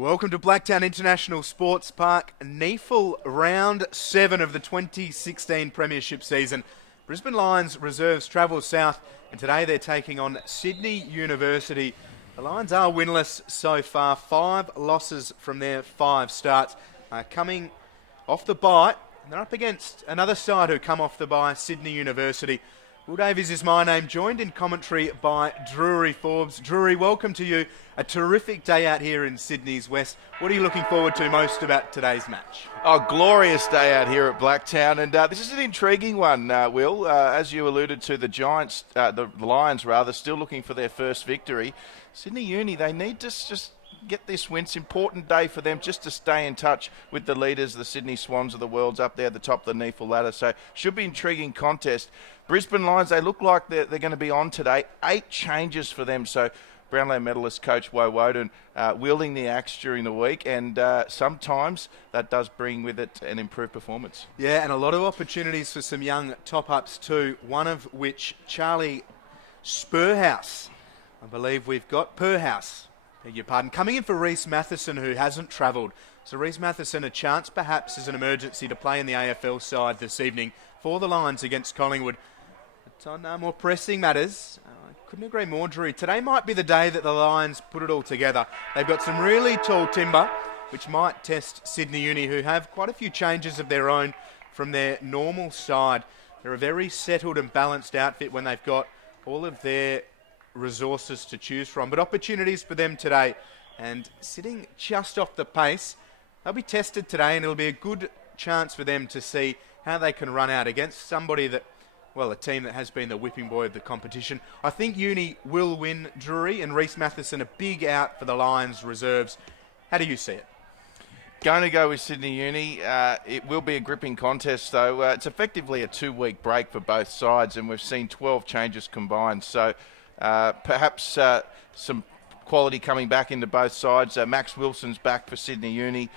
Welcome to Blacktown International Sports Park, NEAFL Round 7 of the 2016 Premiership season. Brisbane Lions reserves travel south, and today they're taking on Sydney University. The Lions are winless so far, 5 losses from their 5 starts. Coming off the bye, and they're up against another side who come off the bye, Sydney University. Will Davies is my name, joined in commentary by Drury Forbes. Drury, welcome to you. A terrific day out here in Sydney's West. What are you looking forward to most about today's match? Oh, glorious day out here at Blacktown, and this is an intriguing one, Will. As you alluded to, the Lions still looking for their first victory. Sydney Uni, they need to just get this win. It's an important day for them just to stay in touch with the leaders, the Sydney Swans of the world, up there at the top of the NEAFL ladder. So should be an intriguing contest. Brisbane Lions, they look like they're going to be on today. 8 changes for them. So Brownlow medalist coach Woe Woden wielding the axe during the week, and sometimes that does bring with it an improved performance. Yeah, and a lot of opportunities for some young top-ups too, one of which Charlie Spurhouse. I believe we've got Perhouse, beg your pardon, coming in for Reece Matheson, who hasn't travelled. So Reece Matheson, a chance perhaps as an emergency to play in the AFL side this evening for the Lions against Collingwood. But on more pressing matters, couldn't agree more, Drew. Today might be the day that the Lions put it all together. They've got some really tall timber, which might test Sydney Uni, who have quite a few changes of their own from their normal side. They're a very settled and balanced outfit when they've got all of their resources to choose from. But opportunities for them today. And sitting just off the pace, they'll be tested today, and it'll be a good chance for them to see how they can run out against somebody that, well, a team that has been the whipping boy of the competition. I think Uni will win, Drury, and Reece Matheson a big out for the Lions reserves. How do you see it? Going to go with Sydney Uni. It will be a gripping contest, though. It's effectively a 2-week break for both sides, and we've seen 12 changes combined. So perhaps some quality coming back into both sides. Max Wilson's back for Sydney Uni.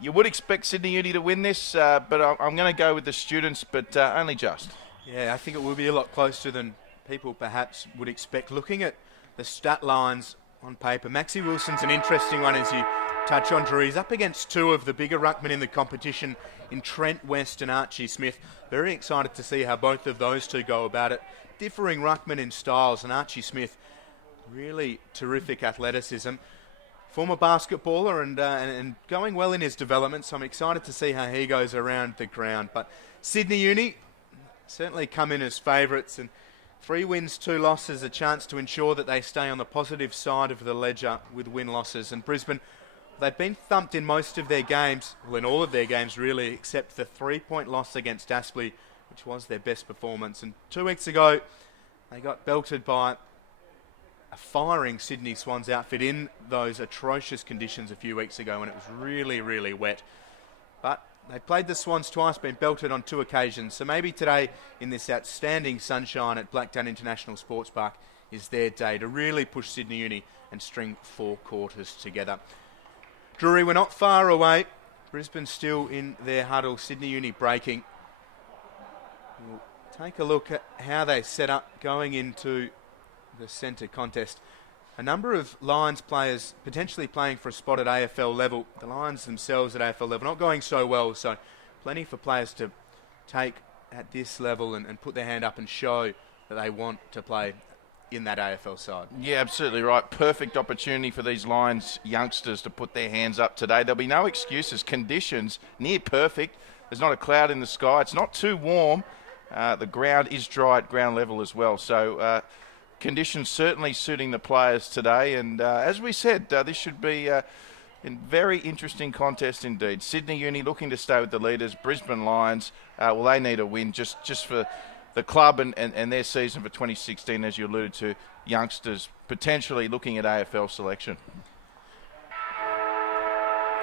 You would expect Sydney Uni to win this, but I'm going to go with the students, but only just. Yeah, I think it will be a lot closer than people perhaps would expect. Looking at the stat lines on paper, Maxi Wilson's an interesting one, as you touch on, Drew. He's up against 2 of the bigger ruckmen in the competition in Trent West and Archie Smith. Very excited to see how both of those two go about it. Differing ruckmen in styles, and Archie Smith, really terrific athleticism. Former basketballer and going well in his development, so I'm excited to see how he goes around the ground. But Sydney Uni certainly come in as favourites, and 3 wins, 2 losses, a chance to ensure that they stay on the positive side of the ledger with win-losses. And Brisbane, they've been thumped in most of their games, well, in all of their games really, except the 3-point loss against Aspley, which was their best performance. And 2 weeks ago, they got belted by a firing Sydney Swans outfit in those atrocious conditions a few weeks ago when it was really, really wet. But they played the Swans twice, been belted on 2 occasions. So maybe today, in this outstanding sunshine at Blacktown International Sports Park, is their day to really push Sydney Uni and string 4 quarters together. Drury, we're not far away. Brisbane still in their huddle. Sydney Uni breaking. We'll take a look at how they set up going into the centre contest. A number of Lions players potentially playing for a spot at AFL level. The Lions themselves at AFL level not going so well, so plenty for players to take at this level and put their hand up and show that they want to play in that AFL side. Yeah, absolutely right. Perfect opportunity for these Lions youngsters to put their hands up today. There'll be no excuses. Conditions near perfect. There's not a cloud in the sky. It's not too warm. The ground is dry at ground level as well. So conditions certainly suiting the players today, and as we said, this should be a very interesting contest indeed. Sydney Uni looking to stay with the leaders. Brisbane Lions, well, they need a win just for the club and their season for 2016, as you alluded to, youngsters potentially looking at AFL selection.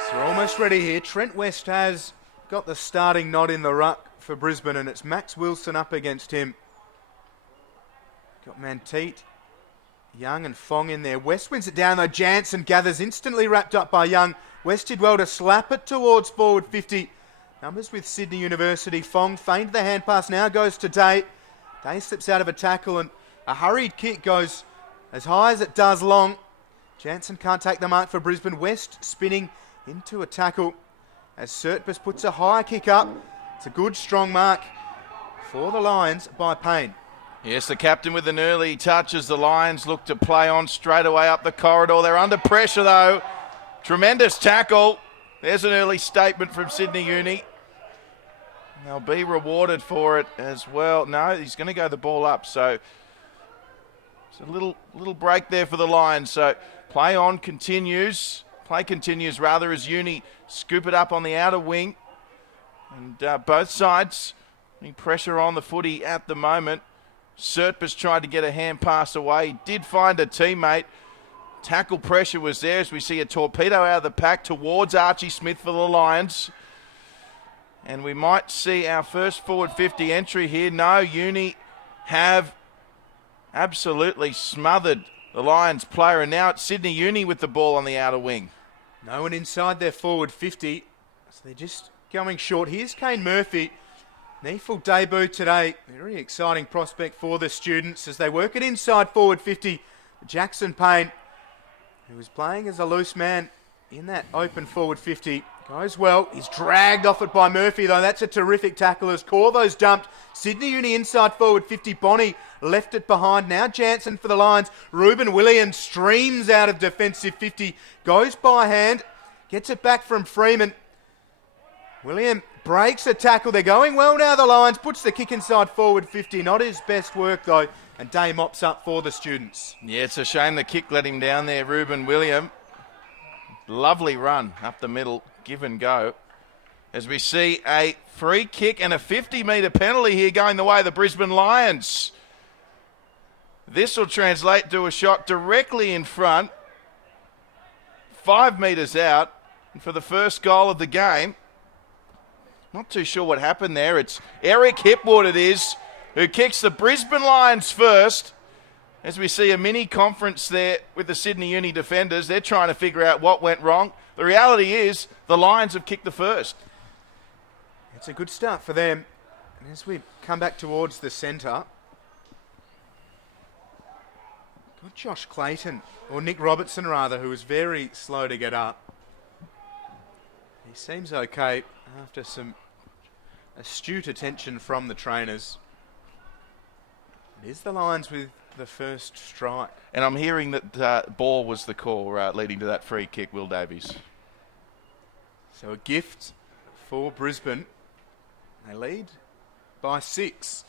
So we're almost ready here. Trent West has got the starting nod in the ruck for Brisbane, and it's Max Wilson up against him. Got Manteet, Young and Fong in there. West wins it down though. Jansen gathers, instantly wrapped up by Young. West did well to slap it towards forward 50. Numbers with Sydney University. Fong feigned the hand pass, now goes to Day. Day slips out of a tackle, and a hurried kick goes as high as it does long. Jansen can't take the mark for Brisbane. West spinning into a tackle as Surtbus puts a high kick up. It's a good, strong mark for the Lions by Payne. Yes, the captain with an early touch as the Lions look to play on straight away up the corridor. They're under pressure though. Tremendous tackle. There's an early statement from Sydney Uni. They'll be rewarded for it as well. No, he's going to go the ball up. So it's a little break there for the Lions. So play on continues. Play continues rather as Uni scoop it up on the outer wing. And both sides putting pressure on the footy at the moment. Surtbus tried to get a hand pass away. He did find a teammate. Tackle pressure was there as we see a torpedo out of the pack towards Archie Smith for the Lions. And we might see our first forward 50 entry here. No, Uni have absolutely smothered the Lions player. And now it's Sydney Uni with the ball on the outer wing. No one inside their forward 50. So they're just going short. Here's Kane Murphy. NEAFL debut today. Very exciting prospect for the students as they work it inside forward 50. Jackson Payne, who was playing as a loose man in that open forward 50, goes well. He's dragged off it by Murphy, though. That's a terrific tackle as Corvo's dumped. Sydney Uni inside forward 50. Bonnie left it behind. Now Jansen for the Lions. Ruben Williams streams out of defensive 50. Goes by hand. Gets it back from Freeman. William breaks a tackle. They're going well now, the Lions. Puts the kick inside forward 50. Not his best work, though. And Day mops up for the students. Yeah, it's a shame the kick let him down there, Ruben William. Lovely run up the middle. Give and go. As we see a free kick and a 50-metre penalty here going the way of the Brisbane Lions. This will translate to a shot directly in front. 5 metres out. And for the first goal of the game. Not too sure what happened there. It's Eric Hipwood, it is, who kicks the Brisbane Lions first. As we see a mini conference there with the Sydney Uni defenders. They're trying to figure out what went wrong. The reality is the Lions have kicked the first. It's a good start for them. And as we come back towards the centre, got Josh Clayton, or Nick Robertson rather, who was very slow to get up. He seems okay after some astute attention from the trainers. It is the Lions with the first strike. And I'm hearing that ball was the call leading to that free kick, Will Davies. So a gift for Brisbane. They lead by 6.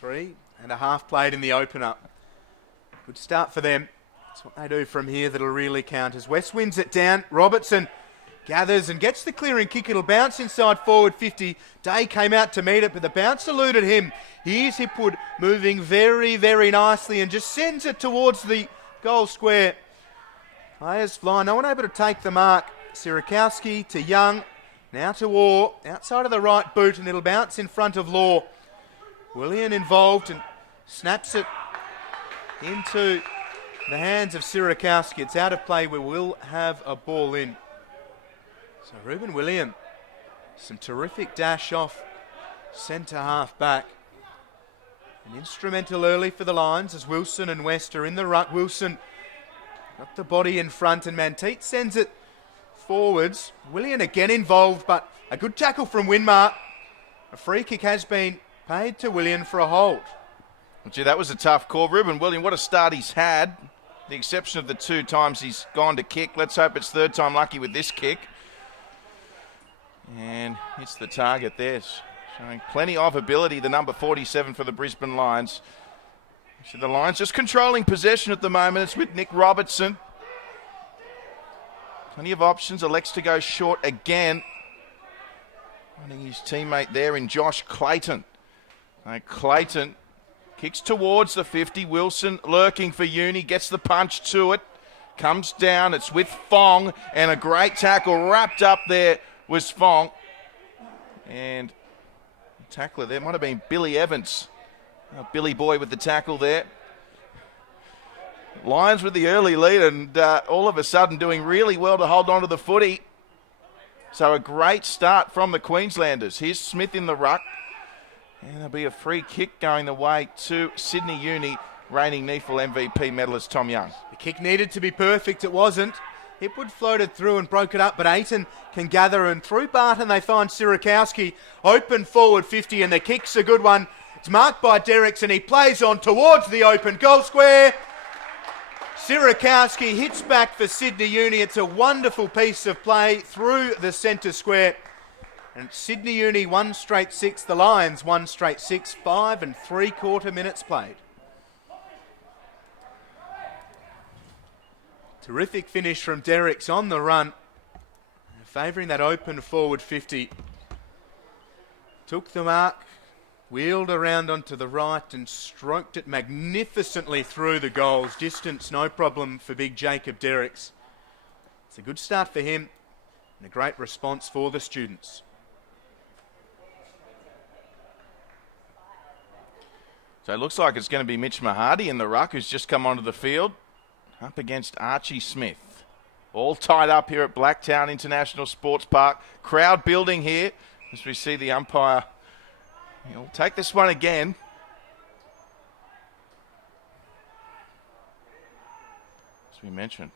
3.5 played in the opener. Good start for them. That's what they do from here that'll really count as West wins it down. Robertson gathers and gets the clearing kick. It'll bounce inside forward 50. Day came out to meet it, but the bounce eluded him. Here's Hipwood moving very, very nicely and just sends it towards the goal square. Players fly. No one able to take the mark. Sirakowski to Young. Now to Orr. Outside of the right boot, and it'll bounce in front of Law. William involved and snaps it into the hands of Sirakowski. It's out of play. We will have a ball in. So Ruben William, some terrific dash off centre half back. And instrumental early for the Lions as Wilson and West are in the ruck. Wilson got the body in front and Manteet sends it forwards. William again involved, but a good tackle from Winmar. A free kick has been paid to William for a hold. Gee, that was a tough call. Ruben William, what a start he's had. The exception of the 2 times he's gone to kick. Let's hope it's third time lucky with this kick. And hits the target there. Showing plenty of ability, the number 47 for the Brisbane Lions. So the Lions just controlling possession at the moment. It's with Nick Robertson. Plenty of options. Elects to go short again. Finding his teammate there in Josh Clayton. Clayton kicks towards the 50. Wilson lurking for Uni. Gets the punch to it. Comes down. It's with Fong. And a great tackle wrapped up there was Fong. And the tackler there might have been Billy Evans. Billy Boy with the tackle there. Lions with the early lead and all of a sudden doing really well to hold on to the footy. So a great start from the Queenslanders. Here's Smith in the ruck. And there'll be a free kick going the way to Sydney Uni, reigning NEAFL MVP medalist Tom Young. The kick needed to be perfect. It wasn't. Hipwood floated through and broke it up, but Ayton can gather, and through Barton they find Sirakowski open forward 50, and the kick's a good one. It's marked by Derricks, and he plays on towards the open goal square. Sirakowski hits back for Sydney Uni. It's a wonderful piece of play through the centre square. And Sydney Uni 1 straight 6, the Lions 1 straight 6, 5 3/4 minutes played. Terrific finish from Derricks on the run, favouring that open forward 50. Took the mark, wheeled around onto the right and stroked it magnificently through the goals. Distance no problem for big Jacob Derricks. It's a good start for him and a great response for the students. So it looks like it's going to be Mitch Mahadi in the ruck, who's just come onto the field, up against Archie Smith. All tied up here at Blacktown International Sports Park. Crowd building here as we see the umpire. He'll take this one again. As we mentioned,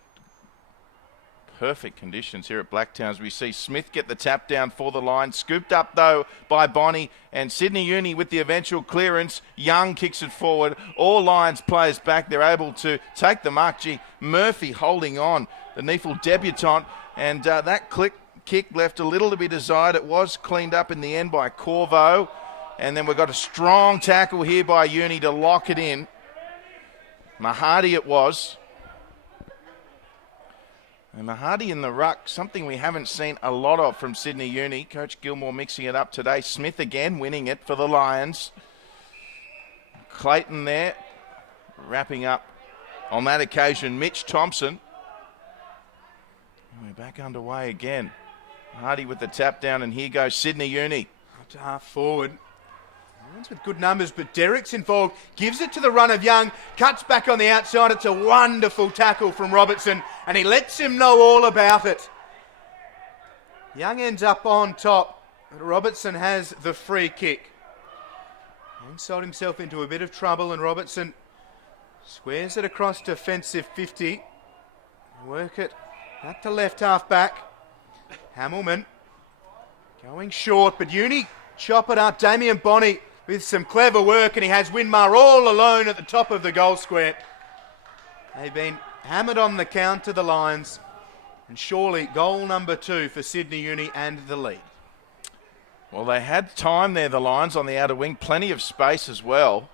perfect conditions here at Blacktown as we see Smith get the tap down for the line. Scooped up though by Bonnie, and Sydney Uni with the eventual clearance. Young kicks it forward. All Lions players back. They're able to take the mark. Gee, Murphy holding on, the NEAFL debutant, and that kick left a little to be desired. It was cleaned up in the end by Corvo, and then we've got a strong tackle here by Uni to lock it in. Mahadi it was. And Mahadi in the ruck, something we haven't seen a lot of from Sydney Uni. Coach Gilmore mixing it up today. Smith again winning it for the Lions. Clayton there, wrapping up on that occasion. Mitch Thompson. And we're back underway again. Mahadi with the tap down, and here goes Sydney Uni. Up to half forward. Lions with good numbers, but Derricks involved. Gives it to the run of Young. Cuts back on the outside. It's a wonderful tackle from Robertson, and he lets him know all about it. Young ends up on top, but Robertson has the free kick. Young sold himself into a bit of trouble, and Robertson squares it across defensive 50. Work it back to left half back. Hamilman going short, but Uni chop it up. Damien Bonney with some clever work, and he has Winmar all alone at the top of the goal square. They've been hammered on the counter, the Lions, and surely goal number 2 for Sydney Uni and the lead. Well, they had time there, the Lions, on the outer wing. Plenty of space as well.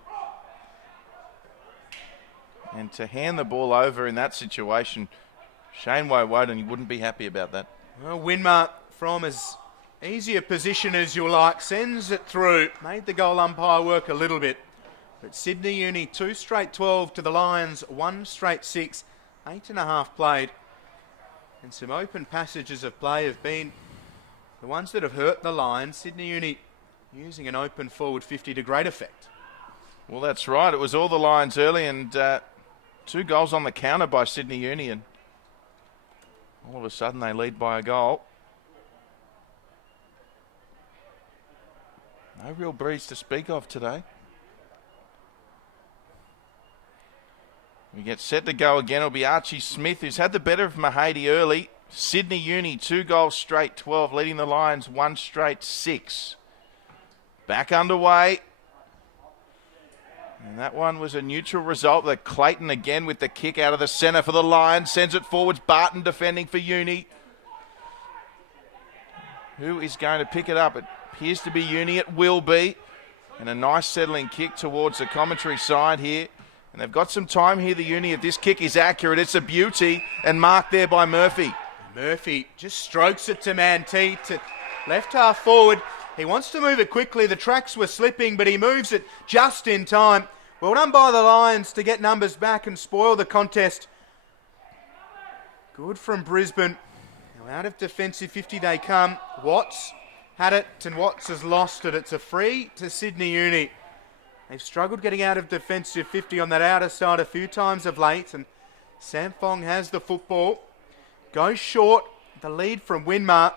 And to hand the ball over in that situation, Shane Woden, you wouldn't be happy about that. Well, Winmar from as easy a position as you like, sends it through. Made the goal umpire work a little bit. But Sydney Uni 2 straight 12 to the Lions, 1 straight 6, 8.5 played. And some open passages of play have been the ones that have hurt the Lions. Sydney Uni using an open forward 50 to great effect. Well, that's right. It was all the Lions early, and 2 goals on the counter by Sydney Uni, and all of a sudden they lead by a goal. No real breeze to speak of today. We get set to go again. It'll be Archie Smith, who's had the better of Mahadi early. Sydney Uni, 2 goals straight 12, leading the Lions 1 straight 6. Back underway. And that one was a neutral result. The Clayton again with the kick out of the centre for the Lions. Sends it forwards. Barton defending for Uni. Who is going to pick it up? It appears to be Uni. It will be. And a nice settling kick towards the commentary side here. And they've got some time here, the Uni. If this kick is accurate, it's a beauty. And marked there by Murphy. Murphy just strokes it to Mantee to left half forward. He wants to move it quickly. The tracks were slipping, but he moves it just in time. Well done by the Lions to get numbers back and spoil the contest. Good from Brisbane. Now out of defensive 50 they come. Watts had it, and Watts has lost it. It's a free to Sydney Uni. They've struggled getting out of defensive 50 on that outer side a few times of late, and Samfong has the football. Goes short. The lead from Winmar.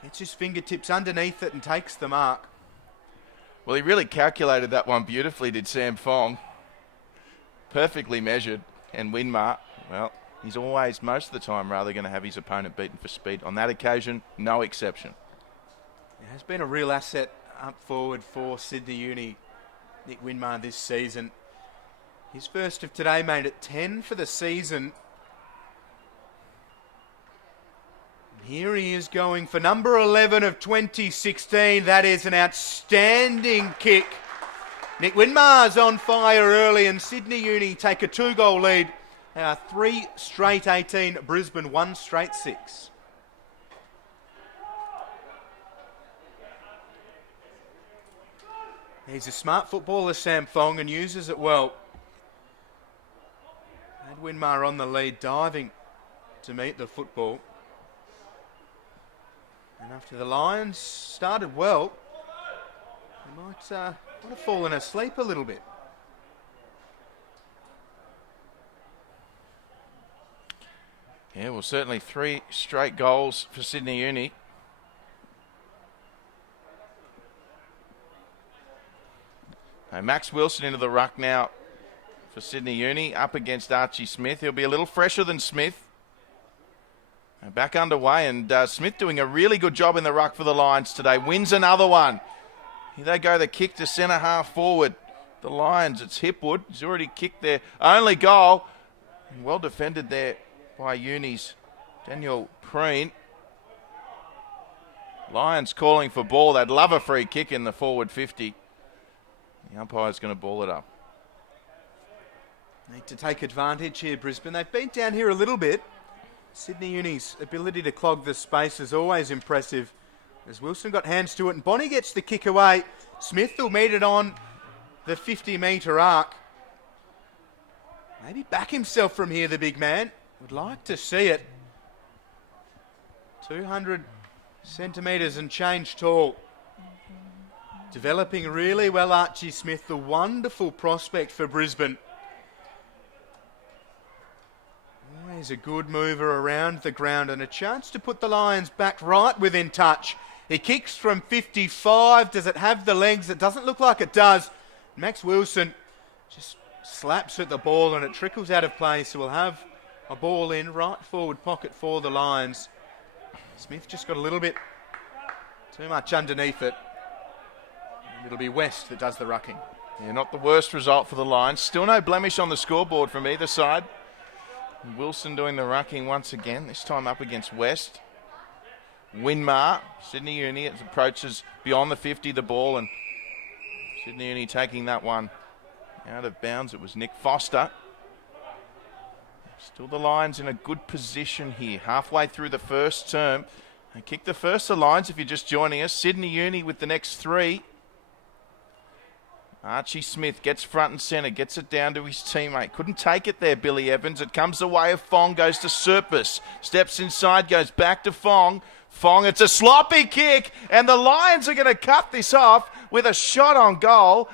Gets his fingertips underneath it and takes the mark. Well, he really calculated that one beautifully, did Sam Fong. Perfectly measured, and Winmar Well, he's always, most of the time, rather going to have his opponent beaten for speed. On that occasion, no exception. It has been a real asset up forward for Sydney Uni, Nick Winmar, this season. His first of today made it 10 for the season. And here he is going for number 11 of 2016. That is an outstanding kick. Nick Winmar's on fire early, and Sydney Uni take a 2-goal lead. 3 straight 18, Brisbane 1 straight 6. He's a smart footballer, Sam Fong, and uses it well. And Winmar on the lead, diving to meet the football. And after the Lions started well, they might have fallen asleep a little bit. Yeah, well, certainly 3 straight goals for Sydney Uni. Now, Max Wilson into the ruck now for Sydney Uni, up against Archie Smith. He'll be a little fresher than Smith. Now back underway, and Smith doing a really good job in the ruck for the Lions today. Wins another one. Here they go, the kick to centre half forward. The Lions, it's Hipwood. He's already kicked their only goal. Well defended there by Uni's Daniel Preen. Lions calling for ball. They'd love a free kick in the forward 50. The umpire's going to ball it up. Need to take advantage here, Brisbane. They've been down here a little bit. Sydney Uni's ability to clog the space is always impressive. As Wilson got hands to it, and Bonnie gets the kick away. Smith will meet it on the 50-metre arc. Maybe back himself from here, the big man. Would like to see it. 200 centimetres and change tall. Developing really well, Archie Smith, the wonderful prospect for Brisbane. Always a good mover around the ground, and a chance to put the Lions back right within touch. He kicks from 55. Does it have the legs? It doesn't look like it does. Max Wilson just slaps at the ball and it trickles out of play, so we'll have a ball in right forward pocket for the Lions. Smith just got a little bit too much underneath it. And it'll be West that does the rucking. Yeah, not the worst result for the Lions. Still no blemish on the scoreboard from either side. Wilson doing the rucking once again, this time up against West. Winmar, Sydney Uni, it approaches beyond the 50, the ball, and Sydney Uni taking that one out of bounds. It was Nick Foster. Still the Lions in a good position here, halfway through the first term. They kick the first of Lions if you're just joining us. Sydney Uni with the next 3. Archie Smith gets front and centre, gets it down to his teammate. Couldn't take it there, Billy Evans. It comes the way of Fong, goes to Serpus. Steps inside, goes back to Fong. Fong, it's a sloppy kick, and the Lions are going to cut this off with a shot on goal.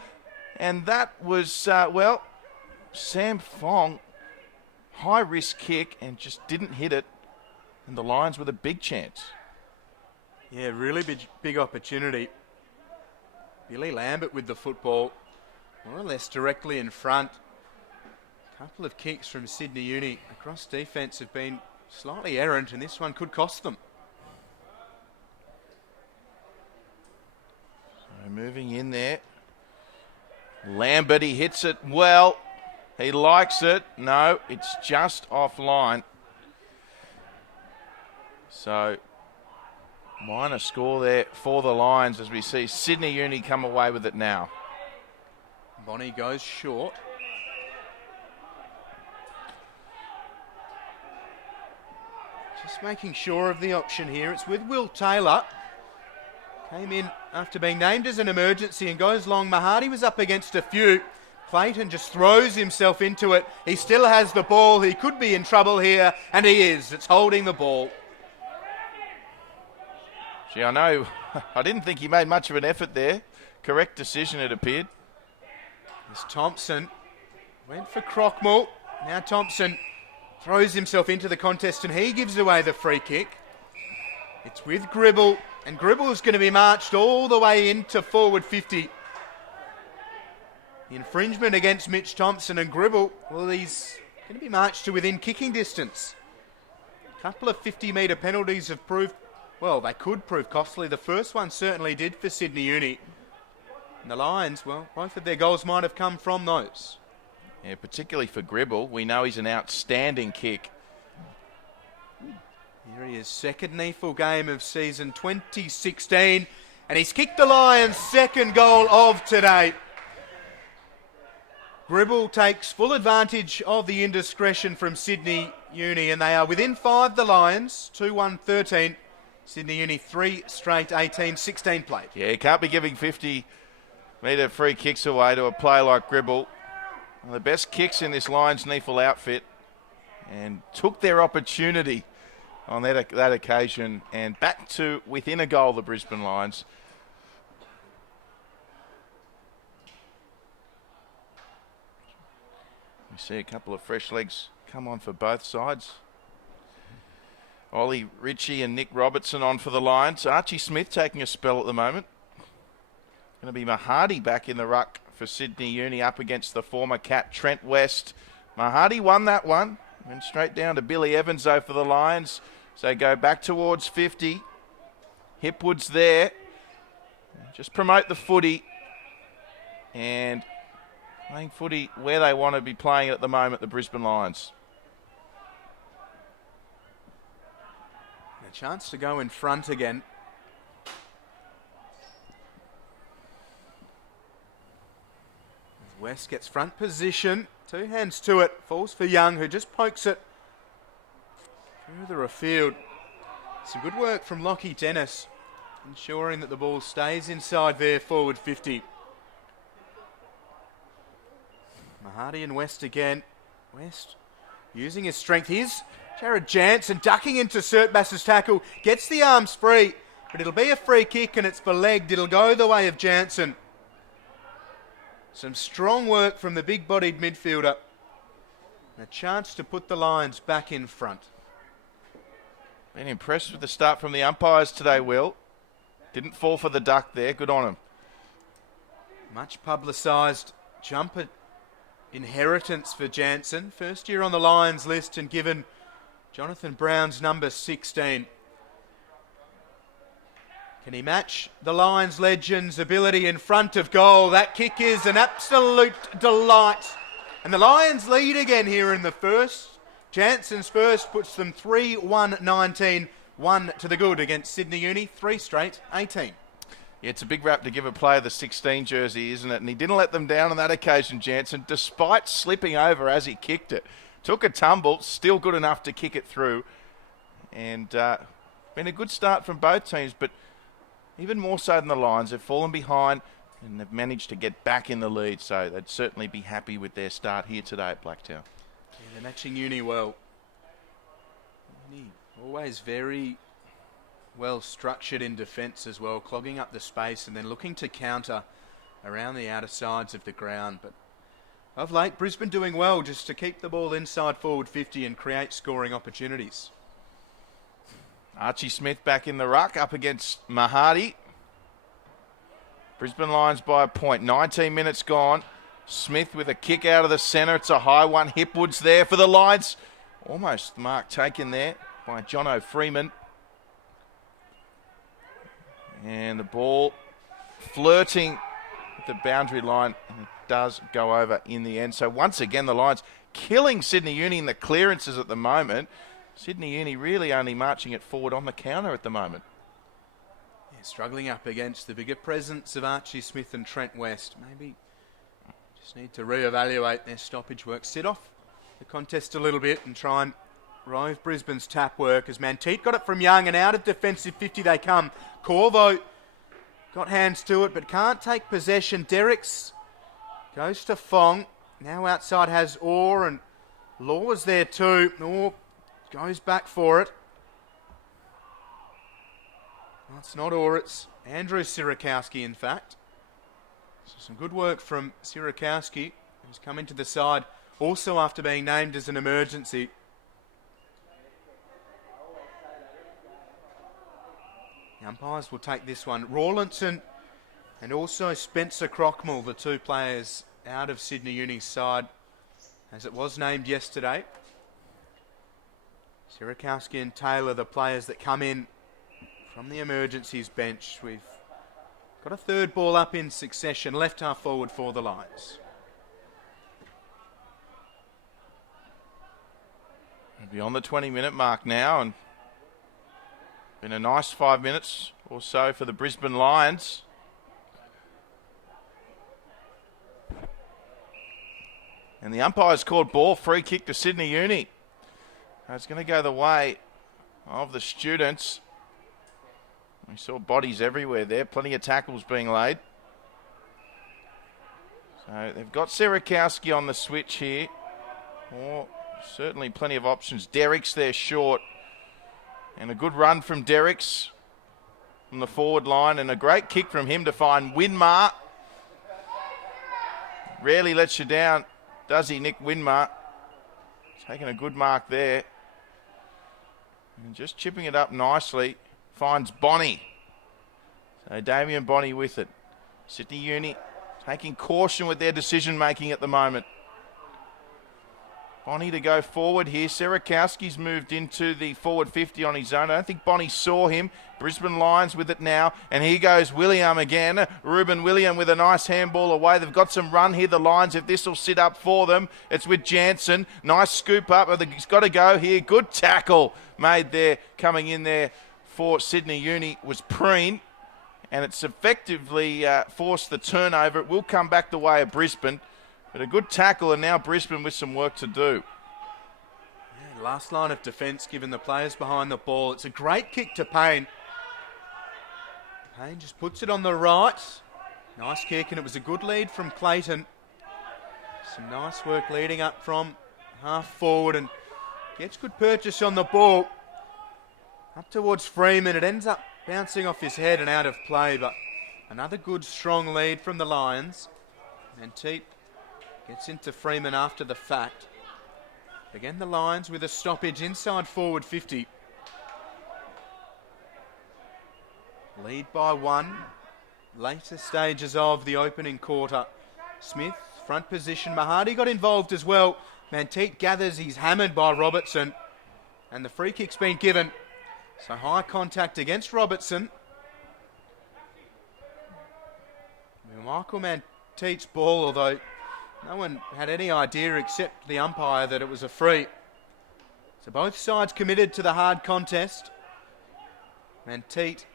And that was, Sam Fong, high-risk kick, and just didn't hit it. And the Lions with a big chance. Yeah, really big opportunity. Billy Lambert with the football, more or less directly in front. A couple of kicks from Sydney Uni across defence have been slightly errant, and this one could cost them. So moving in there. Lambert, he hits it well. He likes it. No, it's just offline. So minor score there for the Lions as we see Sydney Uni come away with it now. Bonnie goes short. Just making sure of the option here. It's with Will Taylor. Came in after being named as an emergency and goes long. Mahadi was up against a few. Clayton just throws himself into it. He still has the ball. He could be in trouble here, and he is. It's holding the ball. Gee, I know. I didn't think he made much of an effort there. Correct decision, it appeared. As Thompson went for Crockmull. Now Thompson throws himself into the contest and he gives away the free kick. It's with Gribble, and Gribble's going to be marched all the way into forward 50. The infringement against Mitch Thompson, and Gribble, well, he's going to be marched to within kicking distance. A couple of 50-metre penalties have proved, well, they could prove costly. The first one certainly did for Sydney Uni. And the Lions, well, both of their goals might have come from those. Yeah, particularly for Gribble. We know he's an outstanding kick. Here he is, second NEAFL game of season 2016, and he's kicked the Lions' second goal of today. Gribble takes full advantage of the indiscretion from Sydney Uni, and they are within 5, the Lions, 2-1-13. Sydney Uni 3 straight 18-16 played. Yeah, you can't be giving 50-metre free kicks away to a player like Gribble. One of the best kicks in this Lions NEAFL outfit, and took their opportunity on that occasion, and back to within a goal, the Brisbane Lions. We see a couple of fresh legs come on for both sides. Ollie Ritchie and Nick Robertson on for the Lions. Archie Smith taking a spell at the moment. Going to be Mahadi back in the ruck for Sydney Uni up against the former Cat Trent West. Mahadi won that one. Went straight down to Billy Evans though for the Lions. So they go back towards 50. Hipwood's there. Just promote the footy. And playing footy where they want to be playing at the moment, the Brisbane Lions. A chance to go in front again. As West gets front position. 2 hands to it. Falls for Young, who just pokes it further afield. Some good work from Lockie Dennis, ensuring that the ball stays inside their forward 50. Mahadi and West again. West using his strength. Here's Jared Jansen ducking into Surtbass's tackle. Gets the arms free, but it'll be a free kick and it's belegged. It'll go the way of Jansen. Some strong work from the big-bodied midfielder. A chance to put the Lions back in front. Been impressed with the start from the umpires today, Will. Didn't fall for the duck there. Good on him. Much publicised jumper inheritance for Jansen. First year on the Lions list and given Jonathan Brown's number 16. Can he match the Lions legend's ability in front of goal? That kick is an absolute delight. And the Lions lead again here in the first. Jansen's first puts them 3-1-19. 1 to the good against Sydney Uni. 3 straight 18. Yeah, it's a big rap to give a player the 16 jersey, isn't it? And he didn't let them down on that occasion, Jansen, despite slipping over as he kicked it. Took a tumble, still good enough to kick it through. And been a good start from both teams, but even more so than the Lions. They've fallen behind and they've managed to get back in the lead, so they'd certainly be happy with their start here today at Blacktown. Yeah, they're matching Uni well. Uni always very well structured in defence as well, clogging up the space and then looking to counter around the outer sides of the ground. But of late, Brisbane doing well just to keep the ball inside forward 50 and create scoring opportunities. Archie Smith back in the ruck up against Mahadi. Brisbane Lions by a point. 19 minutes gone. Smith with a kick out of the centre. It's a high one. Hipwood's there for the Lions. Almost the mark taken there by Jono Freeman. And the ball flirting with the boundary line. And it does go over in the end. So once again, the Lions killing Sydney Uni in the clearances at the moment. Sydney Uni really only marching it forward on the counter at the moment. Yeah, struggling up against the bigger presence of Archie Smith and Trent West. Maybe just need to reevaluate their stoppage work. Sit off the contest a little bit and try and rove Brisbane's tap work as Manteet got it from Young and out of defensive 50 they come. Corvo got hands to it but can't take possession. Derricks goes to Fong. Now outside has Orr and Law's there too. Orr goes back for it. Well, it's not Orr, it's Andrew Sirakowski in fact. So some good work from Sirakowski, who's come into the side also after being named as an emergency. The umpires will take this one. Rawlinson and also Spencer Crockmull, the two players out of Sydney Uni's side, as it was named yesterday. Sierakowski and Taylor, the players that come in from the emergencies bench. We've got a third ball up in succession, left half forward for the Lions. Beyond the 20-minute mark now, and been a nice 5 minutes or so for the Brisbane Lions. And the umpire's called ball, free kick to Sydney Uni. It's going to go the way of the students. We saw bodies everywhere there, plenty of tackles being laid. So they've got Sierakowski on the switch here. Oh, certainly plenty of options. Derrick's there short. And a good run from Derrick's from the forward line, and a great kick from him to find Winmar. Rarely lets you down, does he, Nick Winmar? Taking a good mark there. And just chipping it up nicely. Finds Bonnie. So Damien Bonnie with it. Sydney Uni taking caution with their decision making at the moment. Bonnie to go forward here. Sierakowski's moved into the forward 50 on his own. I don't think Bonnie saw him. Brisbane Lions with it now. And here goes William again. Ruben William with a nice handball away. They've got some run here, the Lions, if this will sit up for them. It's with Jansen. Nice scoop up. I think he's got to go here. Good tackle made there. Coming in there for Sydney Uni was Preen. And it's effectively forced the turnover. It will come back the way of Brisbane. But a good tackle, and now Brisbane with some work to do. Yeah, last line of defence given the players behind the ball. It's a great kick to Payne. Payne just puts it on the right. Nice kick, and it was a good lead from Clayton. Some nice work leading up from half forward, and gets good purchase on the ball. Up towards Freeman. It ends up bouncing off his head and out of play, but another good strong lead from the Lions. And Teat gets into Freeman after the fact. Again, the Lions with a stoppage inside forward 50. Lead by 1. Later stages of the opening quarter. Smith, front position. Mahadi got involved as well. Manteet gathers. He's hammered by Robertson. And the free kick's been given. So high contact against Robertson. Michael Manteet's ball, although no one had any idea except the umpire that it was a free. So both sides committed to the hard contest. Manteet,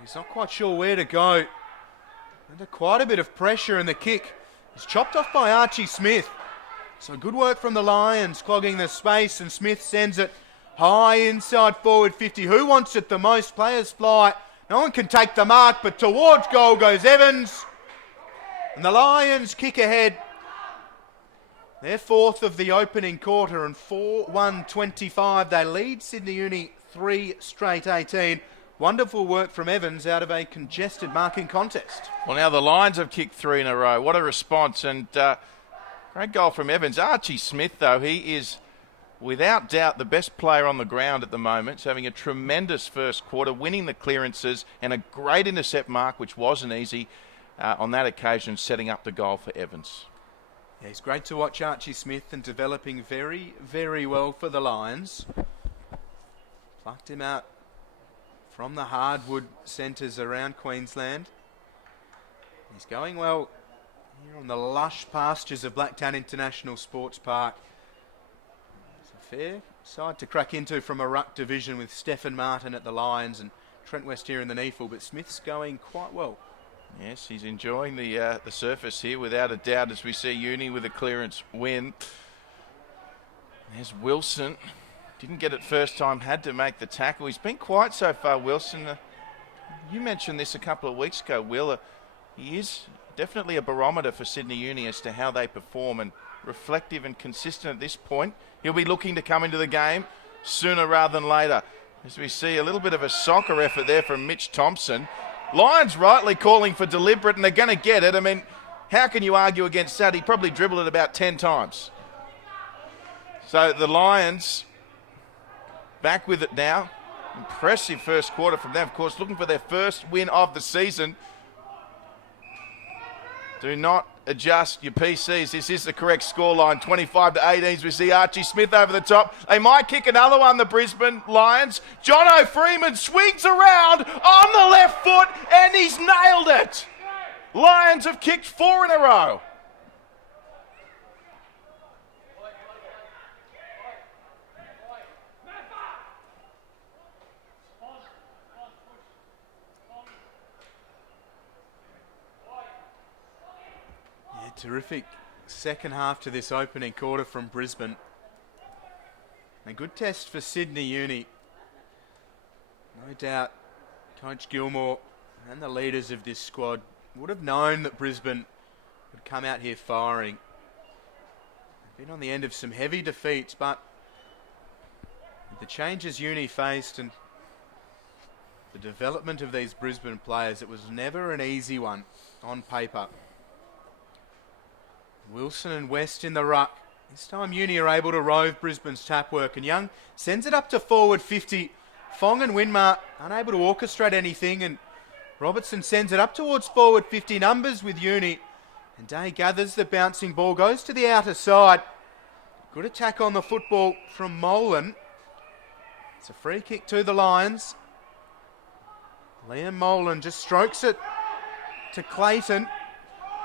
he's not quite sure where to go. Under quite a bit of pressure, and the kick is chopped off by Archie Smith. So good work from the Lions, clogging the space, and Smith sends it high inside forward 50. Who wants it the most? Players fly. No one can take the mark, but towards goal goes Evans. And the Lions kick ahead. They're fourth of the opening quarter, and 4-1-25. They lead Sydney Uni 3 straight 18. Wonderful work from Evans out of a congested marking contest. Well, now the Lions have kicked 3 in a row. What a response, and great goal from Evans. Archie Smith, though, he is without doubt the best player on the ground at the moment. He's having a tremendous first quarter, winning the clearances, and a great intercept mark, which wasn't easy on that occasion, setting up the goal for Evans. Yeah, it's great to watch Archie Smith, and developing very, very well for the Lions. Plucked him out from the hardwood centres around Queensland. He's going well here on the lush pastures of Blacktown International Sports Park. It's a fair side to crack into from a ruck division with Stephen Martin at the Lions and Trent West here in the NEAFL, but Smith's going quite well. Yes, he's enjoying the surface here without a doubt, as we see Uni with a clearance win. There's Wilson. Didn't get it first time, had to make the tackle. He's been quiet so far, Wilson. You mentioned this a couple of weeks ago, Will. He is definitely a barometer for Sydney Uni as to how they perform, and reflective and consistent at this point. He'll be looking to come into the game sooner rather than later. As we see a little bit of a soccer effort there from Mitch Thompson. Lions rightly calling for deliberate, and they're going to get it. I mean, how can you argue against that? He probably dribbled it about 10 times. So the Lions back with it now. Impressive first quarter from them, of course, looking for their first win of the season. Do not adjust your PCs. This is the correct scoreline, 25-18. We see Archie Smith over the top. They might kick another one, the Brisbane Lions. Jono Freeman swings around on the left foot, and he's nailed it. Lions have kicked 4 in a row. Terrific second half to this opening quarter from Brisbane. A good test for Sydney Uni. No doubt Coach Gilmore and the leaders of this squad would have known that Brisbane would come out here firing. They've been on the end of some heavy defeats, but with the changes Uni faced and the development of these Brisbane players, it was never an easy one on paper. Wilson and West in the ruck. This time Uni are able to rove Brisbane's tap work, and Young sends it up to forward 50. Fong and Winmar unable to orchestrate anything, and Robertson sends it up towards forward 50 numbers with Uni. And Day gathers the bouncing ball, goes to the outer side. Good attack on the football from Molan. It's a free kick to the Lions. Liam Molan just strokes it to Clayton.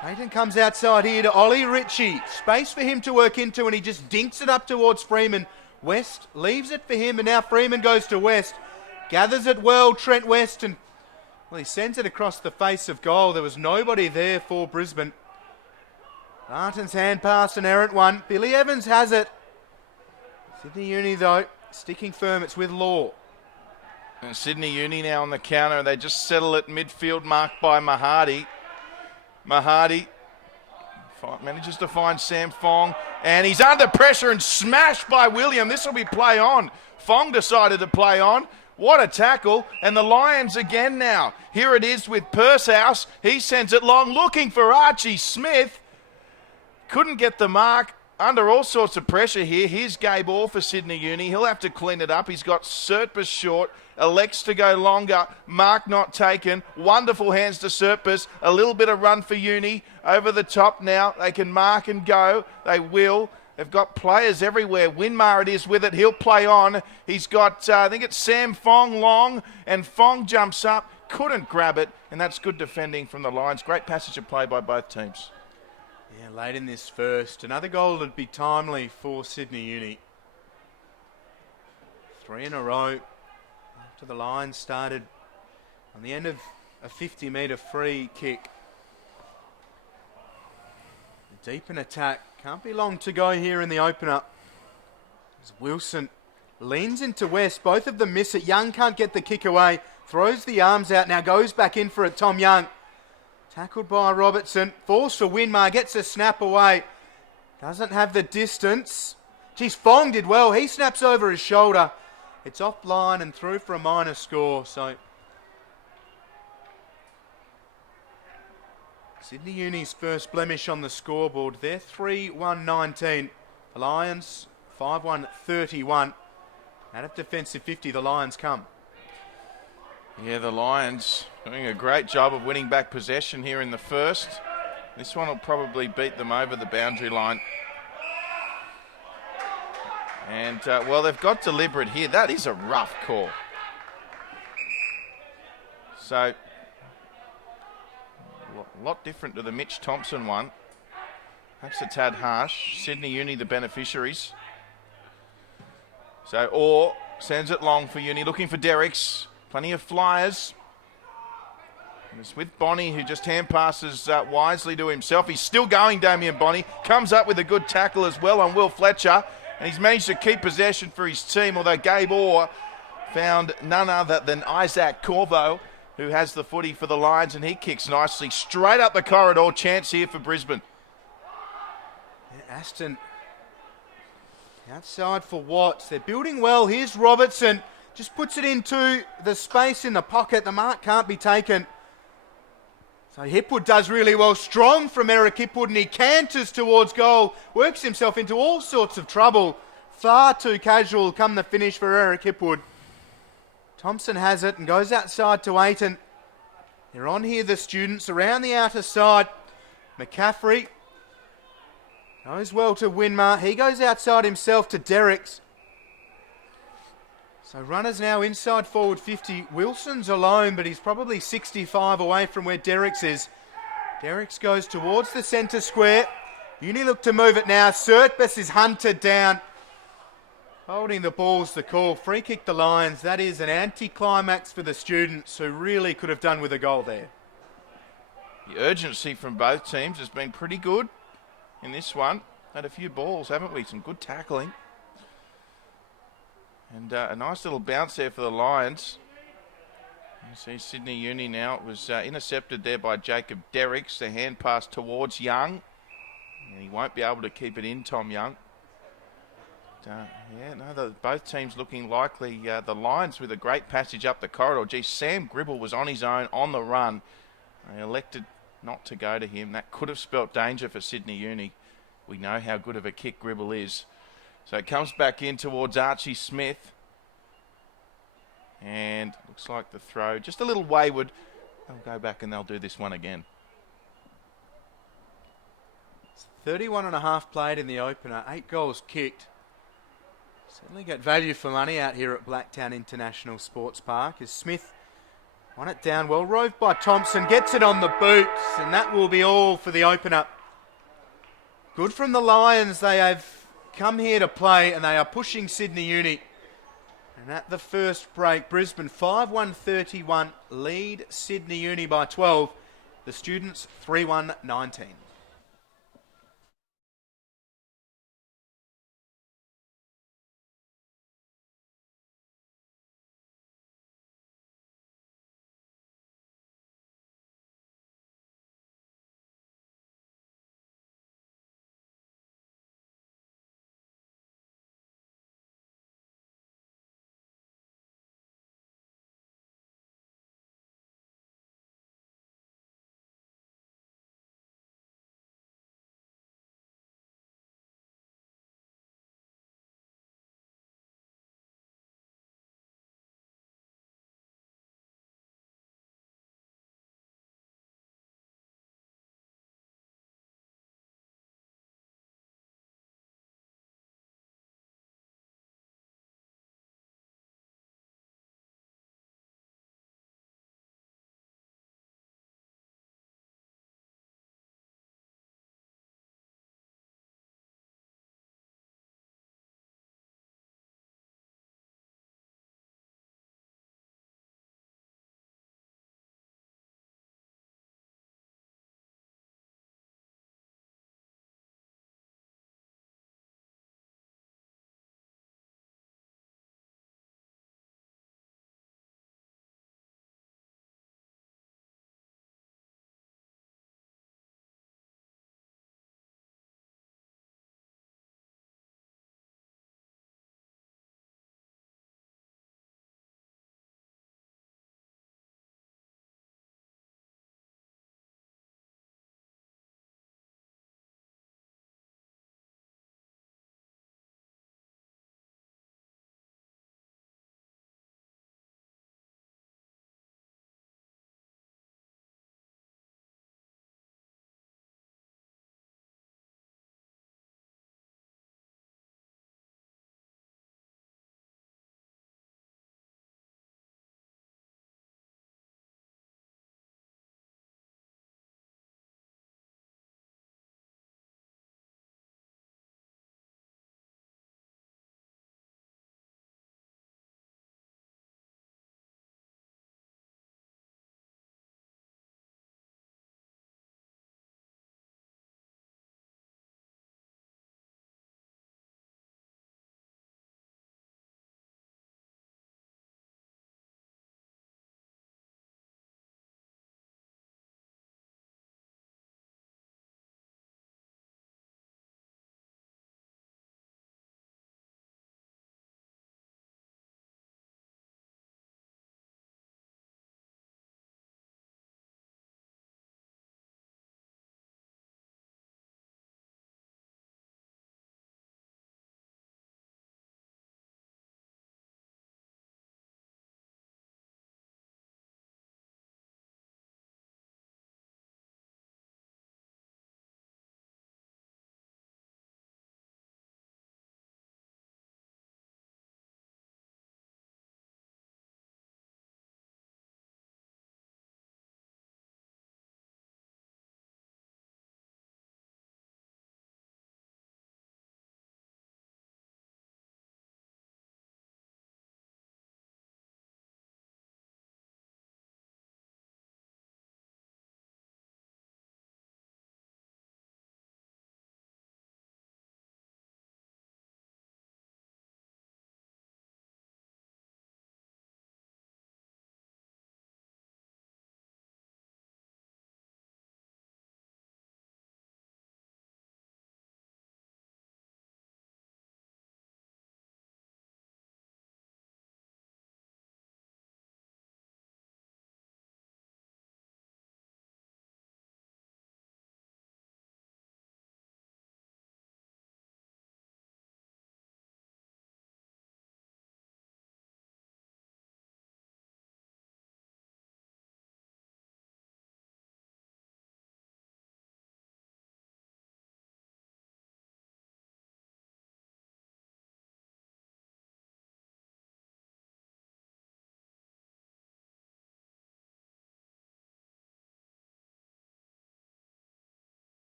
Clayton comes outside here to Ollie Ritchie. Space for him to work into, and he just dinks it up towards Freeman. West leaves it for him, and now Freeman goes to West. Gathers it well, Trent West, and well, he sends it across the face of goal. There was nobody there for Brisbane. Barton's hand pass, an errant one. Billy Evans has it. Sydney Uni, though, sticking firm. It's with Law. And Sydney Uni now on the counter, and they just settle it midfield, marked by Mahadi. Mahadi manages to find Sam Fong, and he's under pressure and smashed by William. This will be play on. Fong decided to play on. What a tackle. And the Lions again now. Here it is with Pursehouse. He sends it long, looking for Archie Smith. Couldn't get the mark. Under all sorts of pressure here. Here's Gabe Orr for Sydney Uni. He'll have to clean it up. He's got Sertbus short. Elects to go longer. Mark not taken. Wonderful hands to Sertbus. A little bit of run for Uni. Over the top now. They can mark and go. They will. They've got players everywhere. Winmar it is with it. He'll play on. He's got, I think it's Sam Fong long. And Fong jumps up. Couldn't grab it. And that's good defending from the Lions. Great passage of play by both teams. Yeah, late in this first. Another goal would be timely for Sydney Uni. 3 in a row. After the Lions started on the end of a 50-metre free kick. Deep in attack. Can't be long to go here in the opener. As Wilson leans into West. Both of them miss it. Young can't get the kick away. Throws the arms out. Now goes back in for it. Tom Young. Tackled by Robertson. Force for Winmar. Gets a snap away. Doesn't have the distance. Geez, Fong did well. He snaps over his shoulder. It's offline and through for a minor score. So Sydney Uni's first blemish on the scoreboard. They're 3-1-19. The Lions 5-1-31. Out of defensive 50, the Lions come. Yeah, the Lions doing a great job of winning back possession here in the first. This one will probably beat them over the boundary line. And, well, they've got deliberate here. That is a rough call. So, a lot different to the Mitch Thompson one. Perhaps a tad harsh. Sydney Uni, the beneficiaries. So, Orr sends it long for Uni, looking for Derricks. Plenty of flyers. And it's with Bonnie, who just hand passes wisely to himself. He's still going, Damien Bonnie. Comes up with a good tackle as well on Will Fletcher. And he's managed to keep possession for his team, although Gabe Orr found none other than Isaac Corvo, who has the footy for the Lions, and he kicks nicely straight up the corridor. Chance here for Brisbane. Yeah, Aston outside for Watts. They're building well. Here's Robertson. Just puts it into the space in the pocket. The mark can't be taken. So Hipwood does really well. Strong from Eric Hipwood, and he canters towards goal. Works himself into all sorts of trouble. Far too casual come the finish for Eric Hipwood. Thompson has it and goes outside to Aiton. They're on here, the students, around the outer side. McCaffrey goes well to Winmar. He goes outside himself to Derricks. So runners now inside forward 50. Wilson's alone, but he's probably 65 away from where Derricks is. Derricks goes towards the centre square. Uni look to move it now. Surtbus is hunted down. Holding the ball's the call. Free kick the Lions. That is an anti-climax for the students who really could have done with a goal there. The urgency from both teams has been pretty good in this one. Had a few balls, haven't we? Some good tackling. And a nice little bounce there for the Lions. You see Sydney Uni now. It was intercepted there by Jacob Derricks. The hand pass towards Young. And he won't be able to keep it in, Tom Young. Both teams looking likely. The Lions with a great passage up the corridor. Gee, Sam Gribble was on his own on the run. They elected not to go to him. That could have spelt danger for Sydney Uni. We know how good of a kick Gribble is. So it comes back in towards Archie Smith. And looks like the throw just a little wayward. They'll go back and they'll do this one again. 31 and a half played in the opener. 8 goals kicked. Certainly get value for money out here at Blacktown International Sports Park as Smith won it down well. Roved by Thompson. Gets it on the boots. And that will be all for the opener. Good from the Lions. They have come here to play and they are pushing Sydney Uni. And at the first break, Brisbane 5-1-31 lead Sydney Uni by 12. The Students 3-1-19.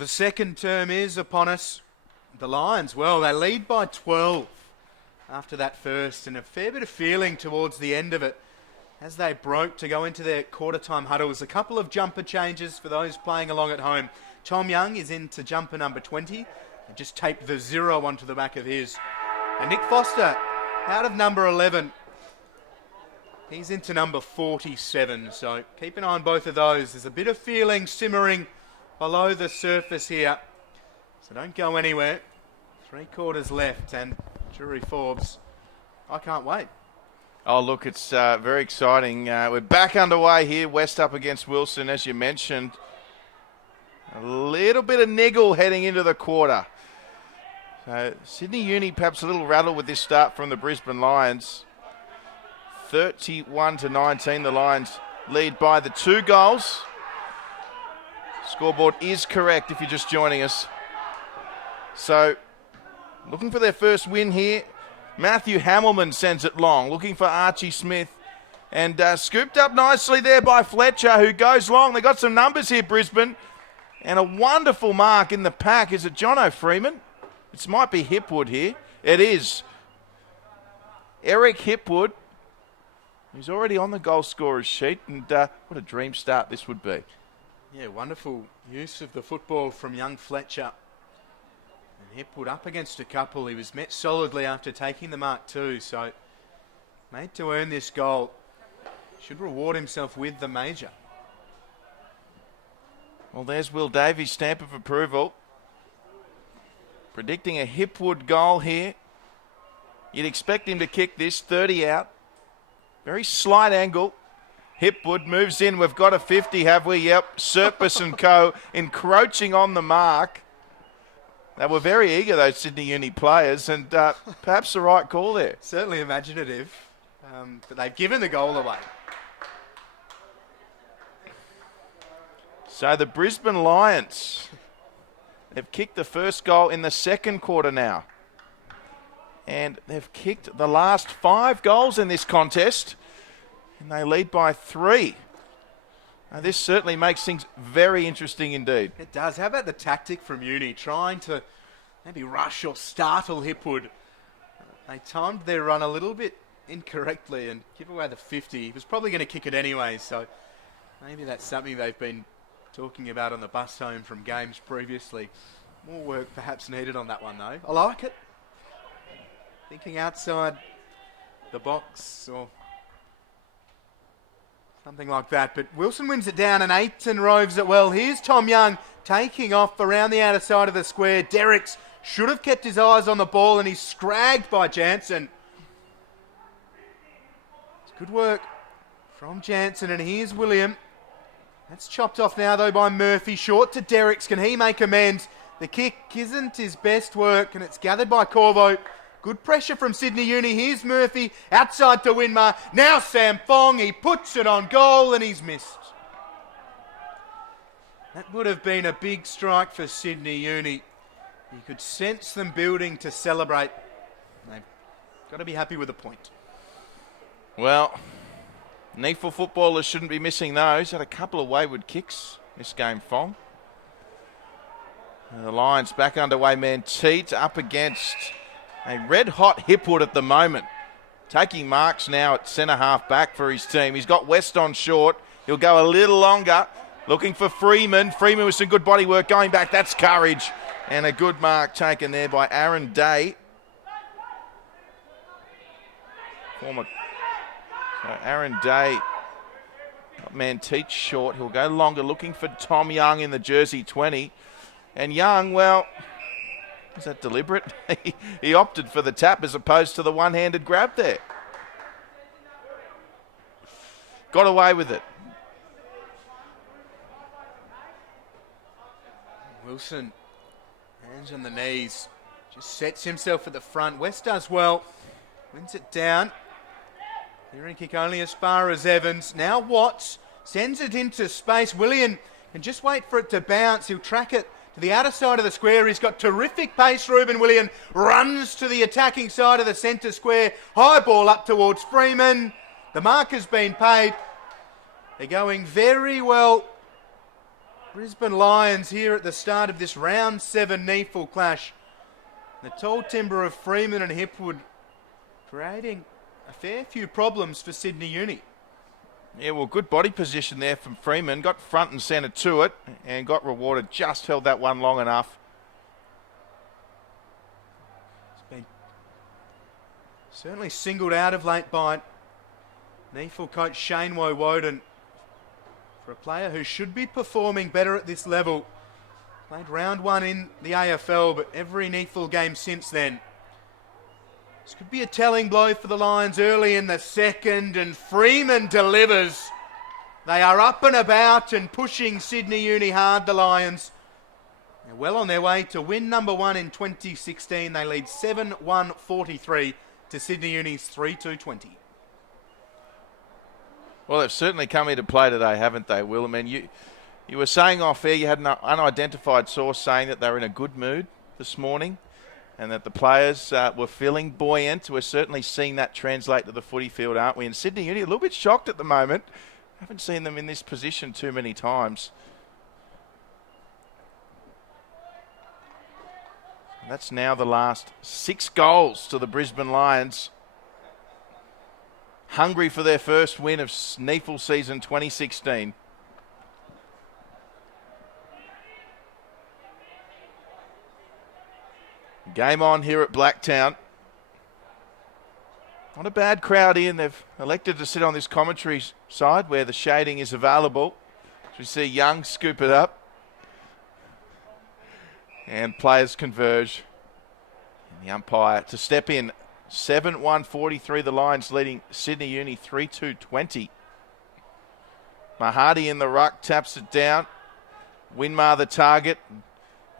The second term is upon us. The Lions, well, they lead by 12 after that first, and a fair bit of feeling towards the end of it as they broke to go into their quarter-time huddles. A couple of jumper changes for those playing along at home. Tom Young is into jumper number 20 and just taped the 0 onto the back of his. And Nick Foster out of number 11. He's into number 47, so keep an eye on both of those. There's a bit of feeling simmering below the surface here, so don't go anywhere. 3 quarters left, and Drury Forbes, I can't wait. Oh, look, it's very exciting. We're back underway here. West up against Wilson, as you mentioned. A little bit of niggle heading into the quarter. So Sydney Uni perhaps a little rattled with this start from the Brisbane Lions. 31-19, the Lions lead by the 2 goals. Scoreboard is correct if you're just joining us. So, looking for their first win here. Matthew Hamilman sends it long, looking for Archie Smith. And scooped up nicely there by Fletcher, who goes long. They got some numbers here, Brisbane. And a wonderful mark in the pack. Is it Jono Freeman? It might be Hipwood here. It is. Eric Hipwood, who's already on the goal scorer's sheet. And what a dream start this would be. Yeah, wonderful use of the football from young Fletcher. And Hipwood up against a couple. He was met solidly after taking the mark too, so made to earn this goal. Should reward himself with the major. Well, there's Will Davies' stamp of approval. Predicting a Hipwood goal here. You'd expect him to kick this 30 out. Very slight angle. Hipwood moves in. We've got a 50, have we? Yep. Serpus and co. encroaching on the mark. They were very eager, those Sydney Uni players, and perhaps the right call there. Certainly imaginative, but they've given the goal away. So the Brisbane Lions have kicked the first goal in the second quarter now. And they've kicked the last 5 goals in this contest. And they lead by 3. Now, this certainly makes things very interesting indeed. It does. How about the tactic from Uni, trying to maybe rush or startle Hipwood? They timed their run a little bit incorrectly and give away the 50. He was probably going to kick it anyway, so maybe that's something they've been talking about on the bus home from games previously. More work perhaps needed on that one, though. I like it. Thinking outside the box or something like that. But Wilson wins it down and Aiton roves it well. Here's Tom Young taking off around the outer side of the square. Derricks should have kept his eyes on the ball and he's scragged by Jansen. It's good work from Jansen, and here's William. That's chopped off now though by Murphy. Short to Derricks. Can he make amends? The kick isn't his best work and it's gathered by Corvo. Good pressure from Sydney Uni. Here's Murphy outside to Winmar. Now Sam Fong. He puts it on goal and he's missed. That would have been a big strike for Sydney Uni. You could sense them building to celebrate. They've got to be happy with a point. Well, NEAFL footballers shouldn't be missing those. Had a couple of wayward kicks this game, Fong. And the Lions back underway. Teat up against a red-hot Hipwood at the moment. Taking marks now at centre-half back for his team. He's got West on short. He'll go a little longer. Looking for Freeman. Freeman with some good body work going back. That's courage. And a good mark taken there by Aaron Day. So Aaron Day got Teat short. He'll go longer looking for Tom Young in the jersey 20. And Young, well, was that deliberate? He opted for the tap as opposed to the one-handed grab there. Got away with it. Wilson, hands on the knees, just sets himself at the front. West does well, wins it down. Clearing kick only as far as Evans. Now Watts sends it into space. William can just wait for it to bounce. He'll track it to the outer side of the square. He's got terrific pace. Ruben William runs to the attacking side of the centre square. High ball up towards Freeman. The mark has been paid. They're going very well Brisbane Lions here at the start of this round 7 NEAFL clash. The tall timber of Freeman and Hipwood creating a fair few problems for Sydney Uni. Yeah, well, good body position there from Freeman. Got front and centre to it and got rewarded. Just held that one long enough. It's been certainly singled out of late by NEAFL coach Shane Woden for a player who should be performing better at this level. Played round 1 in the AFL, but every NEAFL game since then. This could be a telling blow for the Lions early in the second, and Freeman delivers. They are up and about and pushing Sydney Uni hard, the Lions. They're well on their way to win number 1 in 2016. They lead 7-1-43 to Sydney Uni's 3-2-20. Well, they've certainly come here to play today, haven't they, Will? I mean, you were saying off air, you had an unidentified source saying that they were in a good mood this morning and that the players were feeling buoyant. We're certainly seeing that translate to the footy field, aren't we? And Sydney Uni, a little bit shocked at the moment. Haven't seen them in this position too many times. That's now the last 6 goals to the Brisbane Lions. Hungry for their first win of NEAFL season 2016. Game on here at Blacktown. Not a bad crowd in. They've elected to sit on this commentary side where the shading is available. As we see Young scoop it up. And players converge. And the umpire to step in. 7-1-43, the Lions leading Sydney Uni 3-2-20. Mahadi in the ruck, taps it down. Winmar the target.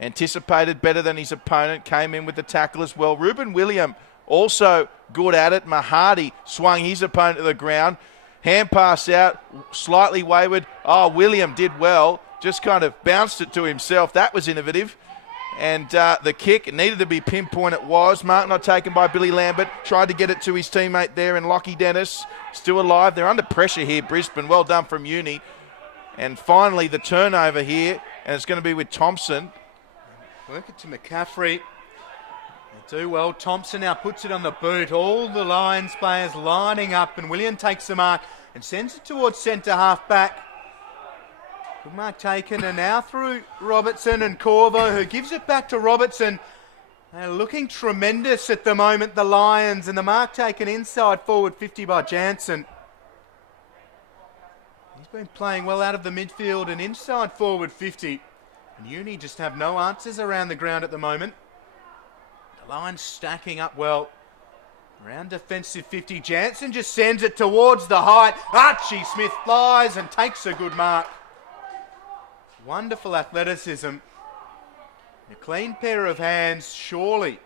Anticipated better than his opponent, came in with the tackle as well. Ruben William also good at it. Mahadi swung his opponent to the ground. Hand pass out, slightly wayward. Oh, William did well. Just kind of bounced it to himself. That was innovative. And the kick needed to be pinpoint. It was. Mark not taken by Billy Lambert. Tried to get it to his teammate there in Lockie Dennis. Still alive. They're under pressure here, Brisbane. Well done from Uni. And finally the turnover here. And it's going to be with Thompson. Work it to McCaffrey. They do well. Thompson now puts it on the boot. All the Lions players lining up. And William takes the mark and sends it towards centre half back. Good mark taken, and now through Robertson and Corvo, who gives it back to Robertson. They're looking tremendous at the moment, the Lions, and the mark taken inside forward 50 by Jansen. He's been playing well out of the midfield and inside forward 50. And Uni just have no answers around the ground at the moment. The Lions stacking up well. Around defensive 50, Jansen just sends it towards the height. Archie Smith flies and takes a good mark. Wonderful athleticism. A clean pair of hands, surely.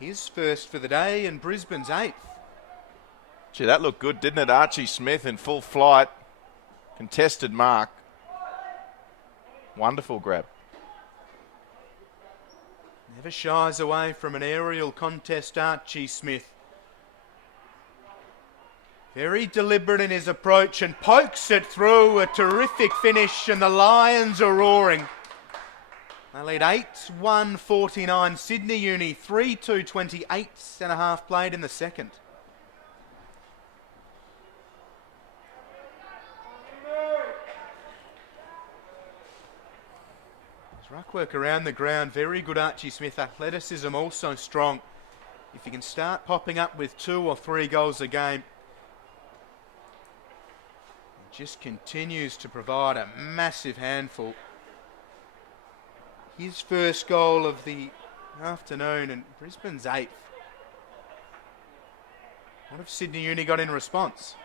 His first for the day and Brisbane's 8th. Gee, that looked good, didn't it? Archie Smith in full flight. Contested mark. Wonderful grab. Never shies away from an aerial contest, Archie Smith. Very deliberate in his approach and pokes it through. A terrific finish, and the Lions are roaring. They lead 8-1-49. Sydney Uni 3-2-20. 8.5 played in the second. His ruck work around the ground. Very good, Archie Smith. Athleticism also strong. If you can start popping up with 2 or 3 goals a game, just continues to provide a massive handful. His first goal of the afternoon and Brisbane's 8th. What have Sydney Uni got in response?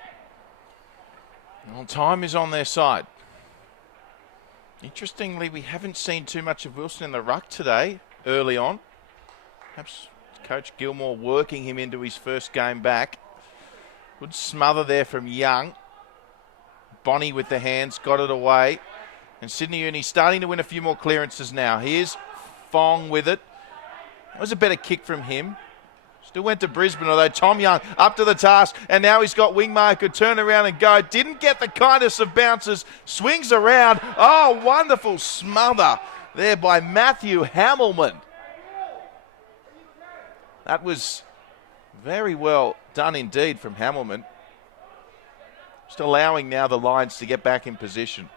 Well, time is on their side. Interestingly, we haven't seen too much of Wilson in the ruck today, early on. Perhaps Coach Gilmore working him into his first game back. Good smother there from Young. Bonnie with the hands, got it away. And Sydney Uni starting to win a few more clearances now. Here's Fong with it. That was a better kick from him. Still went to Brisbane, although Tom Young up to the task, and now he's got Wingmarker, turn around and go. Didn't get the kindest of bounces, swings around. Oh, wonderful smother there by Matthew Hamilman. That was very well done indeed from Hamilman. Just allowing now the Lions to get back in position.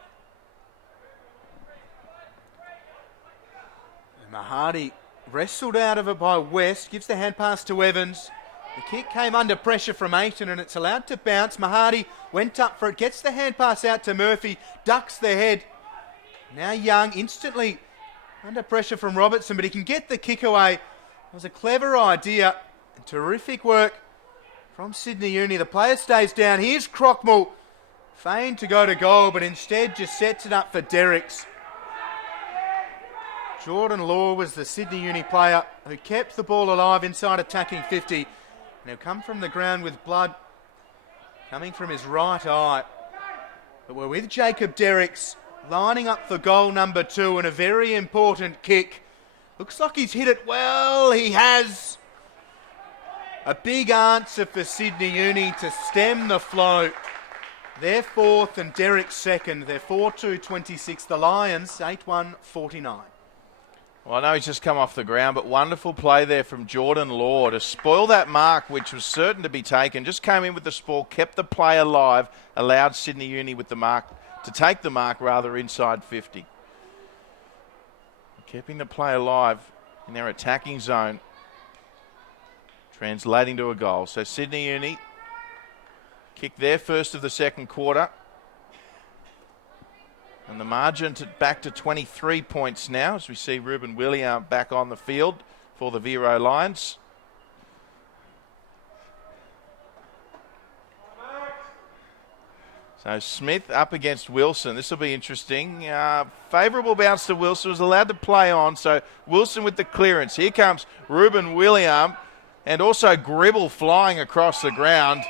Mahadi wrestled out of it by West, gives the hand pass to Evans. The kick came under pressure from Ayton and it's allowed to bounce. Mahadi went up for it, gets the hand pass out to Murphy, ducks the head. Now Young instantly under pressure from Robertson, but he can get the kick away. It was a clever idea and terrific work from Sydney Uni. The player stays down. Here's Crockmull, feigned to go to goal, but instead just sets it up for Derricks. Jordan Law was the Sydney Uni player who kept the ball alive inside attacking 50. And he'll come from the ground with blood coming from his right eye. But we're with Jacob Derricks lining up for goal number 2 and a very important kick. Looks like he's hit it well. He has. A big answer for Sydney Uni to stem the flow. They're 4th and Derricks 2nd. They're 4-2-26. The Lions 8-1-49. Well, I know he's just come off the ground, but wonderful play there from Jordan Law to spoil that mark, which was certain to be taken. Just came in with the spoil, kept the play alive, allowed Sydney Uni with the mark to take the mark rather inside 50. Keeping the play alive in their attacking zone, translating to a goal. So Sydney Uni kick their first of the second quarter. And the margin back to 23 points now as we see Ruben William back on the field for the Vero Lions. So Smith up against Wilson. This will be interesting. Favourable bounce to Wilson, was allowed to play on. So Wilson with the clearance. Here comes Ruben William and also Gribble flying across the ground.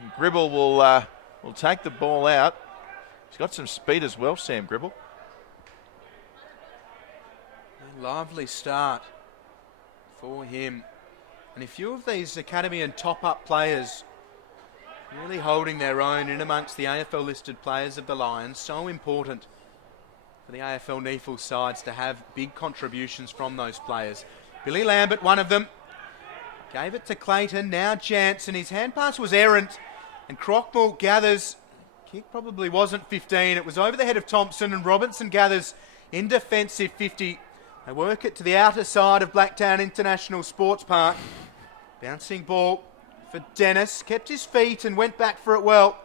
And Gribble will take the ball out. He's got some speed as well, Sam Gribble. A lively start for him. And a few of these academy and top-up players really holding their own in amongst the AFL listed players of the Lions. So important for the AFL NEAFL sides to have big contributions from those players. Billy Lambert, one of them, gave it to Clayton. Now Jansen. His hand pass was errant and Crockmull gathers. Kick probably wasn't 15. It was over the head of Thompson and Robinson gathers in defensive 50. They work it to the outer side of Blacktown International Sports Park. Bouncing ball for Dennis. Kept his feet and went back for it well.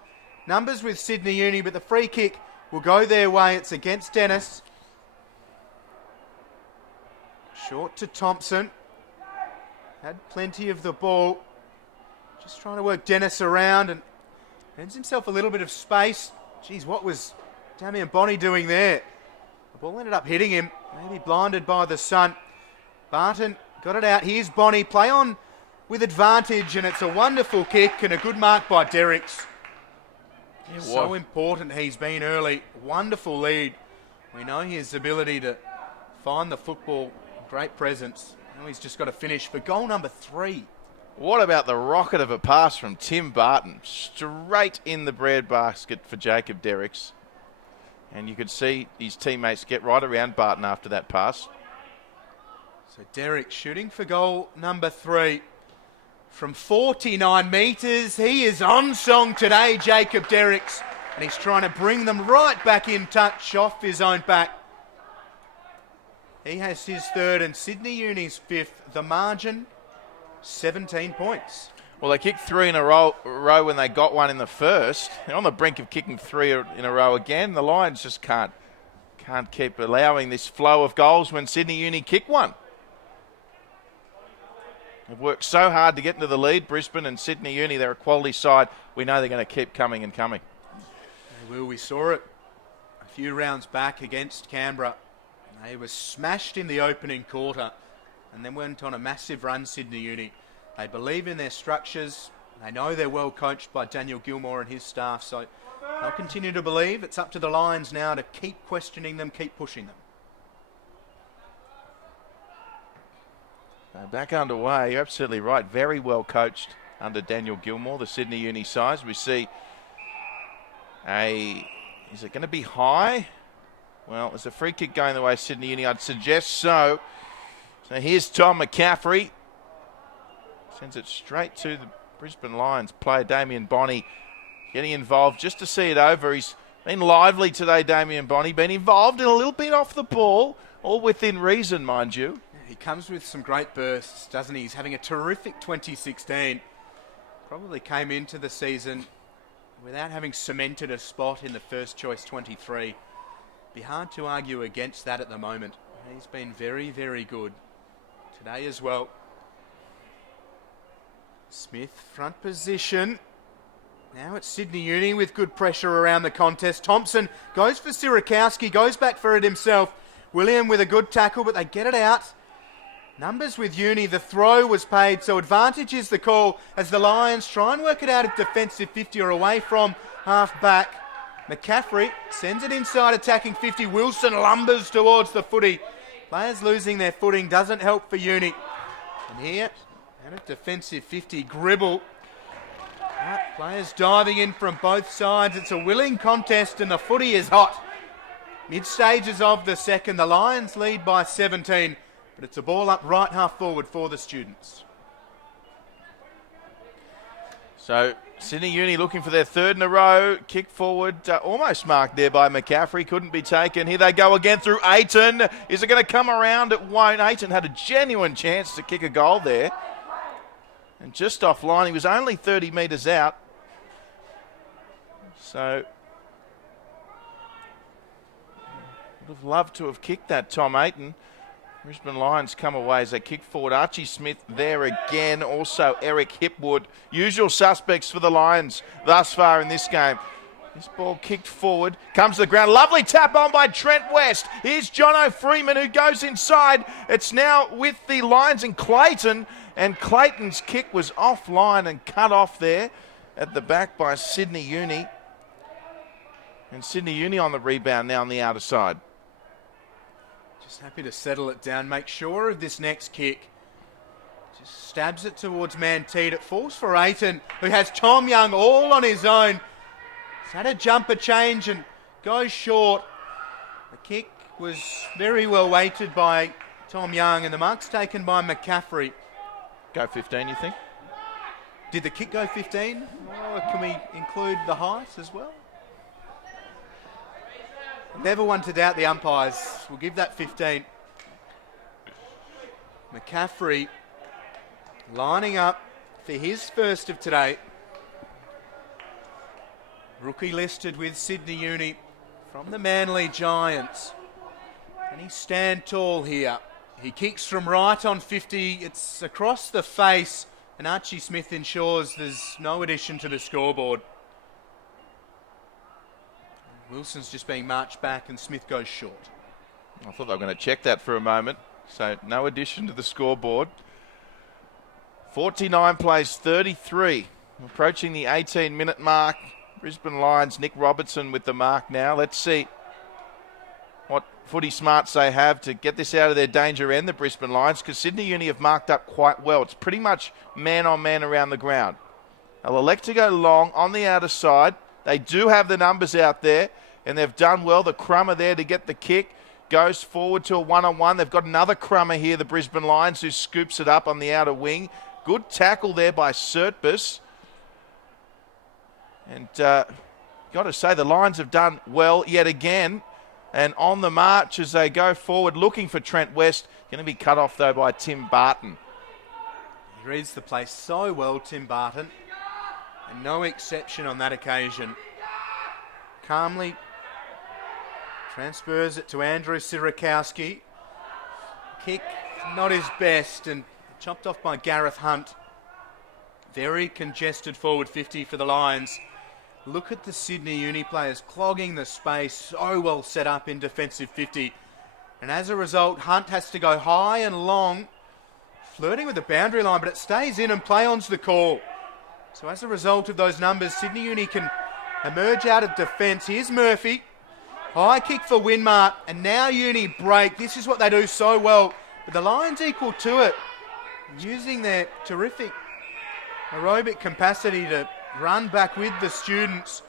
Numbers with Sydney Uni, but the free kick will go their way. It's against Dennis. Short to Thompson. Had plenty of the ball. Just trying to work Dennis around and earns himself a little bit of space. Geez, what was Damian Bonney doing there? The ball ended up hitting him, maybe blinded by the sun. Barton got it out. Here's Bonney. Play on with advantage, and it's a wonderful kick and a good mark by Derricks. Yeah, so important he's been early. Wonderful lead. We know his ability to find the football. Great presence. Now he's just got to finish for goal number 3. What about the rocket of a pass from Tim Barton? Straight in the breadbasket for Jacob Derricks. And you could see his teammates get right around Barton after that pass. So Derricks shooting for goal number 3. From 49 metres, he is on song today, Jacob Derricks. And he's trying to bring them right back in touch off his own back. He has his 3rd and Sydney Uni's 5th. The margin, 17 points. Well, they kicked 3 in a row when they got one in the first. They're on the brink of kicking 3 in a row again. The Lions just can't keep allowing this flow of goals when Sydney Uni kick one. They've worked so hard to get into the lead. Brisbane and Sydney Uni, they're a quality side. We know they're going to keep coming and coming. They will. We saw it a few rounds back against Canberra. They were smashed in the opening quarter and then went on a massive run, Sydney Uni. They believe in their structures. They know they're well coached by Daniel Gilmore and his staff, so they'll continue to believe. It's up to the Lions now to keep questioning them, keep pushing them. So back underway. You're absolutely right. Very well coached under Daniel Gilmore, the Sydney Uni size. We see is it going to be high? Well, there's a free kick going the way of Sydney Uni. I'd suggest so. So here's Tom McCaffrey. Sends it straight to the Brisbane Lions player, Damien Bonney, getting involved just to see it over. He's been lively today, Damien Bonney. Been involved in a little bit off the ball, all within reason, mind you. He comes with some great bursts, doesn't he? He's having a terrific 2016. Probably came into the season without having cemented a spot in the first choice 23. Be hard to argue against that at the moment. He's been very, very good today as well. Smith, front position. Now it's Sydney Uni with good pressure around the contest. Thompson goes for Sirakowski, goes back for it himself. William with a good tackle, but they get it out. Numbers with Uni. The throw was paid, so advantage is the call as the Lions try and work it out at defensive 50 or away from half back. McCaffrey sends it inside attacking 50. Wilson lumbers towards the footy. Players losing their footing doesn't help for Uni. And here, at a defensive 50, Gribble. Players diving in from both sides. It's a willing contest and the footy is hot. Mid-stages of the second, the Lions lead by 17, but it's a ball up right half forward for the Students. So Sydney Uni looking for their third in a row. Kick forward, almost marked there by McCaffrey. Couldn't be taken. Here they go again through Ayton. Is it going to come around? It won't. Ayton had a genuine chance to kick a goal there. And just offline, he was only 30 metres out. So would have loved to have kicked that, Tom Ayton. Brisbane Lions come away as they kick forward. Archie Smith there again. Also Eric Hipwood. Usual suspects for the Lions thus far in this game. This ball kicked forward. Comes to the ground. Lovely tap on by Trent West. Here's Jono Freeman who goes inside. It's now with the Lions and Clayton. And Clayton's kick was offline and cut off there at the back by Sydney Uni. And Sydney Uni on the rebound now on the outer side. Just happy to settle it down, make sure of this next kick. Just stabs it towards Manteed. It falls for Ayton, who has Tom Young all on his own. He's had a jumper change and goes short. The kick was very well weighted by Tom Young and the mark's taken by McCaffrey. Go 15, you think? Did the kick go 15? Or can we include the height as well? Never one to doubt the umpires. We'll give that 15. McCaffrey lining up for his first of today. Rookie listed with Sydney Uni from the Manly Giants. Can he stand tall here? He kicks from right on 50. It's across the face, and Archie Smith ensures there's no addition to the scoreboard. Wilson's just being marched back and Smith goes short. I thought they were going to check that for a moment. So no addition to the scoreboard. 49 plays 33. Approaching the 18-minute mark. Brisbane Lions, Nick Robertson with the mark now. Let's see what footy smarts they have to get this out of their danger end, the Brisbane Lions, because Sydney Uni have marked up quite well. It's pretty much man-on-man around the ground. They'll elect to go long on the outer side. They do have the numbers out there, and they've done well. The crummer there to get the kick. Goes forward to a one-on-one. They've got another crummer here, the Brisbane Lions, who scoops it up on the outer wing. Good tackle there by Sertbus. And got to say, the Lions have done well yet again. And on the march as they go forward, looking for Trent West. Going to be cut off, though, by Tim Barton. He reads the play so well, Tim Barton. And no exception on that occasion. Calmly transfers it to Andrew Sirakowski. Kick not his best and chopped off by Gareth Hunt. Very congested forward 50 for the Lions. Look at the Sydney Uni players clogging the space, so well set up in defensive 50. And as a result, Hunt has to go high and long, flirting with the boundary line, but it stays in and play on's the call. So as a result of those numbers, Sydney Uni can emerge out of defence. Here's Murphy. High kick for Winmar, and now Uni break. This is what they do so well. But the Lions equal to it. using their terrific aerobic capacity to run back with the students.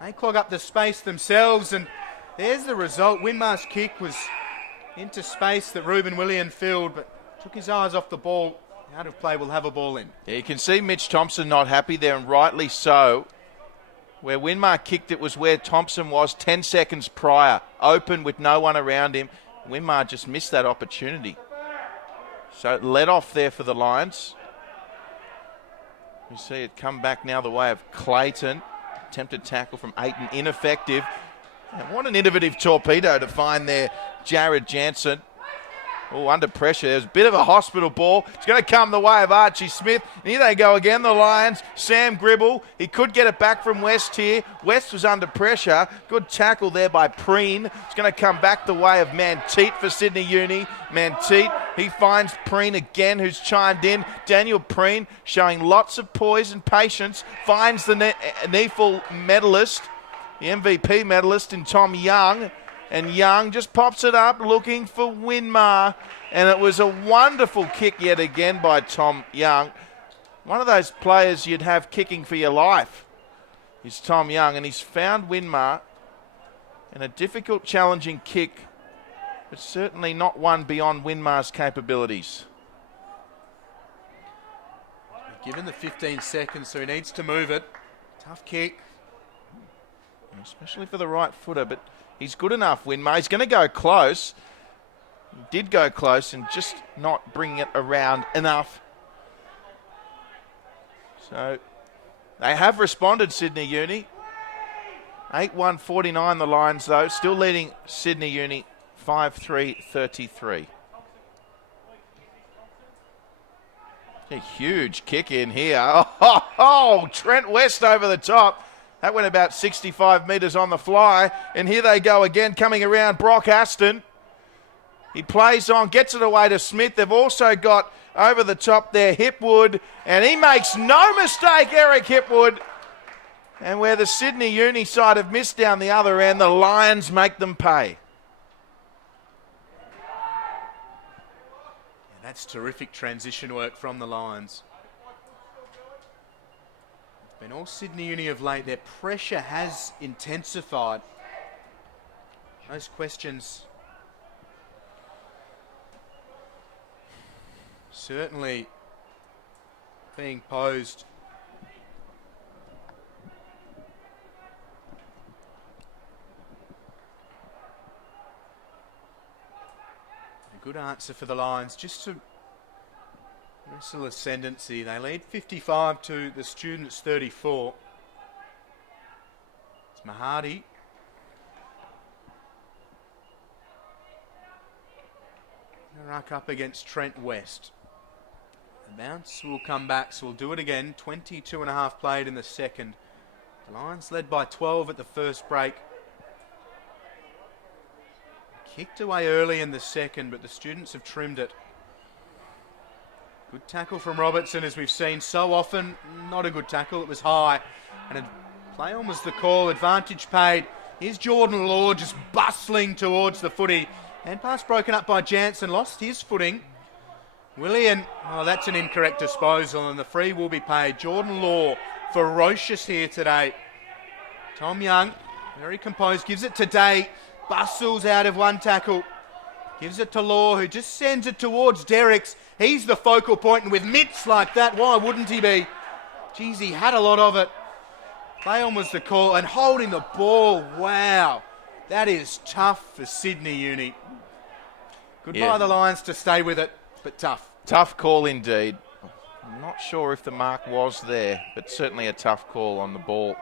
They clog up the space themselves, and there's the result. Winmar's kick was into space that Ruben Willian filled, but took his eyes off the ball. Out of play will have a ball in. Yeah, you can see Mitch Thompson not happy there, and rightly so. Where Winmar kicked it was where Thompson was 10 seconds prior, open with no one around him. Winmar just missed that opportunity. So let off there for the Lions. We see it come back now the way of Clayton. Attempted tackle from Aiton, ineffective. And what an innovative torpedo to find there, Jared Jansen. Oh, under pressure. There's a bit of a hospital ball. It's going to come the way of Archie Smith. And here they go again, the Lions. Sam Gribble. He could get it back from West here. West was under pressure. Good tackle there by Preen. It's going to come back the way of Manteet for Sydney Uni. Manteet, he finds Preen again, who's chimed in. Daniel Preen showing lots of poise and patience. Finds the NEAFL medalist, the MVP medalist in Tom Young. And Young just pops it up looking for Winmar. And it was a wonderful kick yet again by Tom Young. One of those players you'd have kicking for your life is Tom Young. And he's found Winmar in a difficult, challenging kick, but certainly not one beyond Winmar's capabilities. Given the 15 seconds, so he needs to move it. Tough kick. Especially for the right footer, but he's good enough, Winmar. He's going to go close. He did go close and just not bring it around enough. So they have responded, Sydney Uni. 8-1-49 the Lions, though. Still leading Sydney Uni 5-3-33. A huge kick in here. Oh, Trent West over the top. That went about 65 metres on the fly. And here they go again, coming around Brock Aston. He plays on, gets it away to Smith. They've also got over the top there Hipwood. And he makes no mistake, Eric Hipwood. And where the Sydney Uni side have missed down the other end, the Lions make them pay. Yeah, that's terrific transition work from the Lions. It's been all Sydney Uni of late. Their pressure has intensified. Those questions certainly being posed. A good answer for the Lions, just to wrestle ascendancy. They lead 55 to the Students 34. It's Mahadi. Ruck up against Trent West. The bounce will come back, so we'll do it again. 22 and a half played in the second. The Lions led by 12 at the first break. Kicked away early in the second, but the Students have trimmed it. Good tackle from Robertson, as we've seen so often. Not a good tackle, it was high. And a play on was the call, advantage paid. Here's Jordan Law just bustling towards the footy. And pass broken up by Jansen, lost his footing. Willian, oh, that's an incorrect disposal, and the free will be paid. Jordan Law, ferocious here today. Tom Young, very composed, gives it to Day. Bustles out of one tackle. Gives it to Law, who just sends it towards Derricks. He's the focal point, and with mitts like that, why wouldn't he be? Geez, he had a lot of it. Play on was the call, and holding the ball, wow. That is tough for Sydney Uni. Good by the Lions to stay with it, but tough. Tough call indeed. I'm not sure if the mark was there, but certainly a tough call on the ball.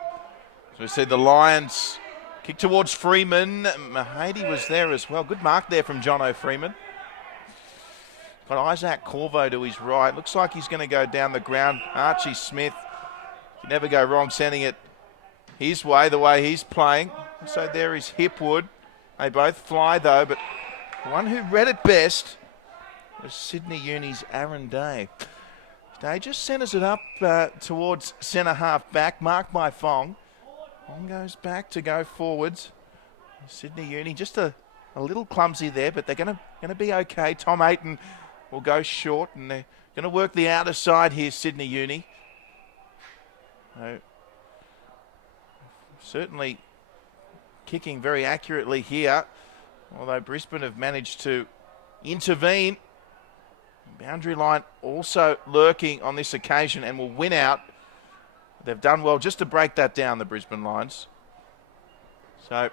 So we see the Lions kick towards Freeman. Mahady was there as well. Good mark there from Jono Freeman. Got Isaac Corvo to his right. Looks like he's going to go down the ground. Archie Smith, you never go wrong sending it his way, the way he's playing. So there is Hipwood. They both fly though, but the one who read it best was Sydney Uni's Aaron Day. Day just centres it up towards centre half back, marked by Fong. Fong goes back to go forwards. Sydney Uni just a little clumsy there, but they're going to be okay. Tom Aiton will go short, and they're going to work the outer side here, Sydney Uni. Certainly kicking very accurately here, although Brisbane have managed to intervene. Boundary line also lurking on this occasion and will win out. They've done well just to break that down, the Brisbane Lions. So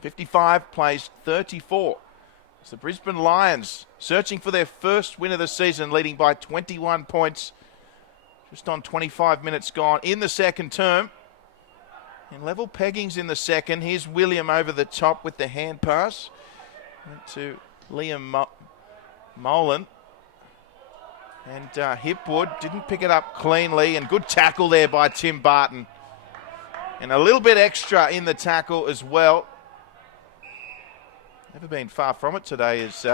55 plays 34. It's the Brisbane Lions searching for their first win of the season, leading by 21 points. Just on 25 minutes gone in the second term. And level peggings in the second. Here's William over the top with the hand pass. Went to Liam Molan. And Hipwood didn't pick it up cleanly. And good tackle there by Tim Barton. And a little bit extra in the tackle as well. Never been far from it today is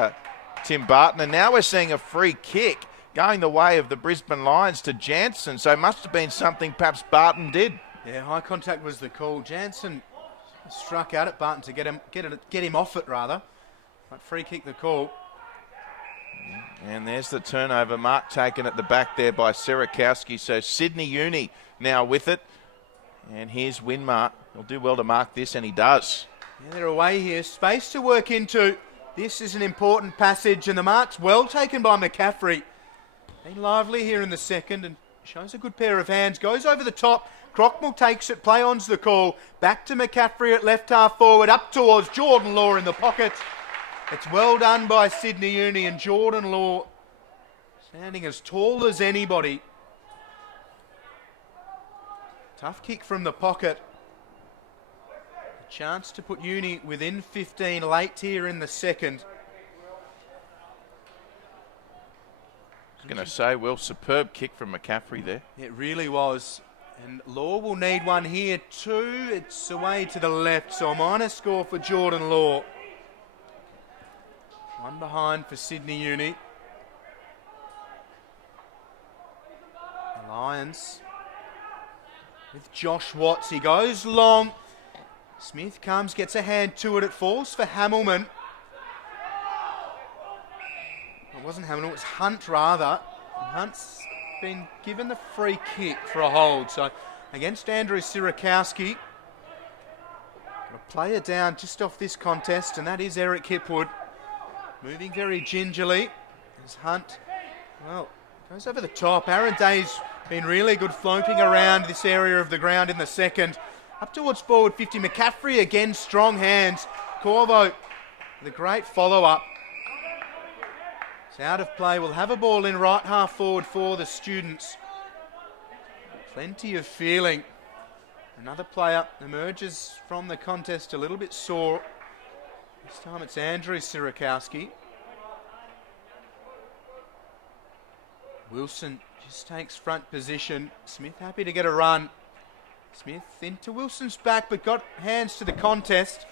Tim Barton. And now we're seeing a free kick going the way of the Brisbane Lions to Jansen. So it must have been something perhaps Barton did. Yeah, high contact was the call. Jansen struck out at Barton to get him off it, rather. But free kick the call. And there's the turnover. Mark taken at the back there by Sirakowski. So Sydney Uni now with it. And here's Winmar. He'll do well to mark this, and he does. Yeah, they're away here. Space to work into. This is an important passage, and the mark's well taken by McCaffrey. Been lively here in the second, and shows a good pair of hands. Goes over the top. Crockmell takes it. Play on's the call. Back to McCaffrey at left half forward. Up towards Jordan Law in the pocket. It's well done by Sydney Uni, and Jordan Law standing as tall as anybody. Tough kick from the pocket. A chance to put Uni within 15 late here in the second. I was going to say, well, superb kick from McCaffrey there. It really was. And Law will need one here too. It's away to the left, so a minor score for Jordan Law. One behind for Sydney Uni. The Lions with Josh Watts. He goes long. Smith comes, gets a hand to it. It falls for Hamilman. It wasn't Hamilton, it was Hunt rather. And Hunt's been given the free kick for a hold. So against Andrew Sirakowski. A player down just off this contest, and that is Eric Hipwood. Moving very gingerly as Hunt, well, goes over the top. Aaron Day's been really good floating around this area of the ground in the second. Up towards forward 50. McCaffrey again, strong hands. Corvo with a great follow-up. It's out of play. We'll have a ball in right half forward for the Students. Plenty of feeling. Another player emerges from the contest a little bit sore. This time it's Andrew Sirakowski. Wilson just takes front position. Smith happy to get a run. Smith into Wilson's back, but got hands to the contest.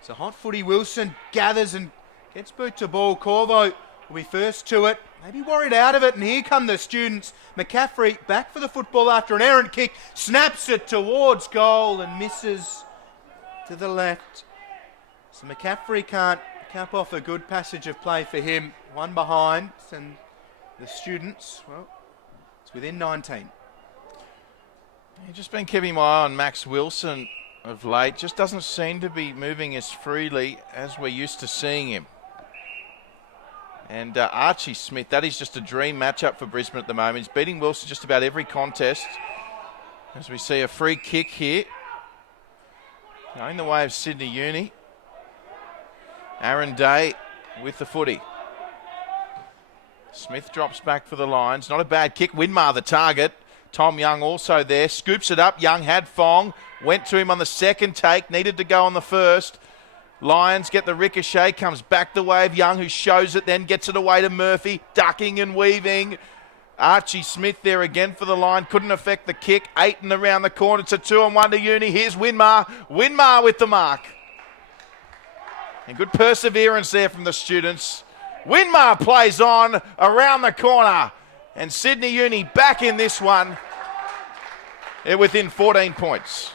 It's a hot footy. Wilson gathers and gets boot to ball. Corvo will be first to it. Maybe worried out of it, and here come the Students. McCaffrey back for the football after an errant kick. Snaps it towards goal and misses to the left. So McCaffrey can't cap off a good passage of play for him. One behind, and the Students, well, it's within 19. I've just been keeping my eye on Max Wilson of late. Just doesn't seem to be moving as freely as we're used to seeing him. And Archie Smith, that is just a dream matchup for Brisbane at the moment. He's beating Wilson just about every contest. As we see a free kick here. Going the way of Sydney Uni. Aaron Day with the footy. Smith drops back for the Lions. Not a bad kick. Winmar the target. Tom Young also there. Scoops it up. Young had Fong. Went to him on the second take. Needed to go on the first. Lions get the ricochet. Comes back the way of Young, who shows it, then gets it away to Murphy. Ducking and weaving. Archie Smith there again for the line. Couldn't affect the kick. Aiton around the corner. It's a 2-on-1 to Uni. Here's Winmar. Winmar with the mark. And good perseverance there from the Students. Winmar plays on around the corner. And Sydney Uni back in this one. They're within 14 points.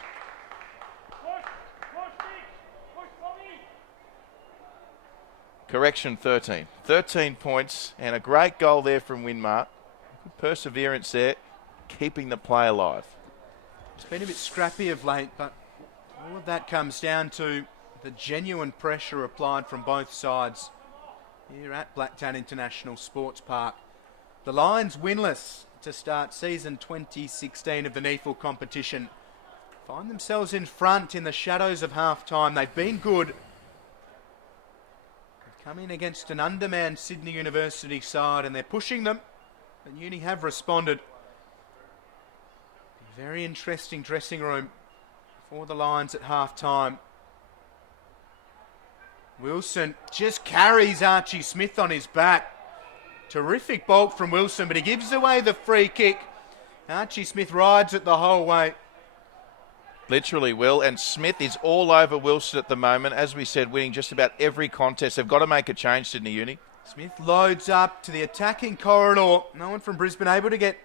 Correction, 13. 13 points and a great goal there from Winmar. Good perseverance there, keeping the play alive. It's been a bit scrappy of late, but all of that comes down to the genuine pressure applied from both sides here at Blacktown International Sports Park. The Lions winless to start season 2016 of the NEAFL competition find themselves in front in the shadows of half-time. They've been good. They've come in against an undermanned Sydney University side and they're pushing them, but Uni have responded. Very interesting dressing room for the Lions at half-time. Wilson just carries Archie Smith on his back. Terrific bolt from Wilson, but he gives away the free kick. Archie Smith rides it the whole way. Literally, Will, and Smith is all over Wilson at the moment. As we said, winning just about every contest. They've got to make a change, Sydney Uni. Smith loads up to the attacking corridor. No one from Brisbane able to get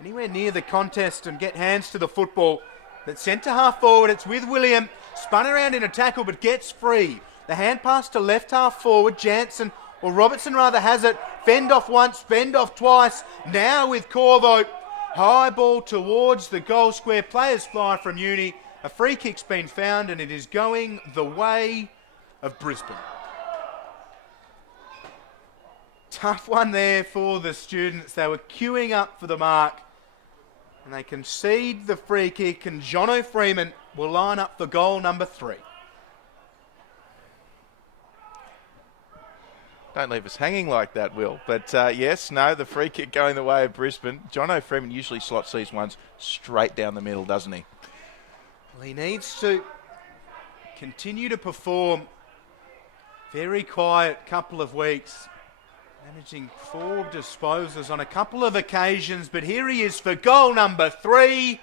anywhere near the contest and get hands to the football. But centre half forward, it's with William. Spun around in a tackle, but gets free. The hand pass to left half forward. Jansen, or Robertson rather, has it. Fend off once, fend off twice. Now with Corvo. High ball towards the goal square. Players fly from Uni. A free kick's been found and it is going the way of Brisbane. Tough one there for the students. They were queuing up for the mark and they concede the free kick and Jono Freeman will line up for goal number 3. Don't leave us hanging like that, Will. But yes, no, the free kick going the way of Brisbane. Jono Freeman usually slots these ones straight down the middle, doesn't he? Well, he needs to continue to perform. Very quiet couple of weeks. Managing 4 disposals on a couple of occasions. But here he is for goal number 3.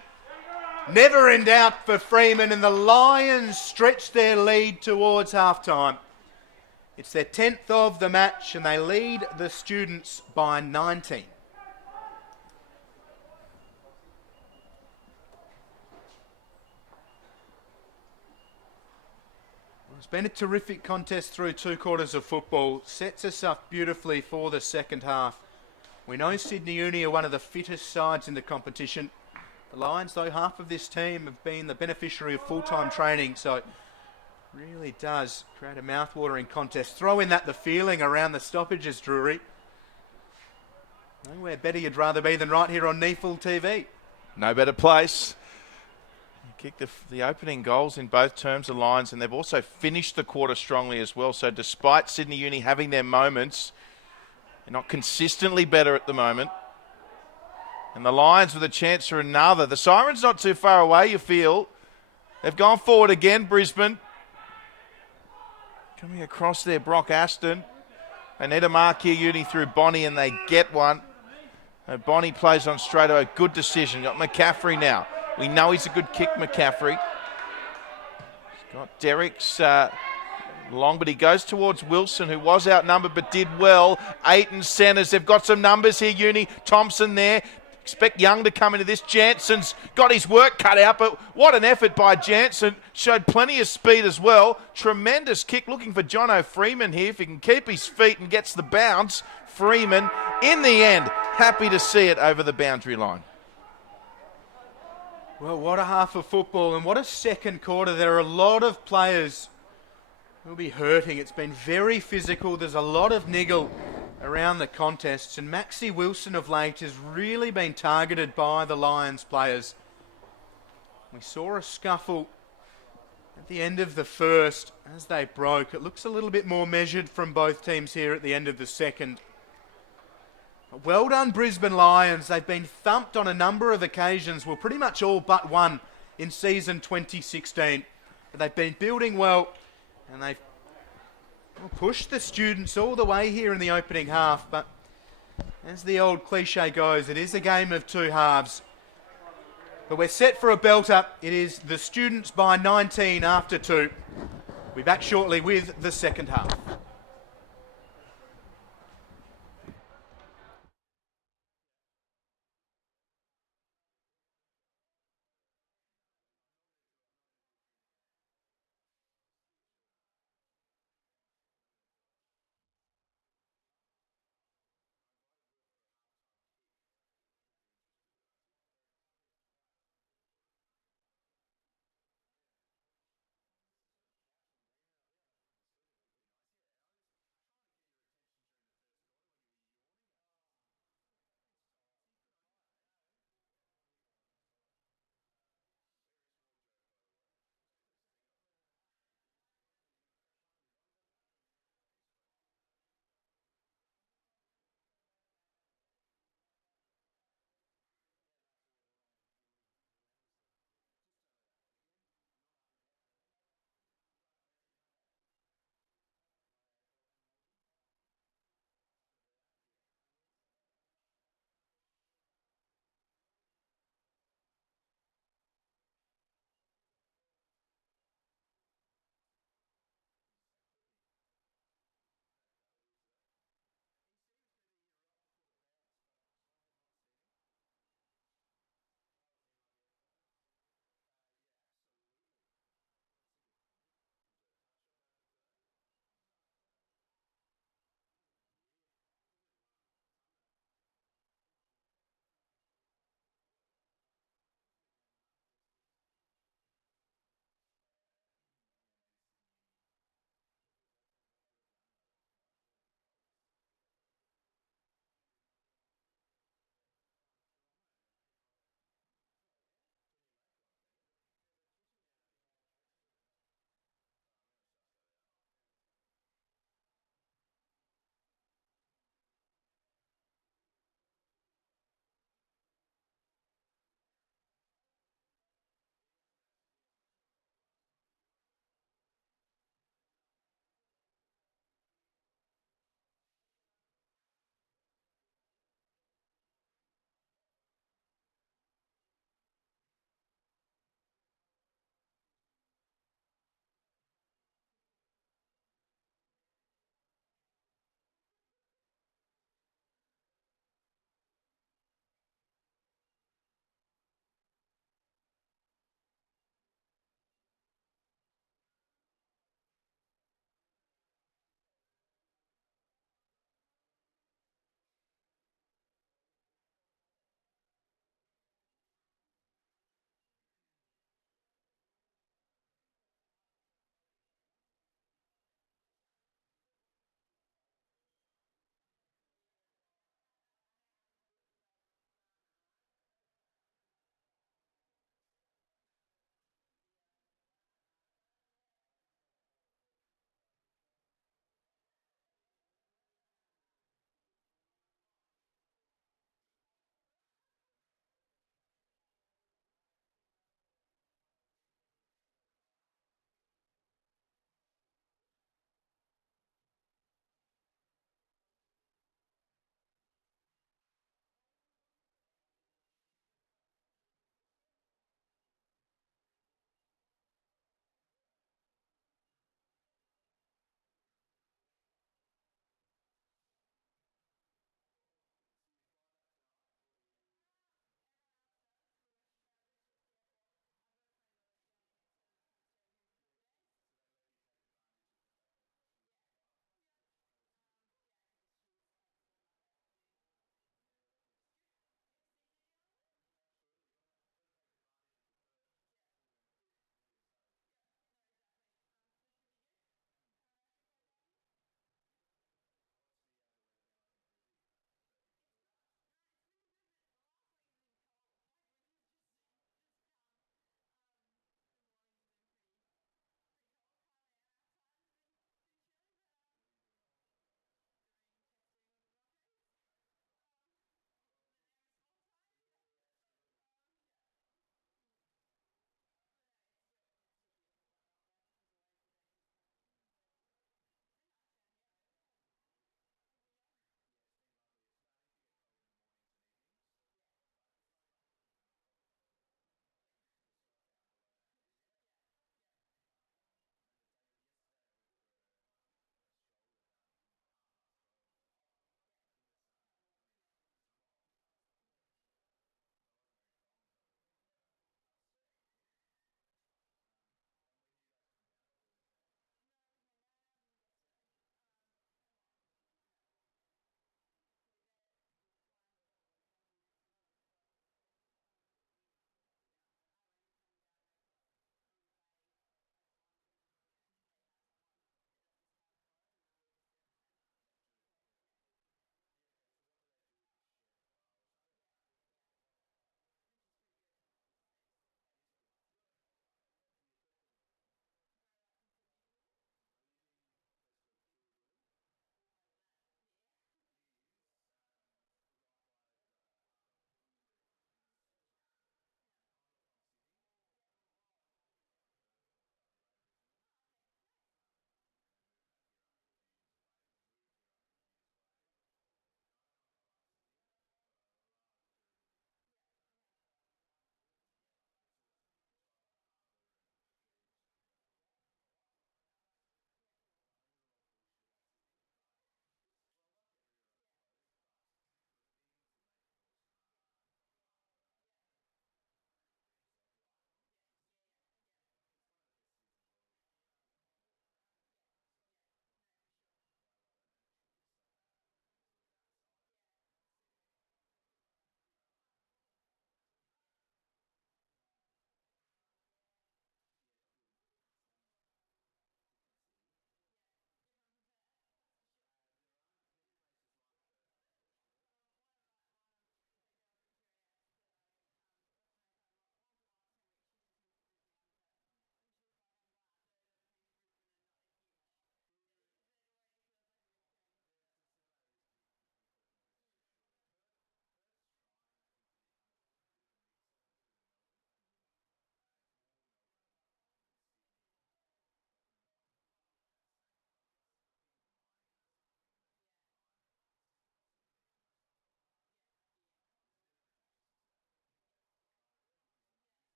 Never in doubt for Freeman. And the Lions stretch their lead towards halftime. It's their 10th of the match and they lead the students by 19. It's been a terrific contest through 2 quarters of football. Sets us up beautifully for the second half. We know Sydney Uni are one of the fittest sides in the competition. The Lions, though, half of this team have been the beneficiary of full-time training, so it really does create a mouth-watering contest. Throw in that the feeling around the stoppages, Drury. Nowhere better you'd rather be than right here on NEAFL TV. No better place. Kicked the opening goals in both terms of Lions, and they've also finished the quarter strongly as well. So despite Sydney Uni having their moments, they're not consistently better at the moment. And the Lions with a chance for another. The siren's not too far away, you feel. They've gone forward again, Brisbane. Coming across there, Brock Aston. They need a mark here, Uni, through Bonnie, and they get one. Bonnie plays on straight away. Good decision. Got McCaffrey now. We know he's a good kick, McCaffrey. He's got Derek's long, but he goes towards Wilson, who was outnumbered but did well. 8 and centres. They've got some numbers here, Uni. Thompson there. Expect Young to come into this. Jansen's got his work cut out, but what an effort by Jansen. Showed plenty of speed as well. Tremendous kick. Looking for Jono Freeman here. If he can keep his feet and gets the bounce. Freeman, in the end, happy to see it over the boundary line. Well, what a half of football and what a second quarter. There are a lot of players who'll be hurting. It's been very physical. There's a lot of niggle around the contests, and Maxie Wilson of late has really been targeted by the Lions players. We saw a scuffle at the end of the first as they broke. It looks a little bit more measured from both teams here at the end of the second. Well done, Brisbane Lions. They've been thumped on a number of occasions, well, pretty much all but one in season 2016. But they've been building well, and they've pushed the students all the way here in the opening half. But as the old cliche goes, it is a game of 2 halves. But we're set for a belter. It is the students by 19 after 2. We'll be back shortly with the second half.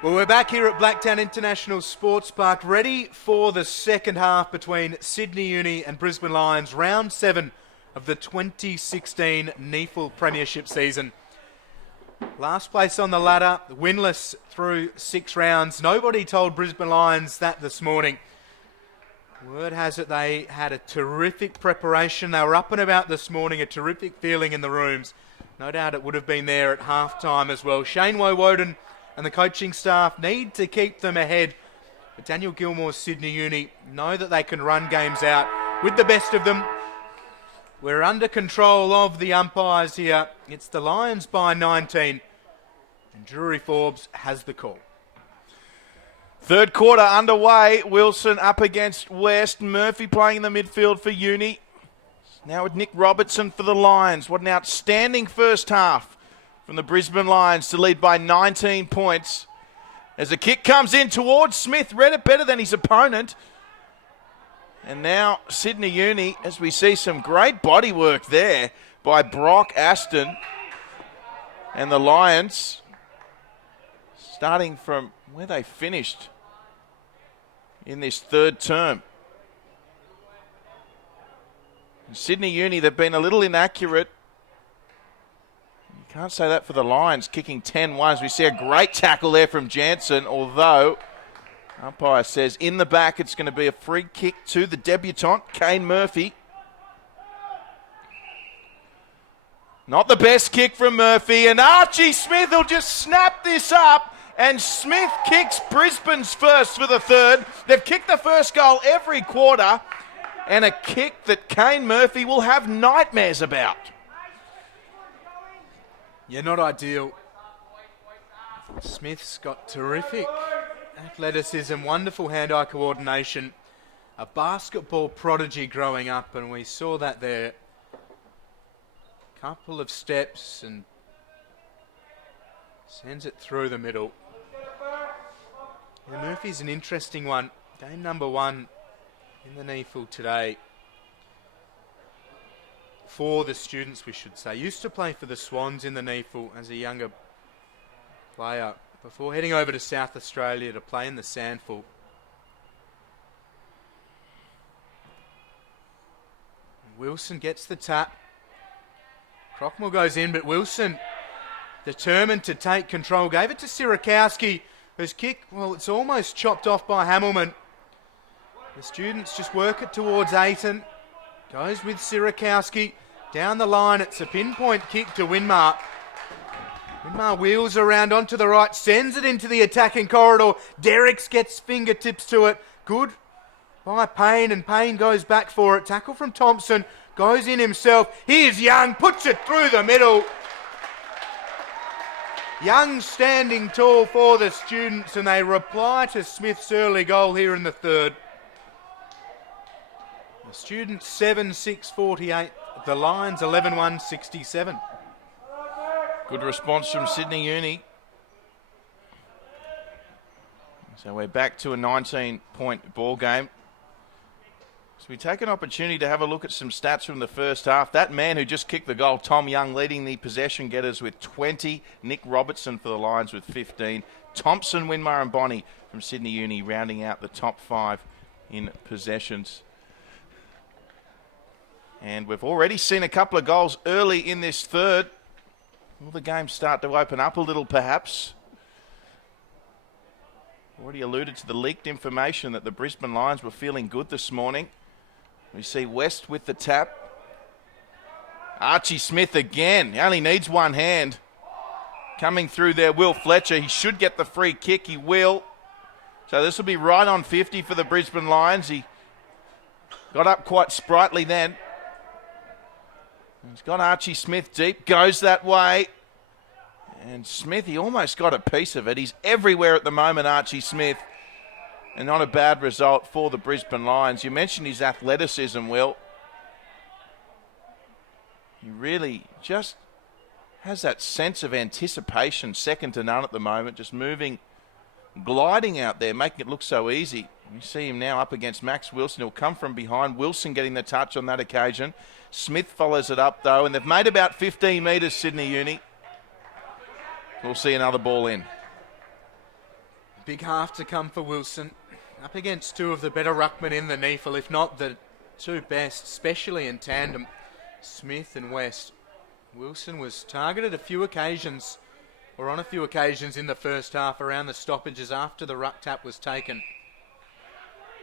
Well, we're back here at Blacktown International Sports Park, ready for the second half between Sydney Uni and Brisbane Lions, round 7 of the 2016 NEAFL Premiership season. Last place on the ladder, winless through 6 rounds. Nobody told Brisbane Lions that this morning. Word has it they had a terrific preparation. They were up and about this morning, a terrific feeling in the rooms. No doubt it would have been there at half-time as well. Shane Woden and the coaching staff need to keep them ahead. But Daniel Gilmore's Sydney Uni know that they can run games out with the best of them. We're under control of the umpires here. It's the Lions by 19. And Drury Forbes has the call. Third quarter underway. Wilson up against West. Murphy playing in the midfield for Uni. Now with Nick Robertson for the Lions. What an outstanding first half from the Brisbane Lions to lead by 19 points. As the kick comes in towards Smith, read it better than his opponent. And now Sydney Uni, as we see some great body work there by Brock Aston. And the Lions, starting from where they finished in this third term. And Sydney Uni, they've been a little inaccurate. You can't say that for the Lions, kicking 10-1s. We see a great tackle there from Jansen, although umpire says in the back it's going to be a free kick to the debutant, Kane Murphy. Not the best kick from Murphy, and Archie Smith will just snap this up, and Smith kicks Brisbane's first for the third. They've kicked the first goal every quarter, and a kick that Kane Murphy will have nightmares about. Yeah, not ideal. Smith's got terrific athleticism, wonderful hand-eye coordination, a basketball prodigy growing up, and we saw that there. Couple of steps and sends it through the middle. Yeah, Murphy's an interesting one. Game number 1 in the NEAFL today. For the students, we should say. Used to play for the Swans in the NEAFL as a younger player before heading over to South Australia to play in the Sandful. Wilson gets the tap. Crockmore goes in, but Wilson, determined to take control, gave it to Sirakowski, whose kick, well, it's almost chopped off by Hamilman. The students just work it towards Ayton. Goes with Sirakowski. Down the line, it's a pinpoint kick to Winmar. Winmar wheels around onto the right, sends it into the attacking corridor. Derricks gets fingertips to it. Good by Payne, and Payne goes back for it. Tackle from Thompson. Goes in himself. Here's Young, puts it through the middle. Young standing tall for the students, and they reply to Smith's early goal here in the third. The students 7-6-48. The Lions 11-1-67. Good response from Sydney Uni. So we're back to a 19-point ball game. So we take an opportunity to have a look at some stats from the first half. That man who just kicked the goal, Tom Young, leading the possession getters with 20. Nick Robertson for the Lions with 15. Thompson, Winmar and Bonney from Sydney Uni rounding out the top 5 in possessions. And we've already seen a couple of goals early in this third. Will the game start to open up a little perhaps? Already alluded to the leaked information that the Brisbane Lions were feeling good this morning. We see West with the tap. Archie Smith again. He only needs one hand. Coming through there, Will Fletcher. He should get the free kick. He will. So this will be right on 50 for the Brisbane Lions. He got up quite sprightly then. He's got Archie Smith deep. Goes that way. And Smith, he almost got a piece of it. He's everywhere at the moment, Archie Smith. And not a bad result for the Brisbane Lions. You mentioned his athleticism, Will. He really just has that sense of anticipation, second to none at the moment. Just moving, gliding out there, making it look so easy. You see him now up against Max Wilson. He'll come from behind. Wilson getting the touch on that occasion. Smith follows it up, though. And they've made about 15 metres, Sydney Uni. We'll see another ball in. Big half to come for Wilson. Up against two of the better ruckmen in the NEAFL, if not the two best, especially in tandem, Smith and West. Wilson was targeted on a few occasions in the first half around the stoppages after the ruck tap was taken.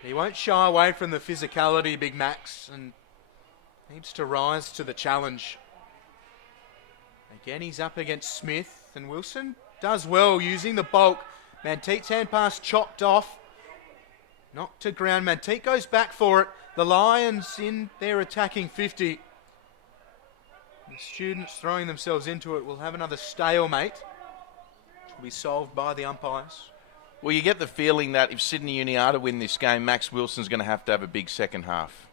He won't shy away from the physicality, Big Max, and needs to rise to the challenge. Again, he's up against Smith, and Wilson does well using the bulk. Manteet's hand pass chopped off. Knocked to ground. Manteet goes back for it. The Lions in their attacking 50. The students throwing themselves into it will have another stalemate, which will be solved by the umpires. Well, you get the feeling that if Sydney Uni are to win this game, Max Wilson's going to have a big second half.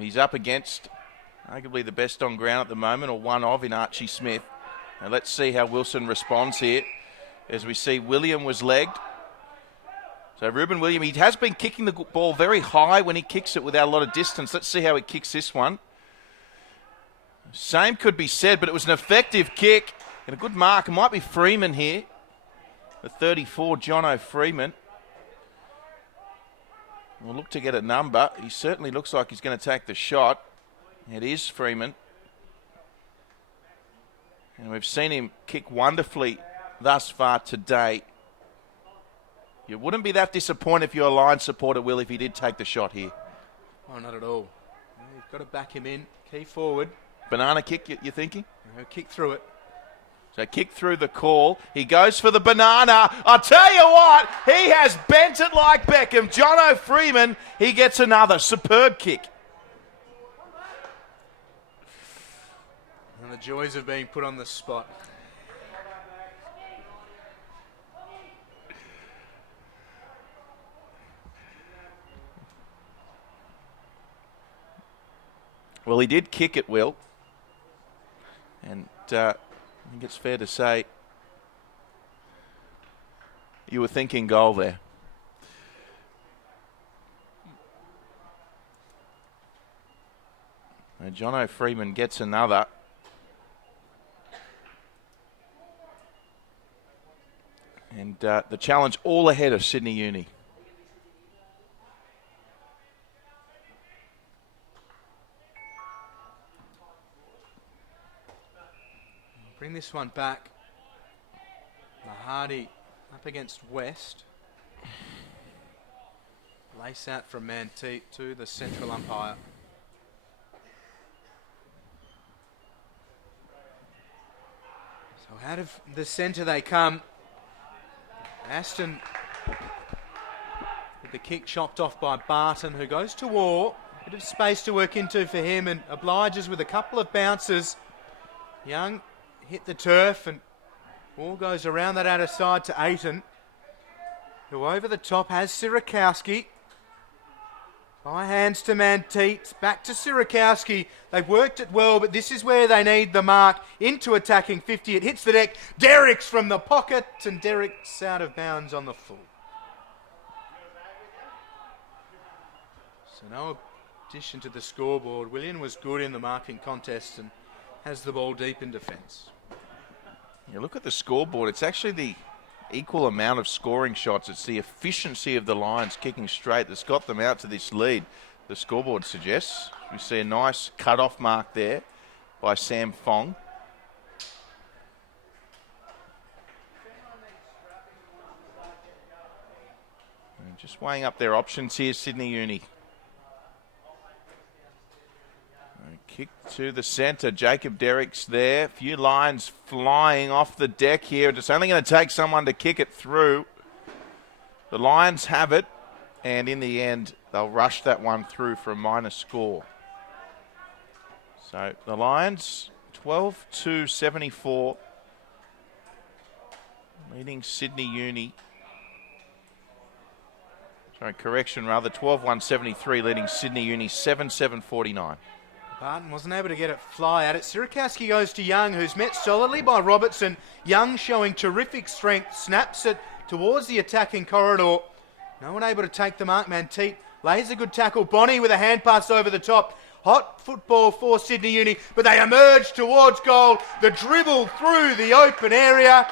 He's up against arguably the best on ground at the moment, or one of, in Archie Smith. Now let's see how Wilson responds here. As we see, William was legged. So Ruben William, he has been kicking the ball very high when he kicks it without a lot of distance. Let's see how he kicks this one. Same could be said, but it was an effective kick and a good mark. It might be Freeman here. The 34, Jono Freeman. We'll look to get a number. He certainly looks like he's going to take the shot. It is Freeman. And we've seen him kick wonderfully thus far today. You wouldn't be that disappointed if you're a Lions supporter, Will, if he did take the shot here. Oh, not at all. You've got to back him in. Key forward. Banana kick, you're thinking? No, kick through it. So kick through the call. He goes for the banana. I'll tell you what, he has bent it like Beckham. Jono Freeman, he gets another superb kick. And the joys of being put on the spot. Well, he did kick it, Will. And I think it's fair to say you were thinking goal there. And Jono Freeman gets another. And the challenge all ahead of Sydney Uni. Bring this one back. Mahadi up against West. Lace out from Manteet to the central umpire. So out of the centre they come. Aston with the kick chopped off by Barton, who goes to war. Bit of space to work into for him and obliges with a couple of bounces. Young hit the turf and ball goes around that outer side to Aiton, who over the top has Sirakowski. By hands to Manteet, back to Sirakowski. They've worked it well, but this is where they need the mark. Into attacking 50, it hits the deck. Derrick's from the pocket, and Derrick's out of bounds on the full. So no addition to the scoreboard. William was good in the marking contest and has the ball deep in defence. You look at the scoreboard, it's actually the equal amount of scoring shots. It's the efficiency of the Lions kicking straight that's got them out to this lead, the scoreboard suggests. We see a nice cut-off mark there by Sam Fong. And just weighing up their options here, Sydney Uni. Kick to the centre. Jacob Derrick's there. A few lines flying off the deck here. It's only going to take someone to kick it through. The Lions have it, and in the end, they'll rush that one through for a minor score. So the Lions, 12-74, leading Sydney Uni. Sorry, correction rather, 12-1-73, leading Sydney Uni, 7-7-49. Barton wasn't able to get it fly at it. Sirakowski goes to Young, who's met solidly by Robertson. Young showing terrific strength, snaps it towards the attacking corridor. No one able to take the mark. Manteet lays a good tackle. Bonnie with a hand pass over the top. Hot football for Sydney Uni, but they emerge towards goal. The dribble through the open area.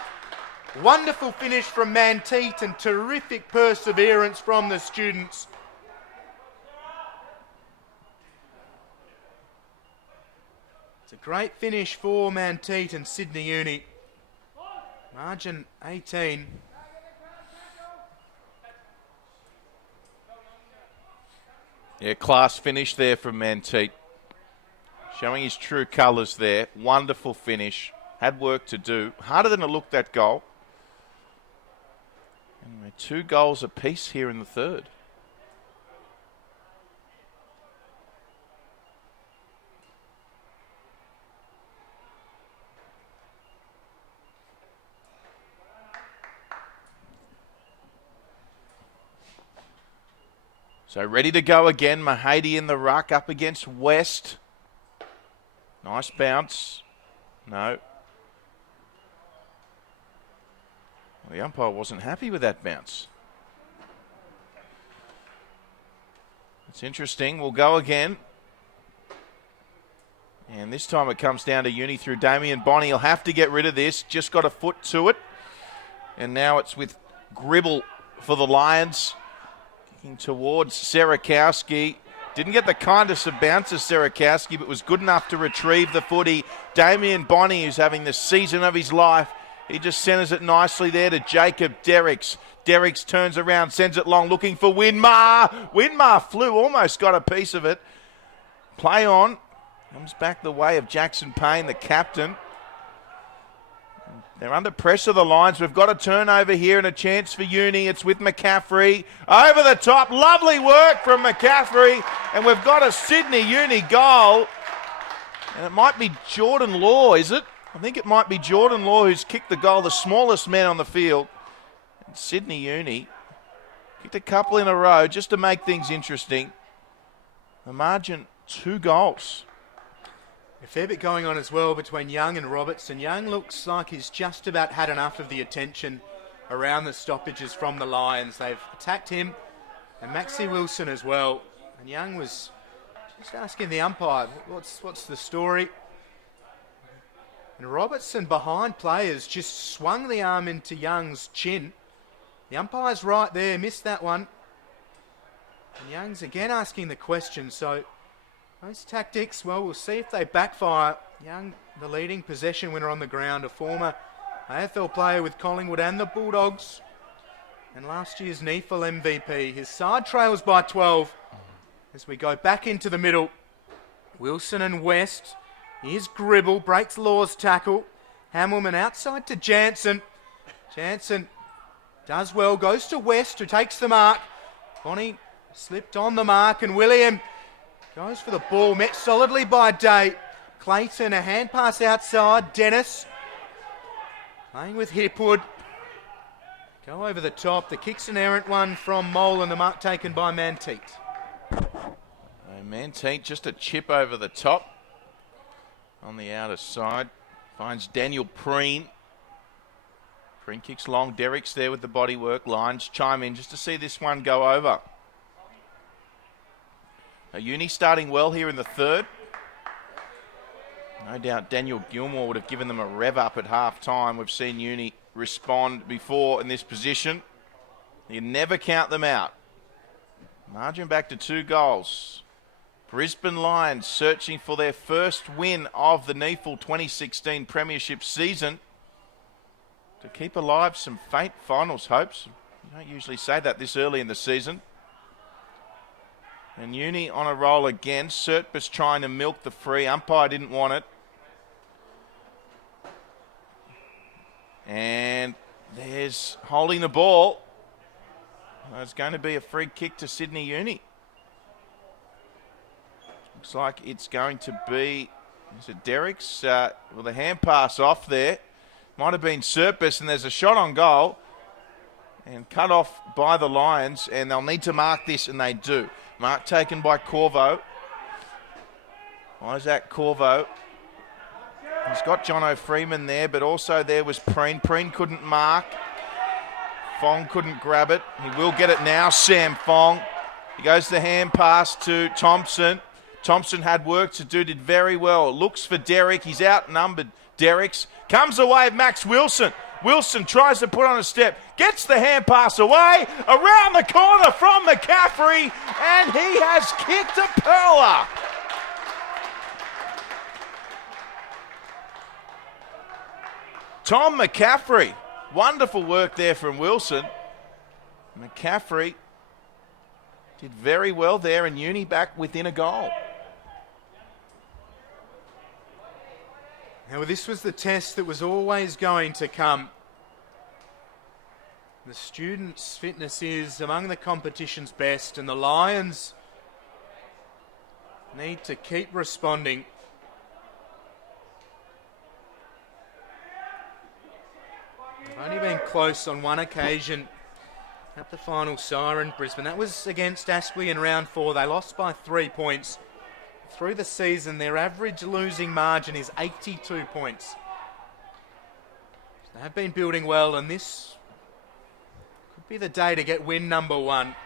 Wonderful finish from Manteet and terrific perseverance from the students. It's a great finish for Manteet and Sydney Uni. Margin 18. Yeah, class finish there from Manteet. Showing his true colours there. Wonderful finish. Had work to do. Harder than it looked, that goal. Anyway, 2 goals apiece here in the third. So ready to go again. Mahady in the ruck up against West. Nice bounce. No. Well, the umpire wasn't happy with that bounce. It's interesting. We'll go again. And this time it comes down to Uni through Damien Bonney. He'll have to get rid of this. Just got a foot to it. And now it's with Gribble for the Lions. Kicking towards Serakowski. Didn't get the kindest of bounces, Serakowski, but was good enough to retrieve the footy. Damien Bonney, who's having the season of his life, he just centres it nicely there to Jacob Derricks. Derricks turns around, sends it long, looking for Winmar. Winmar flew, almost got a piece of it. Play on. Comes back the way of Jackson Payne, the captain. They're under pressure, the Lions. We've got a turnover here and a chance for Uni. It's with McCaffrey. Over the top. Lovely work from McCaffrey. And we've got a Sydney Uni goal. And it might be Jordan Law, is it? I think it might be Jordan Law who's kicked the goal, the smallest man on the field. And Sydney Uni kicked a couple in a row just to make things interesting. The margin, 2 goals. A fair bit going on as well between Young and Robertson. Young looks like he's just about had enough of the attention around the stoppages from the Lions. They've attacked him and Maxie Wilson as well. And Young was just asking the umpire, what's the story? And Robertson behind players just swung the arm into Young's chin. The umpire's right there, missed that one. And Young's again asking the question, so those tactics, well, we'll see if they backfire. Young, the leading possession winner on the ground, a former AFL player with Collingwood and the Bulldogs, and last year's NEAFL MVP. His side trails by 12 as we go back into the middle. Wilson and West. Here's Gribble, breaks Law's tackle. Hamilman outside to Jansen. Jansen does well, goes to West, who takes the mark. Bonnie slipped on the mark, and William goes for the ball, met solidly by Day. Clayton, a hand pass outside. Dennis playing with Hipwood. Go over the top. The kick's an errant one from Mole, and the mark taken by Manteet. Manteet, just a chip over the top on the outer side. Finds Daniel Preen. Preen kicks long. Derrick's there with the body work. Lions chime in just to see this one go over. Uni starting well here in the third. No doubt Daniel Gilmore would have given them a rev up at half time. We've seen Uni respond before in this position. You never count them out. Margin back to 2 goals. Brisbane Lions searching for their first win of the NEAFL 2016 Premiership season to keep alive some faint finals hopes. You don't usually say that this early in the season. And Uni on a roll again. Sertbus trying to milk the free. Umpire didn't want it. And there's holding the ball. It's going to be a free kick to Sydney Uni. Looks like it's going to be, is it Derrick's? Well, the hand pass off there. Might have been Sertbus, and there's a shot on goal. And cut off by the Lions, and they'll need to mark this, and they do. Mark taken by Corvo. Isaac Corvo. He's got Jono Freeman there, but also there was Preen. Preen couldn't mark. Fong couldn't grab it. He will get it now, Sam Fong. He goes the hand pass to Thompson. Thompson had work to do, did very well. Looks for Derrick. He's outnumbered. Derricks comes away with Max Wilson. Wilson tries to put on a step, gets the hand pass away, around the corner from McCaffrey, and he has kicked a pearler. Tom McCaffrey, wonderful work there from Wilson. McCaffrey did very well there, and Uni back within a goal. Now, this was the test that was always going to come. The students' fitness is among the competition's best, and the Lions need to keep responding. They've only been close on one occasion at the final siren, Brisbane. That was against Aspley in round 4. They lost by 3 points. Through the season, their average losing margin is 82 points. They have been building well, and this could be the day to get win number 1.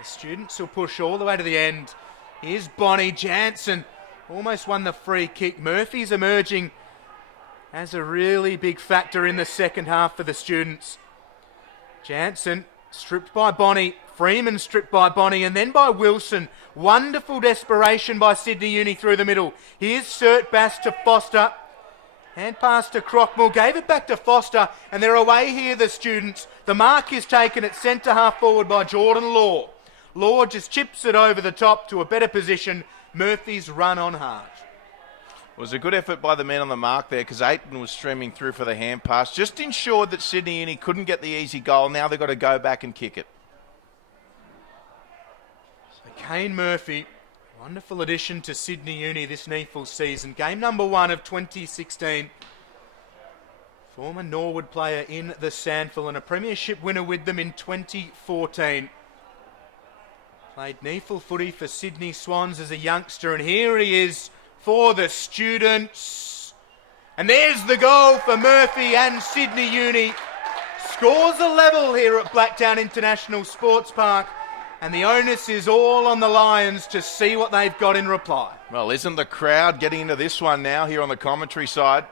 The students will push all the way to the end. Here's Bonnie Jansen. Almost won the free kick. Murphy's emerging as a really big factor in the second half for the students. Jansen stripped by Bonnie. Freeman stripped by Bonnie, and then by Wilson. Wonderful desperation by Sydney Uni through the middle. Here's Cert Bass to Foster. Hand pass to Crockmore. Gave it back to Foster, and they're away here, the students. The mark is taken at centre half forward by Jordan Law. Law just chips it over the top to a better position. Murphy's run on hard. It was a good effort by the men on the mark there, because Aiton was streaming through for the hand pass. Just ensured that Sydney Uni couldn't get the easy goal. Now they've got to go back and kick it. Kane Murphy, wonderful addition to Sydney Uni this NEAFL season. Game number 1 of 2016. Former Norwood player in the Sandful and a premiership winner with them in 2014. Played NEAFL footy for Sydney Swans as a youngster, and here he is for the students. And there's the goal for Murphy, and Sydney Uni scores a level here at Blacktown International Sports Park. And the onus is all on the Lions to see what they've got in reply. Well, isn't the crowd getting into this one now here on the commentary side?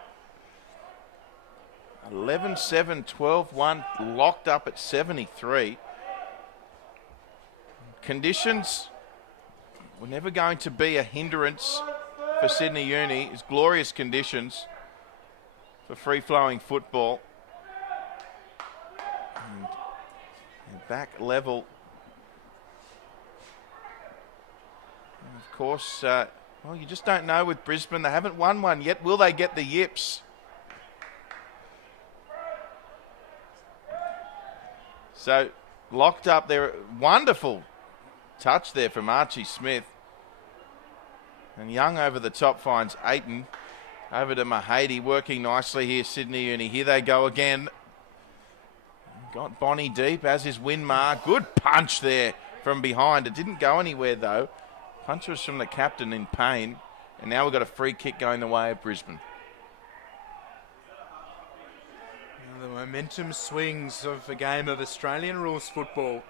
11-7, 12-1, locked up at 73. Conditions were never going to be a hindrance for Sydney Uni. It's glorious conditions for free-flowing football. And back level. Of course, well, you just don't know with Brisbane. They haven't won one yet. Will they get the yips? So, locked up there. Wonderful touch there from Archie Smith. And Young over the top finds Aiton. Over to Mahady, working nicely here, Sydney Uni. Here they go again. Got Bonnie deep, as is Winmar. Good punch there from behind. It didn't go anywhere, though. Punch was from the captain in pain. And now we've got a free kick going the way of Brisbane. The momentum swings of a game of Australian rules football.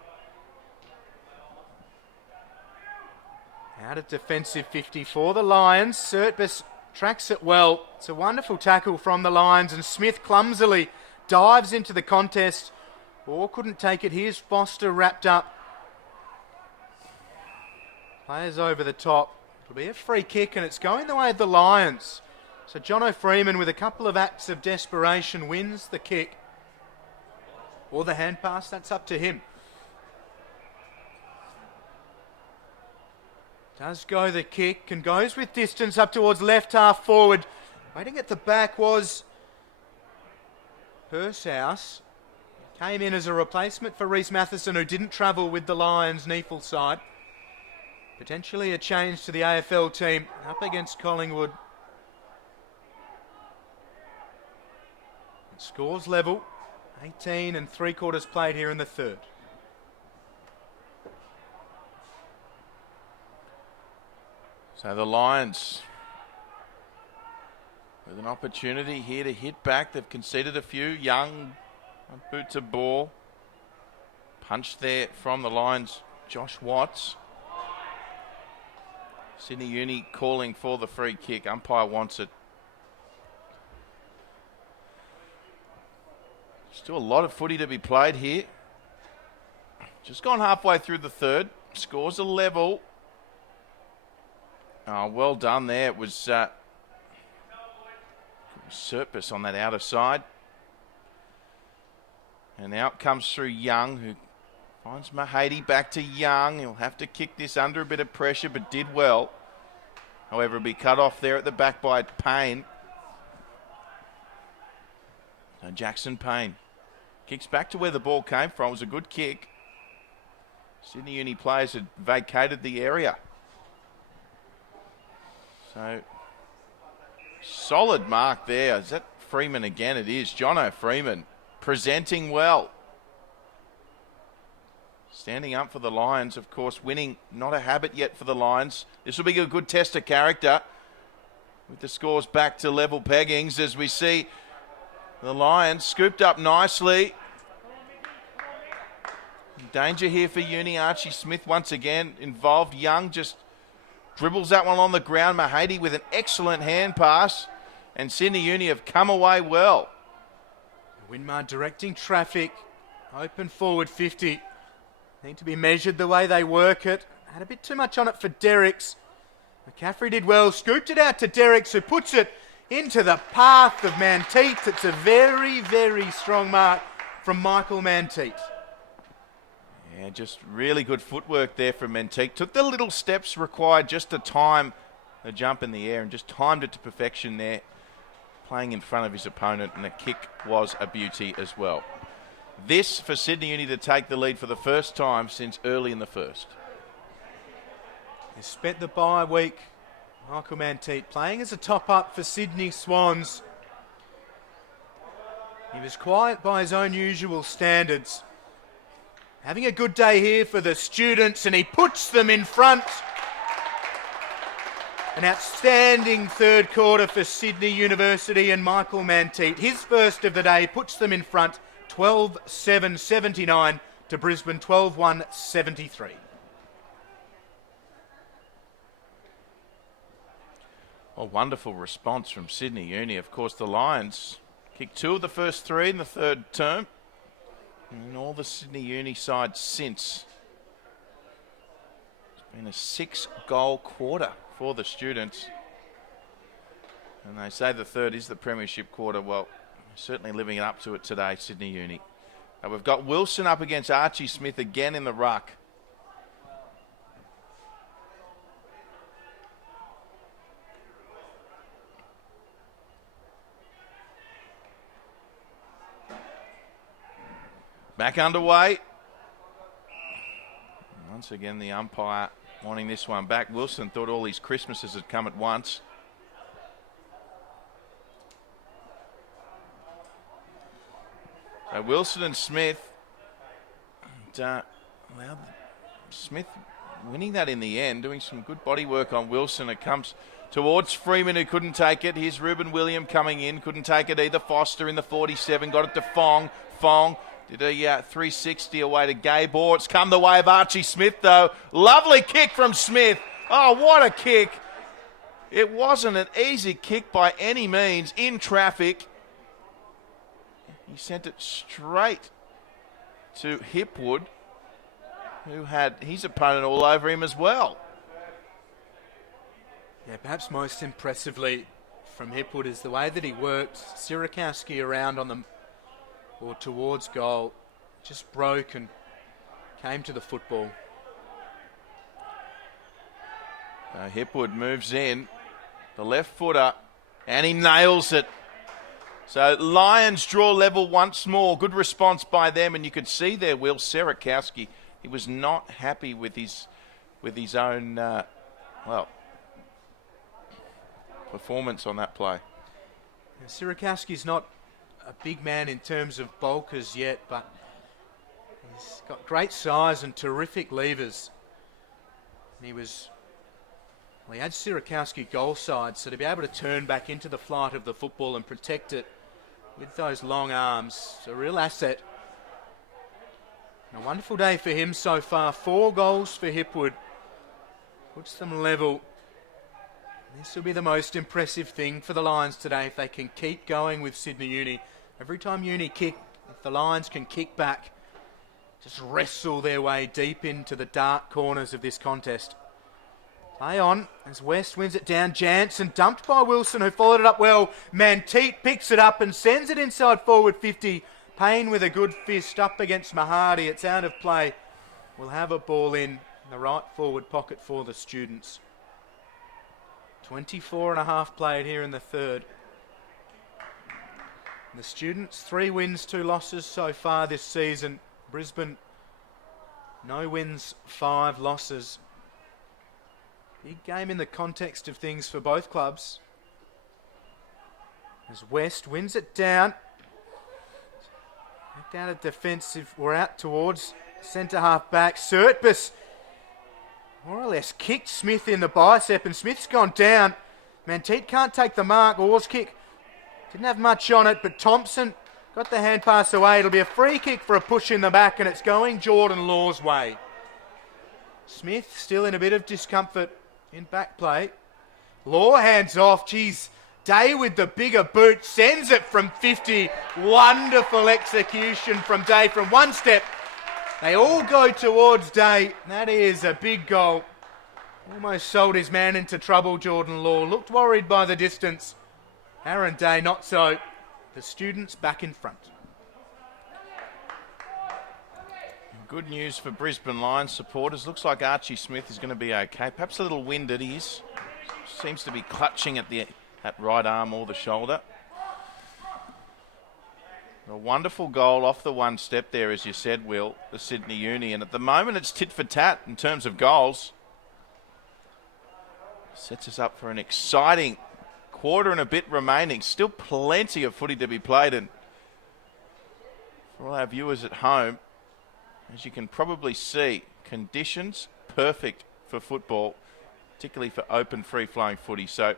Out of defensive 50 for the Lions. Sertbus tracks it well. It's a wonderful tackle from the Lions, and Smith clumsily dives into the contest. Or couldn't take it. Here's Foster wrapped up. Players over the top. It'll be a free kick, and it's going the way of the Lions. So Jono Freeman, with a couple of acts of desperation, wins the kick. Or the hand pass, that's up to him. Does go the kick and goes with distance up towards left half forward. Waiting at the back was Hursthouse. Came in as a replacement for Reece Matheson, who didn't travel with the Lions NEAFL side. Potentially a change to the AFL team up against Collingwood. Scores level. 18 and 3/4 played here in the third. So the Lions with an opportunity here to hit back. They've conceded a few. Young, boot to ball. Punch there from the Lions, Josh Watts. Sydney Uni calling for the free kick. Umpire wants it. Still a lot of footy to be played here. Just gone halfway through the third. Scores a level. Oh, well done there. It was Serpis on that outer side. And out comes through Young, who finds Mahady back to Young. He'll have to kick this under a bit of pressure, but did well. However, it'll be cut off there at the back by Payne. So Jackson Payne kicks back to where the ball came from. It was a good kick. Sydney Uni players had vacated the area. So, solid mark there. Is that Freeman again? It is. Jono Freeman presenting well. Standing up for the Lions, of course, winning not a habit yet for the Lions. This will be a good test of character with the scores back to level peggings as we see the Lions scooped up nicely. Danger here for Uni. Archie Smith once again involved. Young just dribbles that one on the ground. Mahady with an excellent hand pass. And Sydney Uni have come away well. Winmar directing traffic. Open forward 50. Need to be measured the way they work it. Had a bit too much on it for Derricks. McCaffrey did well. Scooped it out to Derricks, who puts it into the path of Manteet. It's a very, very strong mark from Michael Manteet. Yeah, just really good footwork there from Manteet. Took the little steps required just to time the jump in the air and just timed it to perfection there, playing in front of his opponent, and the kick was a beauty as well. This for Sydney Uni to take the lead for the first time since early in the first. He spent the bye week, Michael Manteet, playing as a top-up for Sydney Swans. He was quiet by his own usual standards. Having a good day here for the students, and he puts them in front. An outstanding third quarter for Sydney University and Michael Manteet. His first of the day puts them in front, 12-7-79 to Brisbane, 12-1-73. A wonderful response from Sydney Uni. Of course, the Lions kicked 2 of the first 3 in the third term. And all the Sydney Uni sides since. It's been a 6-goal quarter for the students. And they say the third is the premiership quarter. Well, certainly living up to it today, Sydney Uni. We've got Wilson up against Archie Smith again in the ruck. Back underway. Once again, the umpire wanting this one back. Wilson thought all his Christmases had come at once. So Wilson and Smith. Smith winning that in the end, doing some good body work on Wilson. It comes towards Freeman, who couldn't take it. Here's Ruben William coming in. Couldn't take it either. Foster in the 47. Got it to Fong. Fong did a 360 away to Gabor. It's come the way of Archie Smith, though. Lovely kick from Smith. Oh, what a kick. It wasn't an easy kick by any means in traffic. He sent it straight to Hipwood, who had his opponent all over him as well. Yeah, perhaps most impressively from Hipwood is the way that he worked Sirakowski around on them or towards goal. Just broke and came to the football. Hipwood moves in, the left footer, and he nails it. So Lions draw level once more. Good response by them, and you could see there, Will Sirakowski, he was not happy with his own performance on that play. Sirakowski's not a big man in terms of bulk as yet, but he's got great size and terrific levers. And he had Sirakowski goal side, so to be able to turn back into the flight of the football and protect it with those long arms, a real asset. And a wonderful day for him so far. 4 goals for Hipwood. Puts them level. This will be the most impressive thing for the Lions today if they can keep going with Sydney Uni. Every time Uni kick, if if the Lions can kick back, just wrestle their way deep into the dark corners of this contest. Play on as West wins it down. Jansen dumped by Wilson, who followed it up well. Manteet picks it up and sends it inside forward 50. Payne with a good fist up against Mahadi. It's out of play. We'll have a ball in the right forward pocket for the Students. 24.5 played here in the third. The Students, 3 wins, 2 losses so far this season. Brisbane, no wins, 5 losses. Big game in the context of things for both clubs. As West wins it down. Back down to defensive. We're out towards centre half back. Surtbus more or less kicked Smith in the bicep, and Smith's gone down. Manteet can't take the mark. Orr's kick didn't have much on it, but Thompson got the hand pass away. It'll be a free kick for a push in the back, and it's going Jordan Law's way. Smith still in a bit of discomfort in back play. Law hands off. Geez, Day with the bigger boot sends it from 50. Wonderful execution from Day from one step. They all go towards Day. That is a big goal. Almost sold his man into trouble, Jordan Law. Looked worried by the distance. Aaron Day not so. The Students back in front. Good news for Brisbane Lions supporters. Looks like Archie Smith is going to be okay. Perhaps a little winded. He is. Seems to be clutching at that right arm or the shoulder. A wonderful goal off the one step there, as you said, Will, the Sydney Uni. And at the moment, it's tit for tat in terms of goals. Sets us up for an exciting quarter and a bit remaining. Still plenty of footy to be played. And for all our viewers at home, as you can probably see, conditions perfect for football, particularly for open, free-flowing footy. So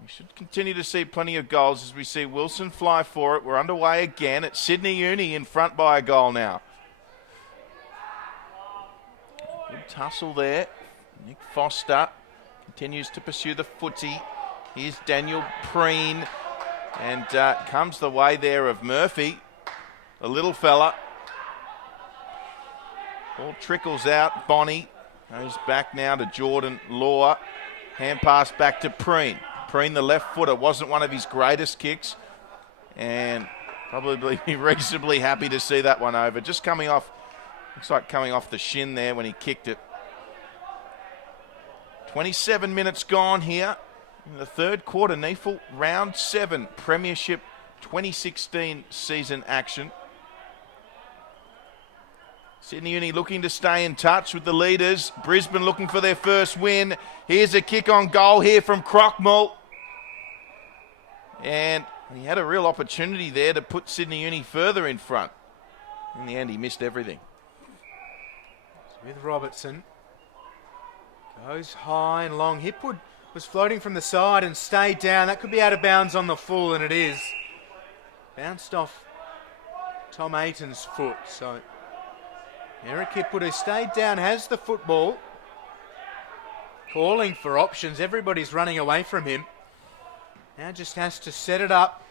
we should continue to see plenty of goals as we see Wilson fly for it. We're underway again at Sydney Uni in front by a goal now. Good tussle there. Nick Foster continues to pursue the footy. Here's Daniel Preen, and comes the way there of Murphy, the little fella. Ball trickles out. Bonnie goes back now to Jordan Law. Hand pass back to Preen. Preen, the left footer, wasn't one of his greatest kicks, and probably be reasonably happy to see that one over. Just coming off, looks like coming off the shin there when he kicked it. 27 minutes gone here in the third quarter. NEAFL round 7 Premiership 2016 season action. Sydney Uni looking to stay in touch with the leaders. Brisbane looking for their first win. Here's a kick on goal here from Crockmull. And he had a real opportunity there to put Sydney Uni further in front. In the end, he missed everything. With Robertson. Goes high and long. Hipwood was floating from the side and stayed down. That could be out of bounds on the full, and it is. Bounced off Tom Ayton's foot, so Eric Hipwood, who stayed down, has the football. Calling for options. Everybody's running away from him. Now just has to set it up.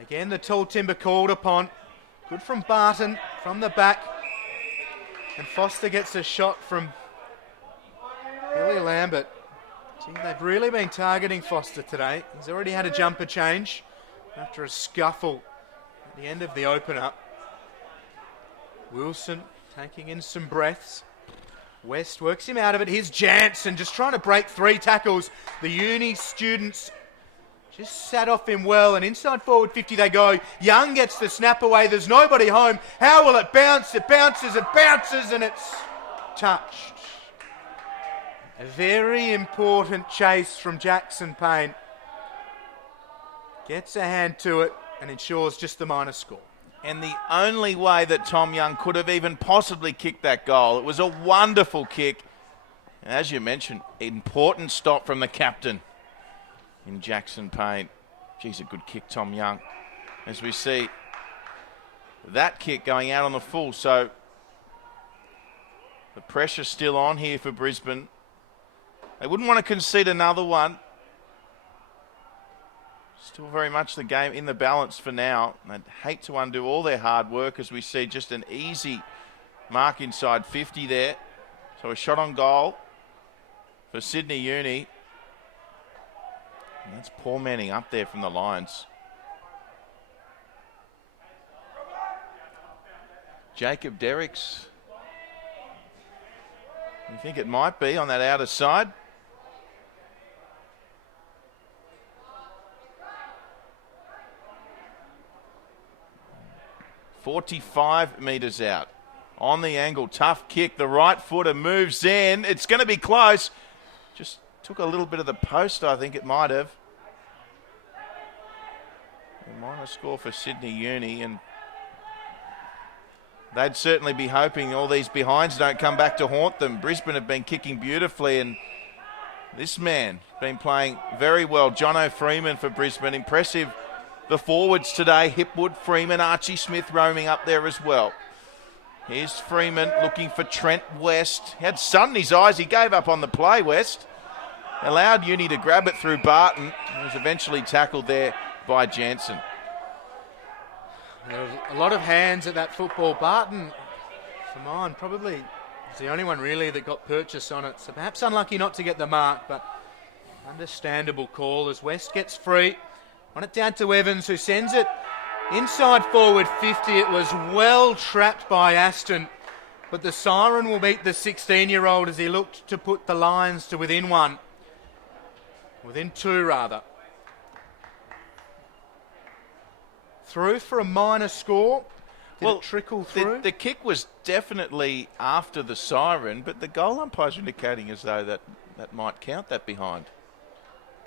Again, the tall timber called upon. Good from Barton from the back. And Foster gets a shot from Billy Lambert. Gee, they've really been targeting Foster today. He's already had a jumper change after a scuffle at the end of the opener. Wilson taking in some breaths. West works him out of it. Here's Jansen just trying to break 3 tackles. The Uni Students just sat off him well, and inside forward 50 they go. Young gets the snap away. There's nobody home. How will it bounce? It bounces, and it's touched. A very important chase from Jackson Payne. Gets a hand to it and ensures just the minor score. And the only way that Tom Young could have even possibly kicked that goal. It was a wonderful kick. And as you mentioned, important stop from the captain in Jackson Payne. Geez, a good kick, Tom Young. As we see that kick going out on the full. So the pressure's still on here for Brisbane. They wouldn't want to concede another one. Still very much the game in the balance for now. I'd hate to undo all their hard work as we see just an easy mark inside 50 there. So a shot on goal for Sydney Uni. And that's Paul Manning up there from the Lions. Jacob Derricks. You think it might be on that outer side? "45 metres out. On the angle, tough kick. The right footer moves in. It's going to be close. Just took a little bit of the post, I think it might have. A minor score for Sydney Uni, and they'd certainly be hoping all these behinds don't come back to haunt them. Brisbane have been kicking beautifully, and this man been playing very well. Jono Freeman for Brisbane. Impressive. The forwards today, Hipwood, Freeman, Archie Smith roaming up there as well. Here's Freeman looking for Trent West. He had sun in his eyes. He gave up on the play, West. Allowed Uni to grab it through Barton. He was eventually tackled there by Jansen. There was a lot of hands at that football. Barton, for mine, probably is the only one really that got purchase on it. So perhaps unlucky not to get the mark, but understandable call as West gets free. On it down to Evans, who sends it inside forward 50. It was well trapped by Aston, but the siren will beat the 16-year-old as he looked to put the Lions to within two rather. Through for a minor score. Did it trickle through? The kick was definitely after the siren, but the goal umpire's indicating as though that might count that behind.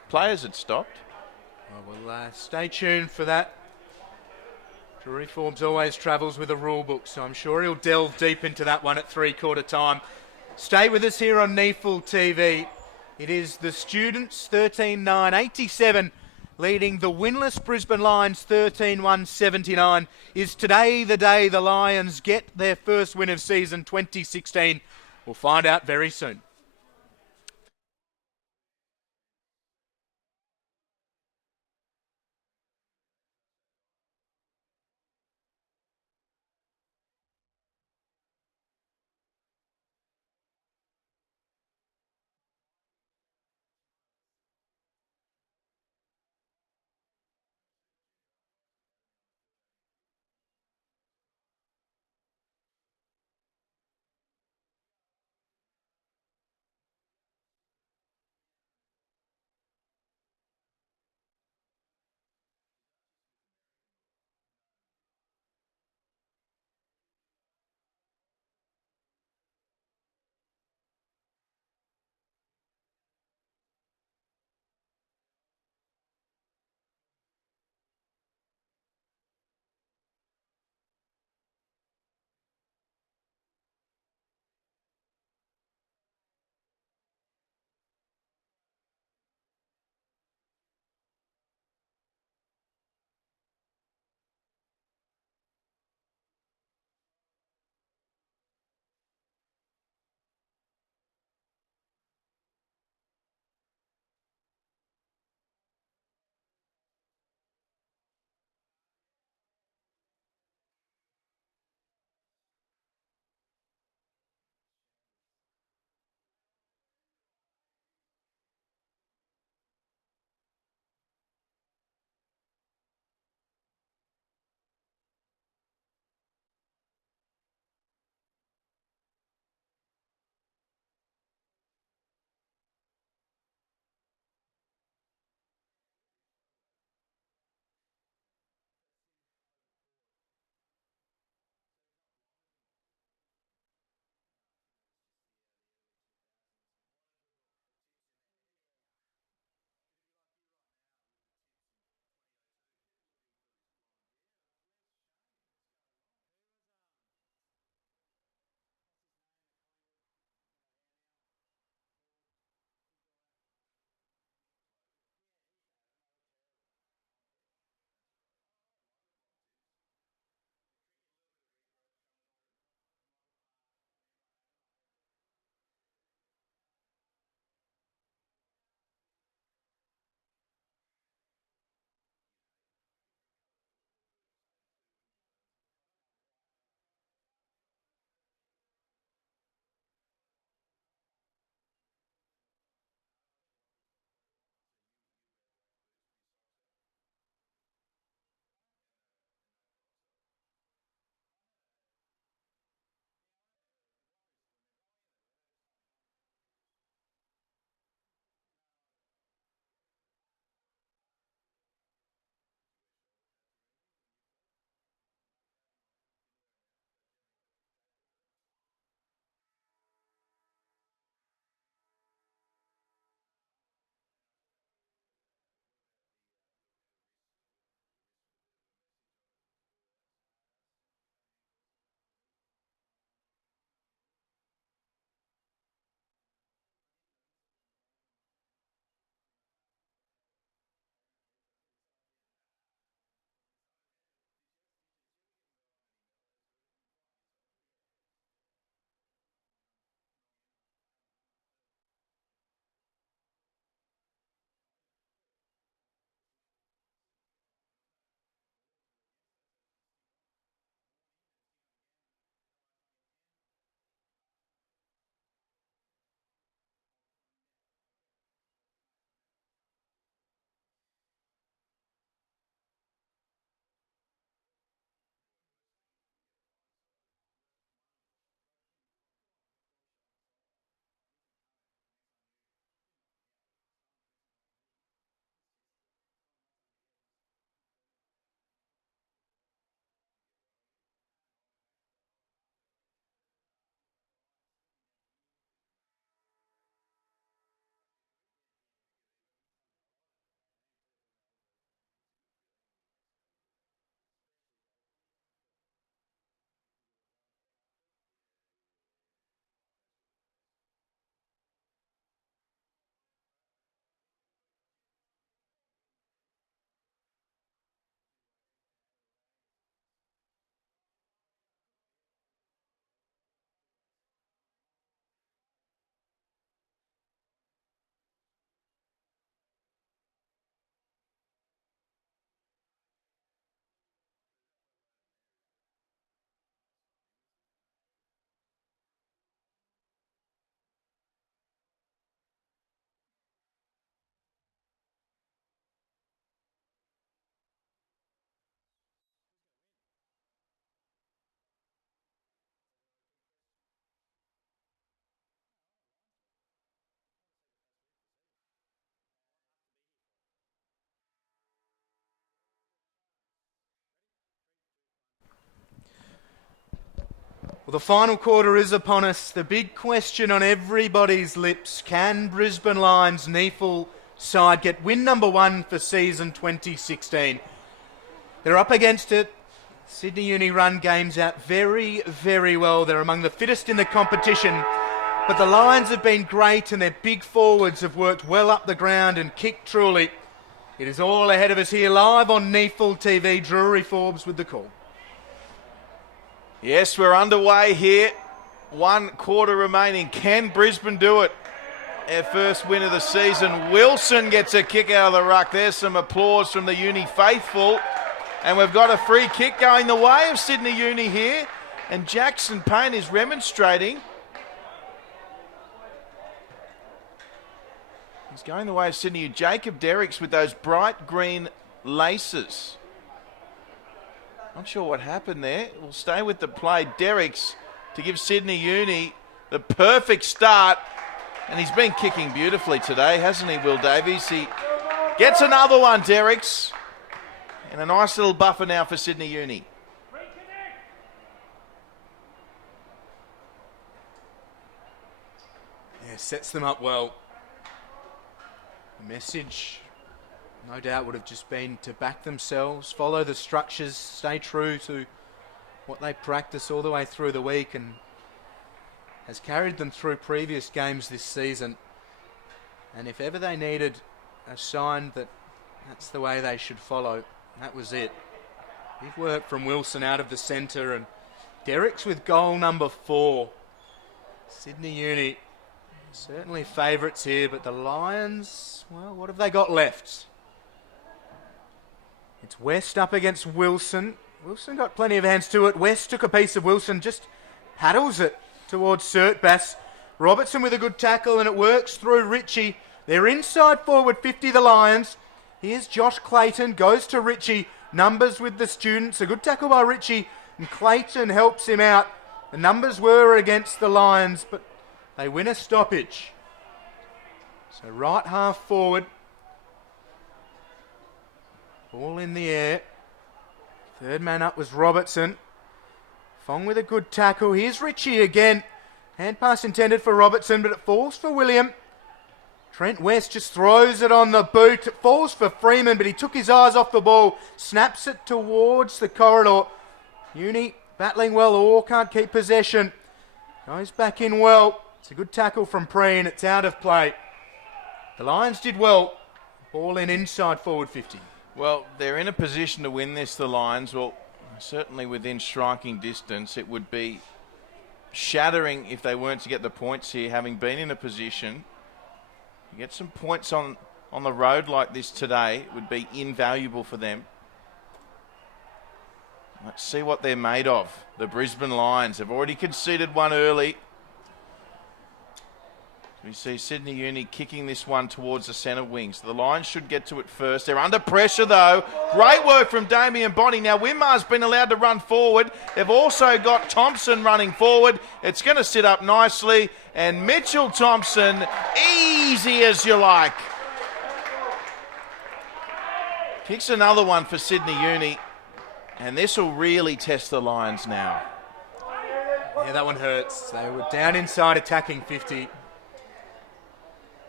Players had stopped. Oh, well, stay tuned for that. Drew Reforms always travels with a rule book, so I'm sure he'll delve deep into that one at three-quarter time. Stay with us here on NEAFL TV. It is the Students 13-9-87 leading the winless Brisbane Lions 13-1-79. Is today the day the Lions get their first win of season 2016? We'll find out very soon. Well, the final quarter is upon us. The big question on everybody's lips: can Brisbane Lions NEAFL side get win number 1 for season 2016? They're up against it. Sydney Uni run games out very, very well. They're among the fittest in the competition. But the Lions have been great, and their big forwards have worked well up the ground and kicked truly. It is all ahead of us here live on NEAFL TV. Drury Forbes with the call. Yes, we're underway here. 1 quarter remaining. Can Brisbane do it? Their first win of the season. Wilson gets a kick out of the ruck. There's some applause from the Uni faithful. And we've got a free kick going the way of Sydney Uni here. And Jackson Payne is remonstrating. He's going the way of Sydney. Jacob Derricks with those bright green laces. Not sure what happened there. We'll stay with the play. Derricks to give Sydney Uni the perfect start. And he's been kicking beautifully today, hasn't he, Will Davies? He gets another one, Derricks. And a nice little buffer now for Sydney Uni. Yeah, sets them up well. The message, no doubt, would have just been to back themselves, follow the structures, stay true to what they practice all the way through the week, and has carried them through previous games this season. And if ever they needed a sign that that's the way they should follow, that was it. Big work from Wilson out of the centre, and Derricks with goal number 4. Sydney Uni certainly favourites here, but the Lions, well, what have they got left? It's West up against Wilson. Wilson got plenty of hands to it. West took a piece of Wilson, just paddles it towards Surtbass. Robertson with a good tackle, and it works through Ritchie. They're inside forward 50, the Lions. Here's Josh Clayton, goes to Ritchie. Numbers with the students. A good tackle by Ritchie, and Clayton helps him out. The numbers were against the Lions, but they win a stoppage. So right half forward. Ball in the air. Third man up was Robertson. Fong with a good tackle. Here's Ritchie again. Hand pass intended for Robertson, but it falls for William. Trent West just throws it on the boot. It falls for Freeman, but he took his eyes off the ball. Snaps it towards the corridor. Uni battling well. Orr can't keep possession. Goes back in well. It's a good tackle from Preen. It's out of play. The Lions did well. Ball in inside forward 50. Well, they're in a position to win this, the Lions. Well, certainly within striking distance. It would be shattering if they weren't to get the points here, having been in a position. You get some points on the road like this today, it would be invaluable for them. Let's see what they're made of. The Brisbane Lions have already conceded one early. We see Sydney Uni kicking this one towards the centre wings. The Lions should get to it first. They're under pressure though. Great work from Damien Bonney. Now Winmar's been allowed to run forward. They've also got Thompson running forward. It's going to sit up nicely. And Mitchell Thompson, easy as you like. Kicks another one for Sydney Uni. And this will really test the Lions now. Yeah, that one hurts. They were down inside attacking 50.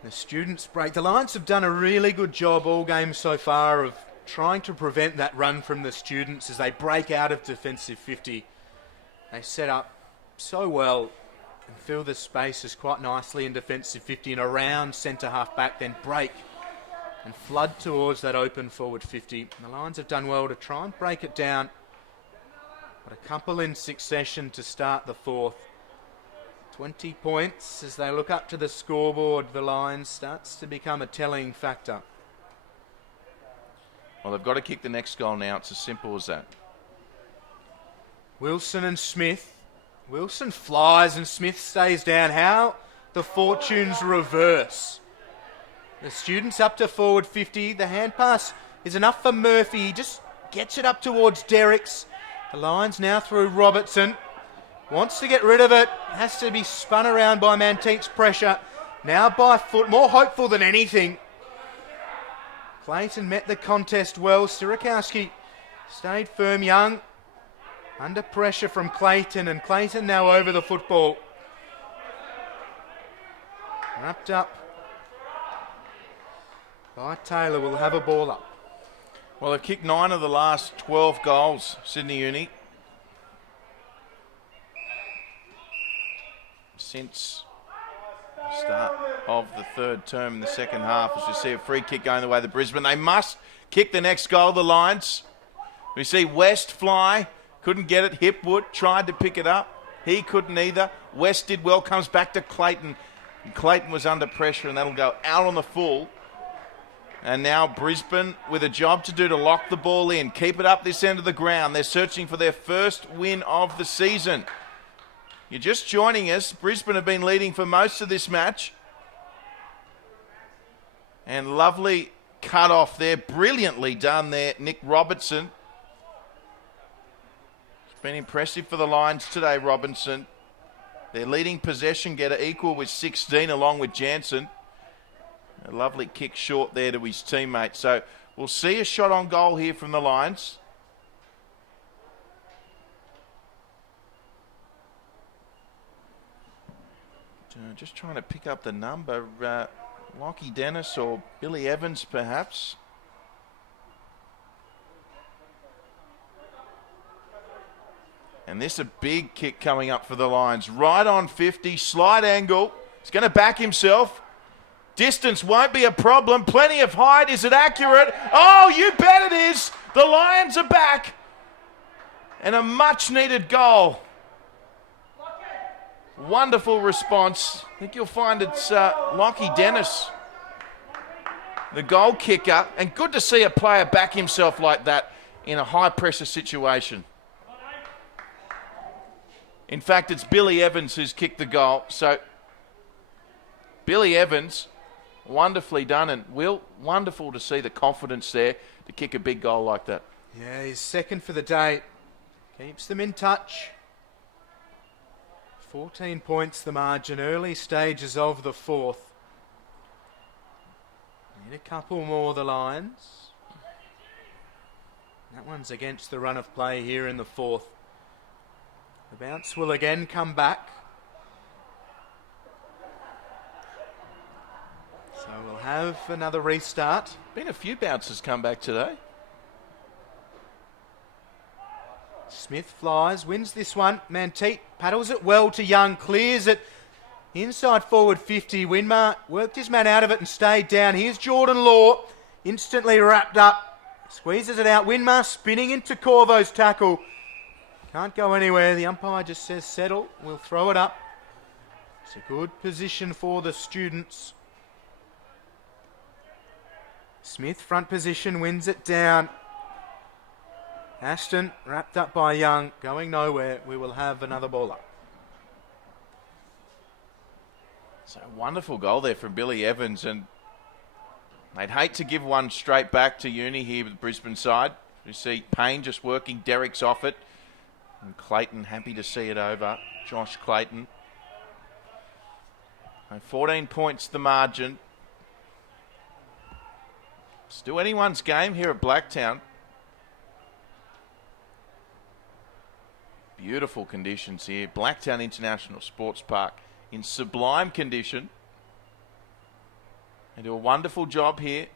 The students break. The Lions have done a really good job all game so far of trying to prevent that run from the students as they break out of defensive 50. They set up so well and fill the spaces quite nicely in defensive 50 and around centre half back, then break and flood towards that open forward 50. And the Lions have done well to try and break it down. But a couple in succession to start the fourth. 20 points as they look up to the scoreboard. The Lions starts to become a telling factor. Well, they've got to kick the next goal now. It's as simple as that. Wilson and Smith. Wilson flies and Smith stays down. How the fortunes reverse. The students up to forward 50. The hand pass is enough for Murphy. He just gets it up towards Derricks. The Lions now through Robertson. Wants to get rid of it. Has to be spun around by Manteek's pressure. Now by foot. More hopeful than anything. Clayton met the contest well. Sirikowski stayed firm. Young Under pressure from Clayton, and Clayton now over the football. Wrapped up by Taylor. Will have a ball up. Well, they've kicked 9 of the last 12 goals, Sydney Uni. Since the start of the third term in the second half, as we see a free kick going the way of the Brisbane. They must kick the next goal, the Lions. We see West fly, couldn't get it. Hipwood tried to pick it up. He couldn't either. West did well, comes back to Clayton. And Clayton was under pressure, and that'll go out on the full. And now Brisbane with a job to do to lock the ball in. Keep it up this end of the ground. They're searching for their first win of the season. You're just joining us. Brisbane have been leading for most of this match. And lovely cut off there. Brilliantly done there, Nick Robertson. It's been impressive for the Lions today, Robinson. Their leading possession getter equal with 16 along with Jansen. A lovely kick short there to his teammate. So we'll see a shot on goal here from the Lions. Just trying to pick up the number. Lockie Dennis or Billy Evans perhaps. And this a big kick coming up for the Lions. Right on 50, slide angle. He's going to back himself. Distance won't be a problem. Plenty of height. Is it accurate? Oh, you bet it is. The Lions are back. And a much needed goal. Wonderful response. I think you'll find it's Lockie Dennis, the goal kicker. And good to see a player back himself like that in a high pressure situation. In fact, it's Billy Evans who's kicked the goal. So Billy Evans, wonderfully done. And Will, wonderful to see the confidence there to kick a big goal like that. Yeah, he's second for the day. Keeps them in touch. 14 points the margin, early stages of the fourth. Need a couple more, the Lions. That one's against the run of play here in the fourth. The bounce will again come back. So we'll have another restart. Been a few bounces come back today. Smith flies, wins this one. Manteet paddles it well to Young, clears it inside forward 50. Winmar worked his man out of it and stayed down. Here's Jordan Law, instantly wrapped up, squeezes it out. Winmar spinning into Corvo's tackle. Can't go anywhere. The umpire just says settle. We'll throw it up. It's a good position for the students. Smith front position, wins it down. Ashton wrapped up by Young, going nowhere. We will have another ball up. So wonderful goal there from Billy Evans, and they'd hate to give one straight back to Uni here with the Brisbane side. We see Payne just working, Derek's off it, and Clayton happy to see it over. Josh Clayton. 14 points the margin. Still anyone's game here at Blacktown. Beautiful conditions here. Blacktown International Sports Park in sublime condition. They do a wonderful job here.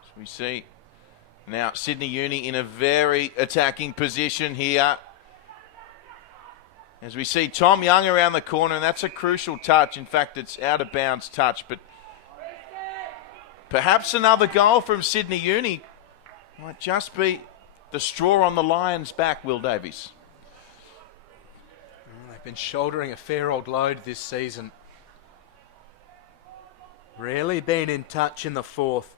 As we see now Sydney Uni in a very attacking position here. As we see Tom Young around the corner, and that's a crucial touch. In fact, it's out of bounds touch, but perhaps another goal from Sydney Uni might just be the straw on the Lions' back, Will Davies. They've been shouldering a fair old load this season. Rarely been in touch in the fourth.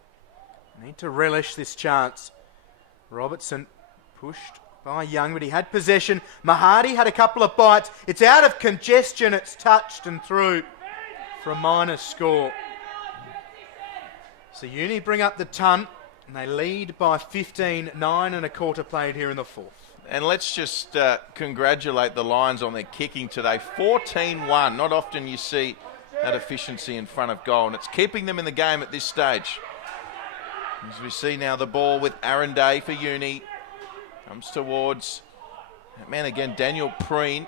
Need to relish this chance. Robertson pushed by Young, but he had possession. Mahadi had a couple of bites. It's out of congestion. It's touched and through for a minor score. So Uni bring up the ton, and they lead by 15, 9 and a quarter played here in the fourth. And let's just congratulate the Lions on their kicking today. 14-1. Not often you see that efficiency in front of goal, and it's keeping them in the game at this stage. As we see now the ball with Aaron Day for Uni. Comes towards That man again, Daniel Preen,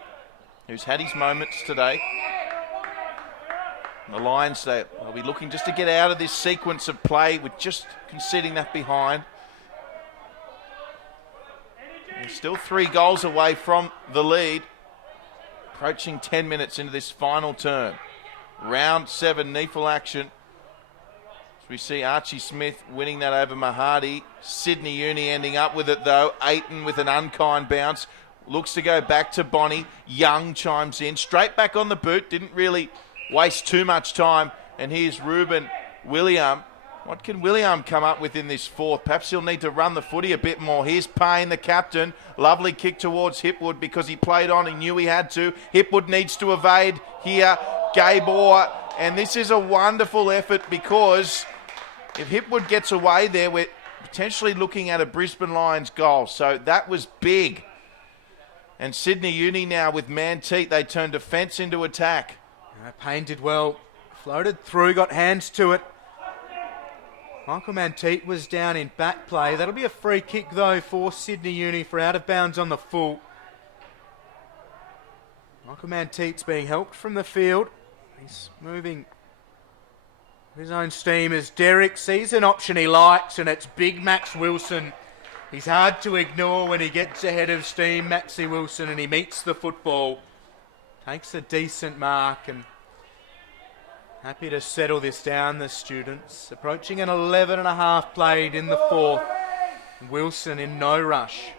who's had his moments today. The Lions, they'll be looking just to get out of this sequence of play with just conceding that behind. They're still 3 goals away from the lead. Approaching 10 minutes into this final term. Round 7 NEAFL action. As we see Archie Smith winning that over Mahadi. Sydney Uni ending up with it though. Aiton with an unkind bounce. Looks to go back to Bonnie. Young chimes in. Straight back on the boot. Didn't really waste too much time. And here's Ruben William. What can William come up with in this fourth? Perhaps he'll need to run the footy a bit more. Here's Payne, the captain. Lovely kick towards Hipwood because he played on. He knew he had to. Hipwood needs to evade here. Gabor. And this is a wonderful effort because if Hipwood gets away there, we're potentially looking at a Brisbane Lions goal. So that was big. And Sydney Uni now with Manteet. They turn defence into attack. Payne did well. Floated through, got hands to it. Michael Manteet was down in back play. That'll be a free kick, though, for Sydney Uni for out of bounds on the full. Michael Manteet's being helped from the field. He's moving his own steam as Derek sees an option he likes, and it's big Max Wilson. He's hard to ignore when he gets ahead of steam, Maxie Wilson, and he meets the football. Takes a decent mark and happy to settle this down, the students. Approaching an 11.5 played in the fourth. Wilson in no rush.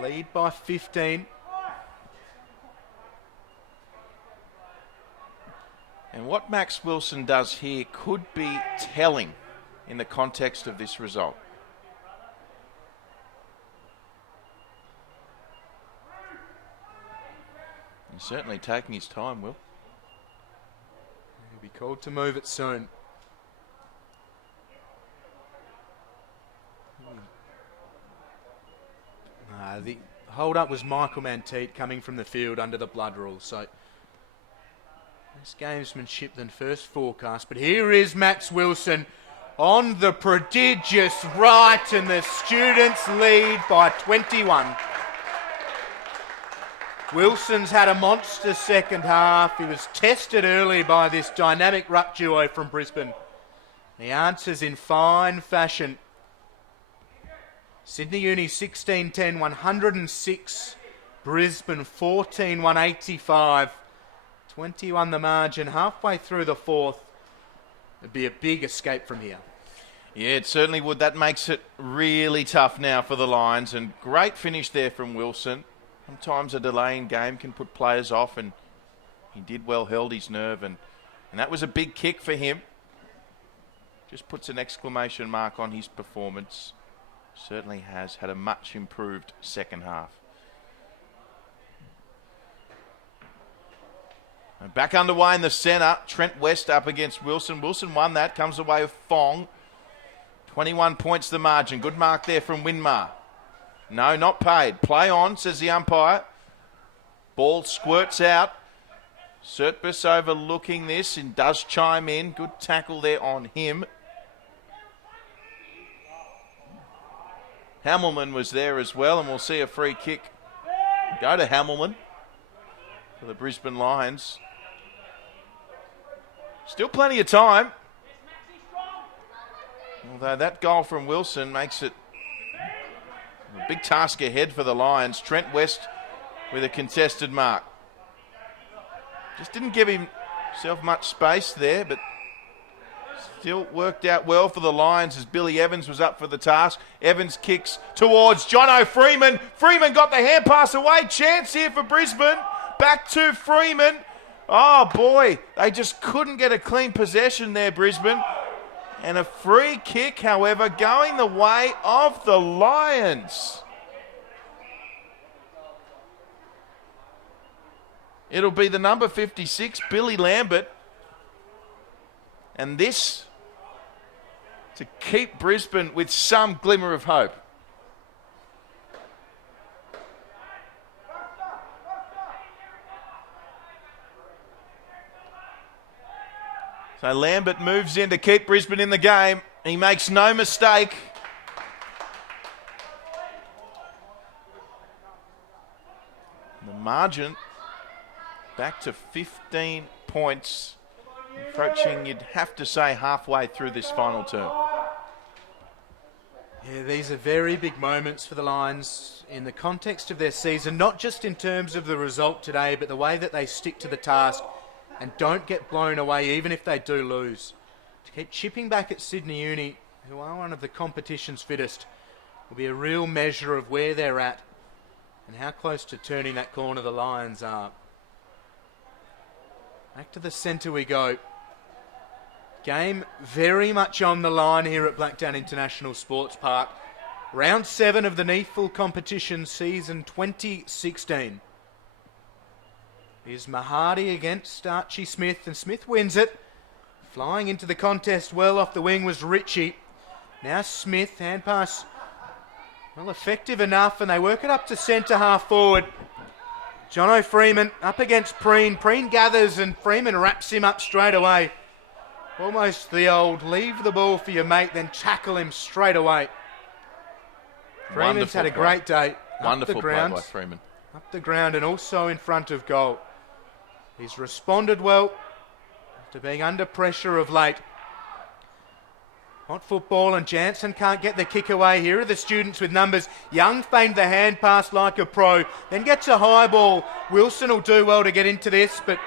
Lead by 15. And what Max Wilson does here could be telling in the context of this result. He's certainly taking his time, Will. He'll be called to move it soon. The hold-up was Michael Manteet coming from the field under the blood rule, so less gamesmanship than first forecast. But here is Max Wilson on the prodigious right, and the students lead by 21. Wilson's had a monster second half. He was tested early by this dynamic ruck duo from Brisbane. He answers in fine fashion. Sydney Uni 16-10, 106. Brisbane 14, 185. 21 the margin, halfway through the fourth. It'd be a big escape from here. Yeah, it certainly would. That makes it really tough now for the Lions, and great finish there from Wilson. Sometimes a delay in game can put players off, and he did well, held his nerve, and that was a big kick for him. Just puts an exclamation mark on his performance. Certainly has had a much improved second half. And back underway in the centre, Trent West up against Wilson. Wilson won that, comes away with Fong. 21 points the margin. Good mark there from Winmar. No, not paid. Play on, says the umpire. Ball squirts out. Surtbus overlooking this and does chime in. Good tackle there on him. Hamelman was there as well, and we'll see a free kick go to Hamelman for the Brisbane Lions. Still plenty of time. Although that goal from Wilson makes it a big task ahead for the Lions. Trent West with a contested mark. Just didn't give himself much space there, but still worked out well for the Lions as Billy Evans was up for the task. Evans kicks towards Jono Freeman. Freeman got the hand pass away. Chance here for Brisbane. Back to Freeman. Oh boy, they just couldn't get a clean possession there, Brisbane. And a free kick, however, going the way of the Lions. It'll be the number 56, Billy Lambert. And this to keep Brisbane with some glimmer of hope. So Lambert moves in to keep Brisbane in the game. He makes no mistake. margin back to 15 points, approaching, you'd have to say, halfway through this final term. Yeah, these are very big moments for the Lions in the context of their season, not just in terms of the result today, but the way that they stick to the task and don't get blown away even if they do lose. To keep chipping back at Sydney Uni, who are one of the competition's fittest, will be a real measure of where they're at and how close to turning that corner the Lions are. Back to the centre we go. Game very much on the line here at Blacktown International Sports Park. Round 7 of the NEAFL competition season 2016. Here's Mahadi against Archie Smith, and Smith wins it. Flying into the contest well off the wing was Ritchie. Now Smith, hand pass, well, effective enough, and they work it up to centre half forward. Jono Freeman up against Preen. Preen gathers and Freeman wraps him up straight away. Almost the old leave the ball for your mate, then tackle him straight away. Freeman's had a great day. Wonderful play by Freeman. Up the ground and also in front of goal. He's responded well after being under pressure of late. Hot football, and Jansen can't get the kick away. Here are the students with numbers. Young feigned the hand pass like a pro, then gets a high ball. Wilson will do well to get into this, but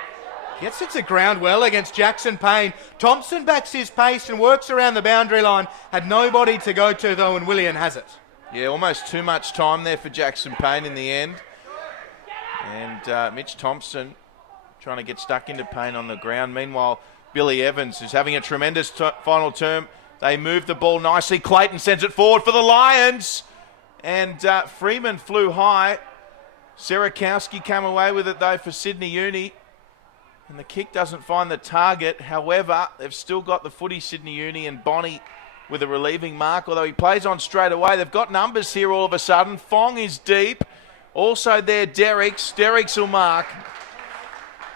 gets it to ground well against Jackson Payne. Thompson backs his pace and works around the boundary line. Had nobody to go to though, and Willian has it. Yeah, almost too much time there for Jackson Payne in the end. And Mitch Thompson trying to get stuck into Payne on the ground. Meanwhile, Billy Evans is having a tremendous final term. They move the ball nicely. Clayton sends it forward for the Lions. And Freeman flew high. Serakowski came away with it, though, for Sydney Uni. And the kick doesn't find the target. However, they've still got the footy, Sydney Uni, and Bonnie with a relieving mark, although he plays on straight away. They've got numbers here all of a sudden. Fong is deep. Also there, Derricks. Derricks will mark.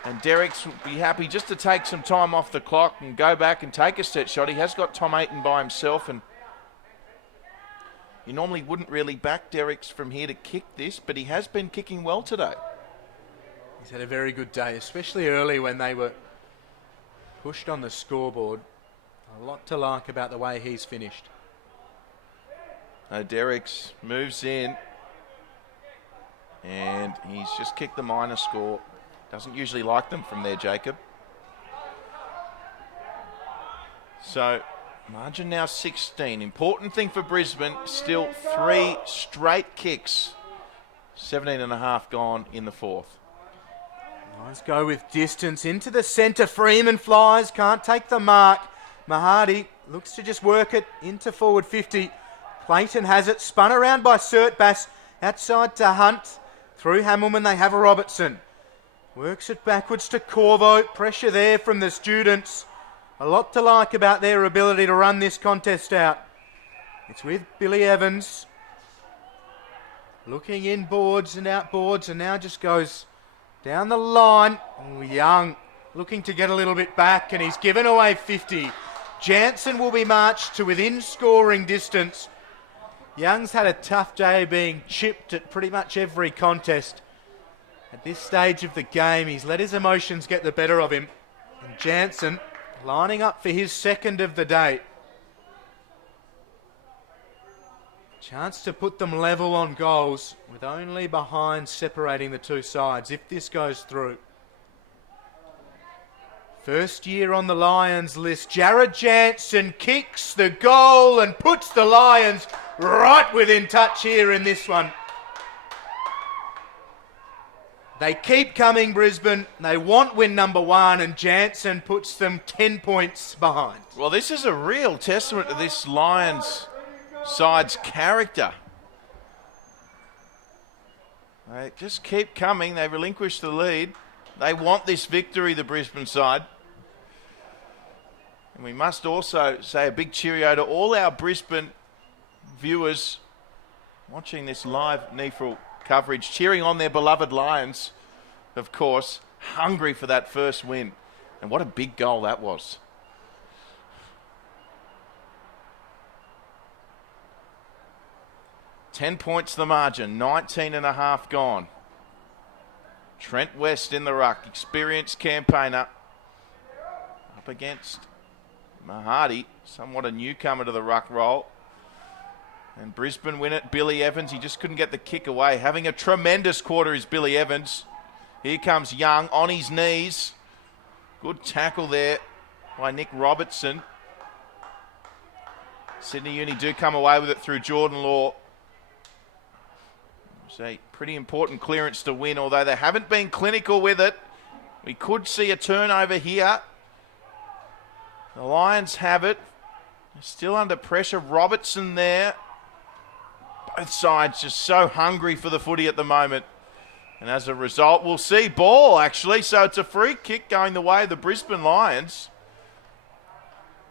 And Derricks will be happy just to take some time off the clock and go back and take a set shot. He has got Tom Ayton by himself, and you normally wouldn't really back Derricks from here to kick this, but he has been kicking well today. He's had a very good day, especially early when they were pushed on the scoreboard. A lot to like about the way he's finished. Derricks moves in, and he's just kicked the minor score. Doesn't usually like them from there, Jacob. So, margin now 16. Important thing for Brisbane, still 3 straight kicks. 17 and a half gone in the fourth. Nice go with distance into the centre. Freeman flies, can't take the mark. Mahadi looks to just work it into forward 50. Clayton has it, spun around by Surtbass. Outside to Hunt. Through Hamilman they have a Robertson. Works it backwards to Corvo. Pressure there from the students. A lot to like about their ability to run this contest out. It's with Billy Evans. Looking in boards and out boards, and now just goes down the line. Oh, Young looking to get a little bit back, and he's given away 50. Jansen will be marched to within scoring distance. Young's had a tough day being chipped at pretty much every contest. At this stage of the game, he's let his emotions get the better of him. And Jansen lining up for his second of the day. Chance to put them level on goals, with only behind separating the two sides if this goes through. First year on the Lions list, Jared Jansen kicks the goal and puts the Lions right within touch here in this one. They keep coming, Brisbane. They want win number 1, and Jansen puts them 10 points behind. Well, this is a real testament to this Lions side's character. They just keep coming. They relinquish the lead. They want this victory, the Brisbane side. And we must also say a big cheerio to all our Brisbane viewers watching this live NEAFL coverage, cheering on their beloved Lions, of course, hungry for that first win. And what a big goal that was. £10 points the margin, 19 and a half gone. Trent West in the ruck, experienced campaigner. Up against Mahadi, somewhat a newcomer to the ruck role. And Brisbane win it. Billy Evans, he just couldn't get the kick away. Having a tremendous quarter is Billy Evans. Here comes Young on his knees. Good tackle there by Nick Robertson. Sydney Uni do come away with it through Jordan Law. It's a pretty important clearance to win, although they haven't been clinical with it. We could see a turnover here. The Lions have it. They're still under pressure. Robertson there. Both sides just so hungry for the footy at the moment. And as a result, we'll see ball, actually. So it's a free kick going the way of the Brisbane Lions.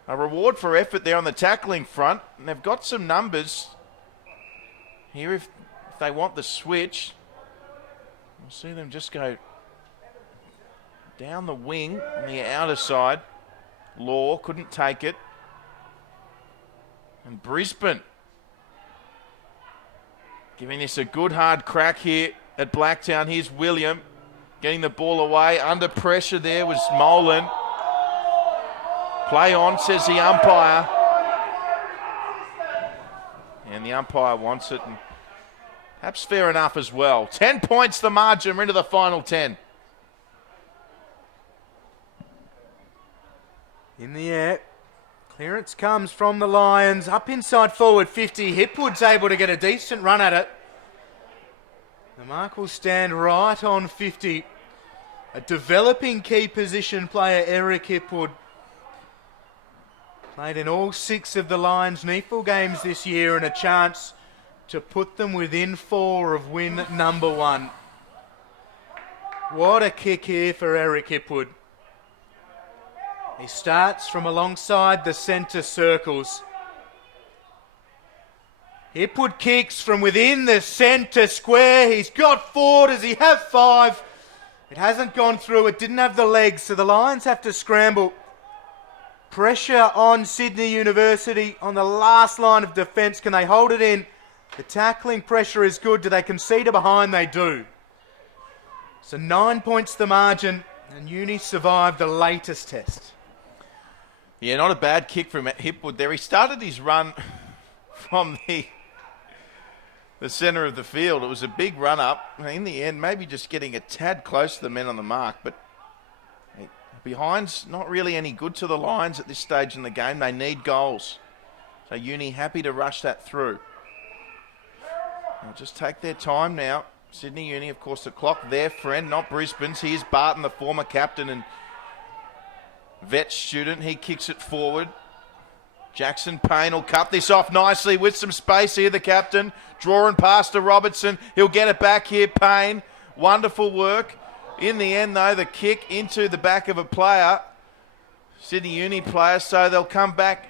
A reward for effort there on the tackling front. And they've got some numbers here if they want the switch. We'll see them just go down the wing on the outer side. Law couldn't take it. And Brisbane giving this a good hard crack here at Blacktown. Here's William getting the ball away. Under pressure there was Molan. Play on, says the umpire. And the umpire wants it. And perhaps fair enough as well. 10 points the margin. We're into the final 10. In the air. Clearance comes from the Lions. Up inside forward 50. Hipwood's able to get a decent run at it. The mark will stand right on 50. A developing key position player, Eric Hipwood. Played in all 6 of the Lions' NEAFL games this year and a chance to put them within 4 of win number 1. What a kick here for Eric Hipwood. He starts from alongside the centre circles. Hipwood kicks from within the centre square. He's got 4. Does he have 5? It hasn't gone through. It didn't have the legs, so the Lions have to scramble. Pressure on Sydney University on the last line of defence. Can they hold it in? The tackling pressure is good. Do they concede a behind? They do. So 9 points the margin, and Uni survived the latest test. Yeah, not a bad kick from Hipwood there. He started his run from the centre of the field. It was a big run up. In the end, maybe just getting a tad close to the men on the mark, but behind's not really any good to the Lions at this stage in the game. They need goals. So Uni happy to rush that through. They'll just take their time now. Sydney Uni, of course, the clock their friend, not Brisbane's. Here's Barton, the former captain and vet student. He kicks it forward. Jackson Payne will cut this off nicely with some space here, the captain. Drawing past to Robertson. He'll get it back here, Payne. Wonderful work. In the end, though, the kick into the back of a player. Sydney Uni player, so they'll come back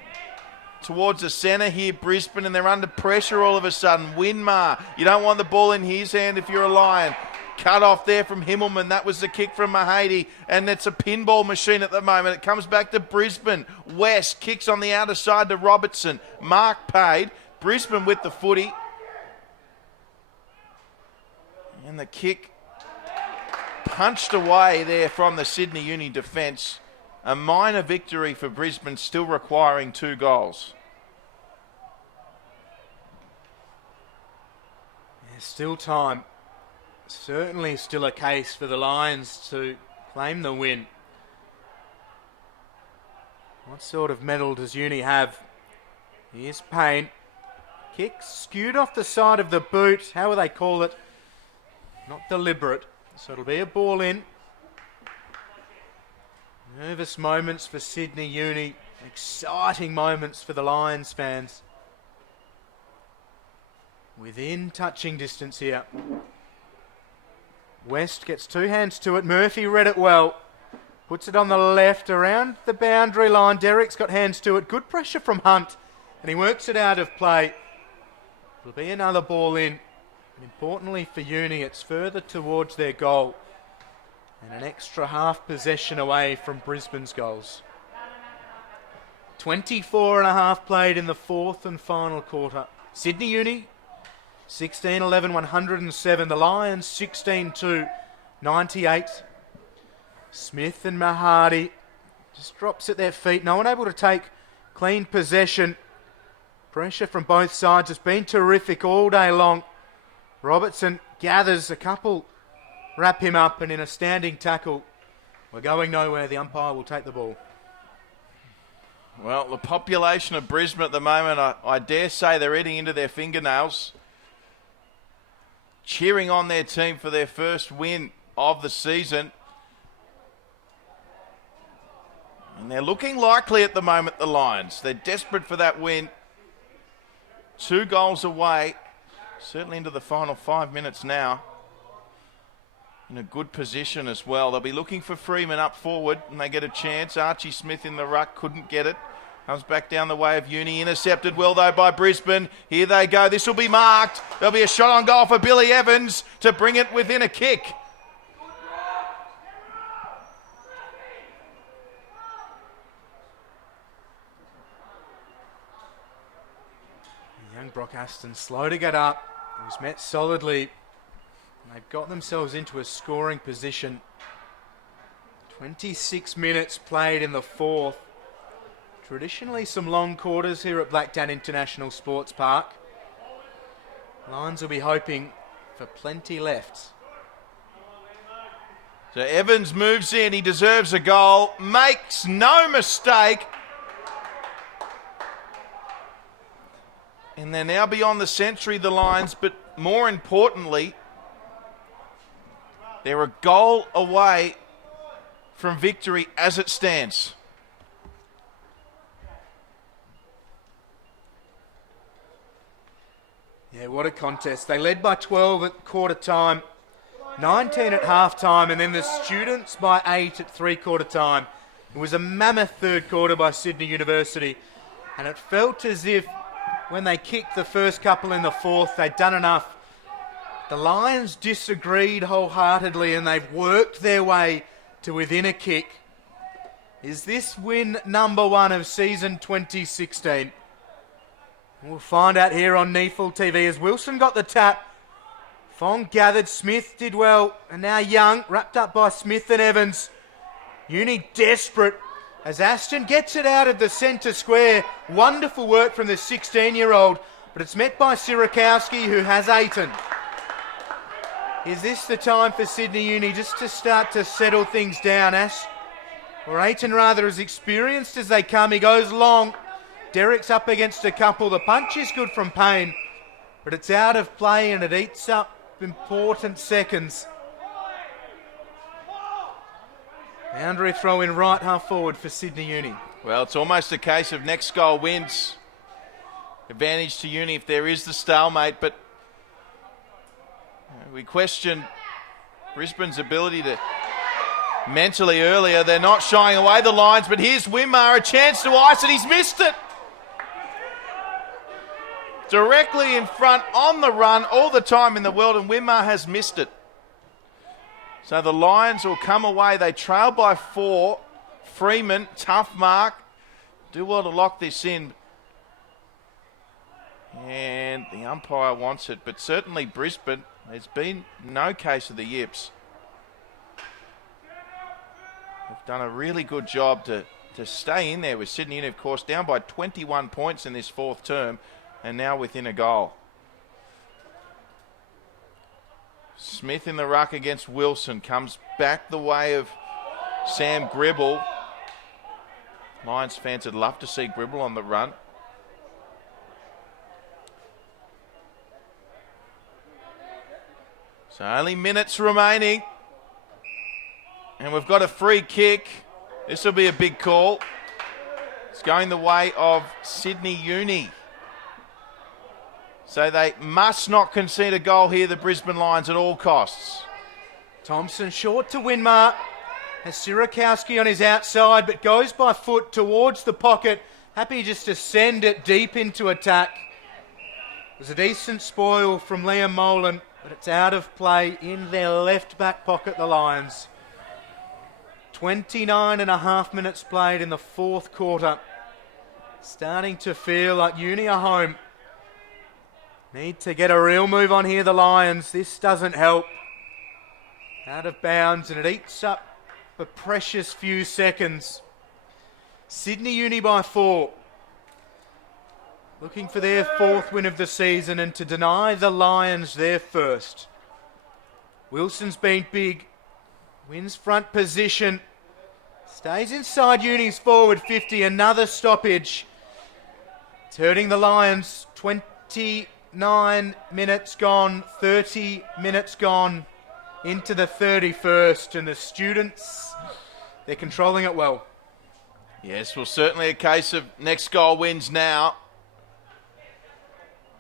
towards the centre here, Brisbane, and they're under pressure all of a sudden. Winmar, you don't want the ball in his hand if you're a Lion. Cut off there from Himmelman. That was the kick from Mahady, and it's a pinball machine at the moment. It comes back to Brisbane. West kicks on the outer side to Robertson. Mark paid. Brisbane with the footy. And the kick punched away there from the Sydney Uni defence. A minor victory for Brisbane, still requiring 2 goals. There's still time. Certainly still a case for the Lions to claim the win. What sort of medal does Uni have? Here's Payne. Kick skewed off the side of the boot. How will they call it? Not deliberate. So it'll be a ball in. Nervous moments for Sydney Uni. Exciting moments for the Lions fans. Within touching distance here. West gets 2 hands to it. Murphy read it well. Puts it on the left around the boundary line. Derrick's got hands to it. Good pressure from Hunt. And he works it out of play. It'll be another ball in. And importantly for Uni, it's further towards their goal. And an extra half possession away from Brisbane's goals. 24.5 played in the 4th and final quarter. Sydney Uni, 16-11, 107. The Lions, 16-2, 98. Smith and Mahadi just drops at their feet. No one able to take clean possession. Pressure from both sides has been terrific all day long. Robertson gathers a couple, wrap him up, and in a standing tackle, we're going nowhere. The umpire will take the ball. Well, the population of Brisbane at the moment, I dare say they're eating into their fingernails, cheering on their team for their first win of the season. And they're looking likely at the moment, the Lions. They're desperate for that win. 2 goals away, certainly into the final 5 minutes now. In a good position as well. They'll be looking for Freeman up forward, and they get a chance. Archie Smith in the ruck, couldn't get it. Comes back down the way of Uni. Intercepted well, though, by Brisbane. Here they go. This will be marked. There'll be a shot on goal for Billy Evans to bring it within a kick. Young Brock Aston slow to get up. He was met solidly. They've got themselves into a scoring position. 26 minutes played in the fourth. Traditionally some long quarters here at Blacktown International Sports Park. Lions will be hoping for plenty left. So Evans moves in. He deserves a goal. Makes no mistake. And they're now beyond the century, the Lions, but more importantly, they're a goal away from victory as it stands. Yeah, what a contest. They led by 12 at quarter time, 19 at half time, and then the Students by 8 at three-quarter time. It was a mammoth third quarter by Sydney University, and it felt as if when they kicked the first couple in the fourth, they'd done enough. The Lions disagreed wholeheartedly, and they've worked their way to within a kick. Is this win number 1 of season 2016? We'll find out here on NEAFL TV as Wilson got the tap. Fong gathered, Smith did well, and now Young, wrapped up by Smith and Evans. Uni desperate as Aston gets it out of the centre square. Wonderful work from the 16-year-old, but it's met by Sirakowski, who has Aiton. Is this the time for Sydney Uni just to start to settle things down, Ash? Or Aiton rather as experienced as they come. He goes long. Derek's up against a couple. The punch is good from Payne, but it's out of play and it eats up important seconds. Boundary throw in right half forward for Sydney Uni. Well, it's almost a case of next goal wins. Advantage to Uni if there is the stalemate, but we question Brisbane's ability to mentally earlier. They're not shying away the Lions, but here's Wimar, a chance to ice it. He's missed it. Directly in front, on the run, all the time in the world, and Wimar has missed it. So the Lions will come away. They trail by 4. Freeman, tough mark. Do well to lock this in. And the umpire wants it, but certainly Brisbane, there's been no case of the yips. They've done a really good job to stay in there with Sydney, and of course down by 21 points in this fourth term, and now within a goal. Smith in the ruck against Wilson, comes back the way of Sam Gribble. Lions fans would love to see Gribble on the run. So only minutes remaining. And we've got a free kick. This will be a big call. It's going the way of Sydney Uni. So they must not concede a goal here, the Brisbane Lions, at all costs. Thompson short to Winmar. Has Sirakowski on his outside, but goes by foot towards the pocket. Happy just to send it deep into attack. It was a decent spoil from Liam Molan, but it's out of play in their left back pocket, the Lions. 29 and a half minutes played in the fourth quarter. Starting to feel like Uni are home. Need to get a real move on here, the Lions. This doesn't help. Out of bounds, and it eats up a precious few seconds. Sydney Uni by 4. Looking for their 4th win of the season and to deny the Lions their first. Wilson's been big. Wins front position. Stays inside Uni's forward 50. Another stoppage. It's hurting the Lions. 29 minutes gone. 30 minutes gone into the 31st. And the students, they're controlling it well. Yes, well, certainly a case of next goal wins now.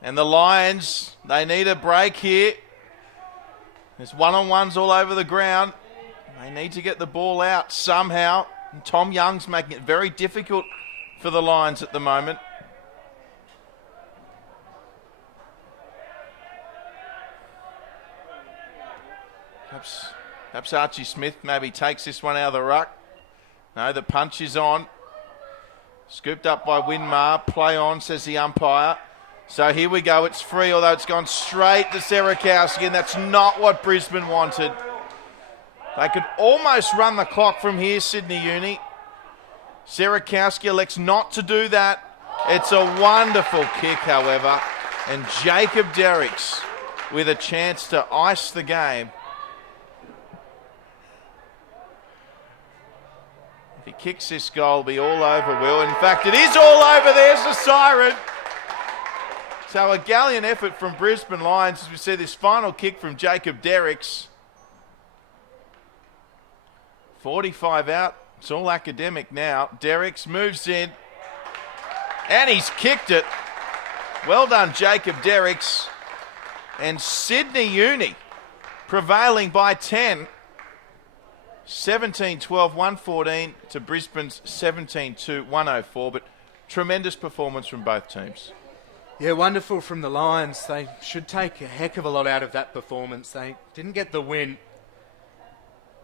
And the Lions, they need a break here. There's one-on-ones all over the ground. They need to get the ball out somehow. And Tom Young's making it very difficult for the Lions at the moment. Perhaps Archie Smith maybe takes this one out of the ruck. No, the punch is on. Scooped up by Winmar. Play on, says the umpire. So here we go. It's free, although it's gone straight to Serakowski, and that's not what Brisbane wanted. They could almost run the clock from here, Sydney Uni. Serakowski elects not to do that. It's a wonderful kick, however, and Jacob Derricks with a chance to ice the game. If he kicks this goal, it'll be all over, Will. In fact, it is all over. There's the siren. So a gallant effort from Brisbane Lions, as we see this final kick from Jacob Derricks. 45 out. It's all academic now. Derricks moves in. And he's kicked it. Well done, Jacob Derricks. And Sydney Uni prevailing by 10. 17-12, 114 to Brisbane's 17-2, 104. But tremendous performance from both teams. Yeah, wonderful from the Lions. They should take a heck of a lot out of that performance. They didn't get the win,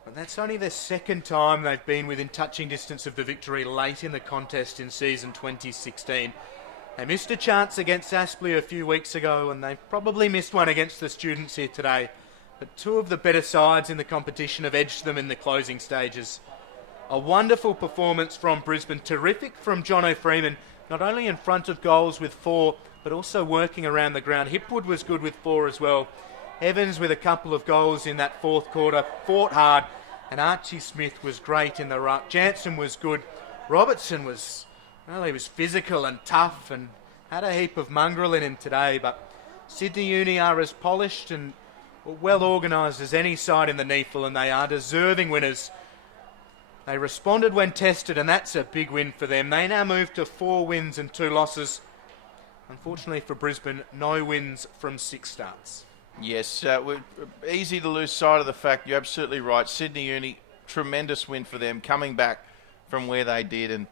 but that's only their second time they've been within touching distance of the victory late in the contest in season 2016. They missed a chance against Aspley a few weeks ago, and they've probably missed one against the students here today. But two of the better sides in the competition have edged them in the closing stages. A wonderful performance from Brisbane. Terrific from Jono Freeman, not only in front of goals with 4, but also working around the ground. Hipwood was good with 4 as well. Evans with a couple of goals in that 4th quarter, fought hard, and Archie Smith was great in the ruck. Jansen was good. Robertson was, well, he was physical and tough and had a heap of mongrel in him today, but Sydney Uni are as polished and well organised as any side in the NEAFL, and they are deserving winners. They responded when tested, and that's a big win for them. They now move to 4 wins and 2 losses. Unfortunately for Brisbane, no wins from 6 starts. Yes, easy to lose sight of the fact. You're absolutely right. Sydney Uni, tremendous win for them, coming back from where they did. And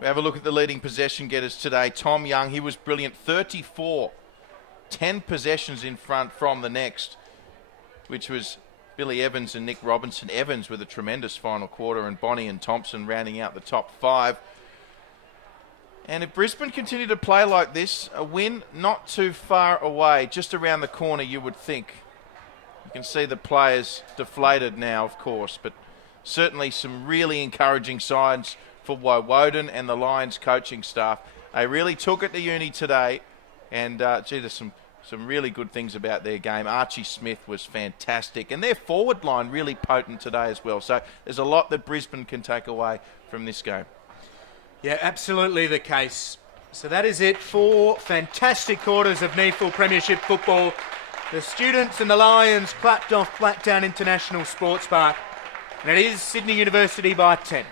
we have a look at the leading possession getters today. Tom Young, he was brilliant. 34, 10 possessions in front from the next, which was Billy Evans and Nick Robinson. Evans with a tremendous final quarter, and Bonnie and Thompson rounding out the top 5. And if Brisbane continue to play like this, a win not too far away, just around the corner, you would think. You can see the players deflated now, of course, but certainly some really encouraging signs for Woden and the Lions coaching staff. They really took it to Uni today, and there's some really good things about their game. Archie Smith was fantastic, and their forward line really potent today as well. So there's a lot that Brisbane can take away from this game. Yeah, absolutely the case. So that is it. 4 fantastic quarters of NEAFL Premiership football. The students and the Lions clapped off Blacktown International Sports Park. And it is Sydney University by 10.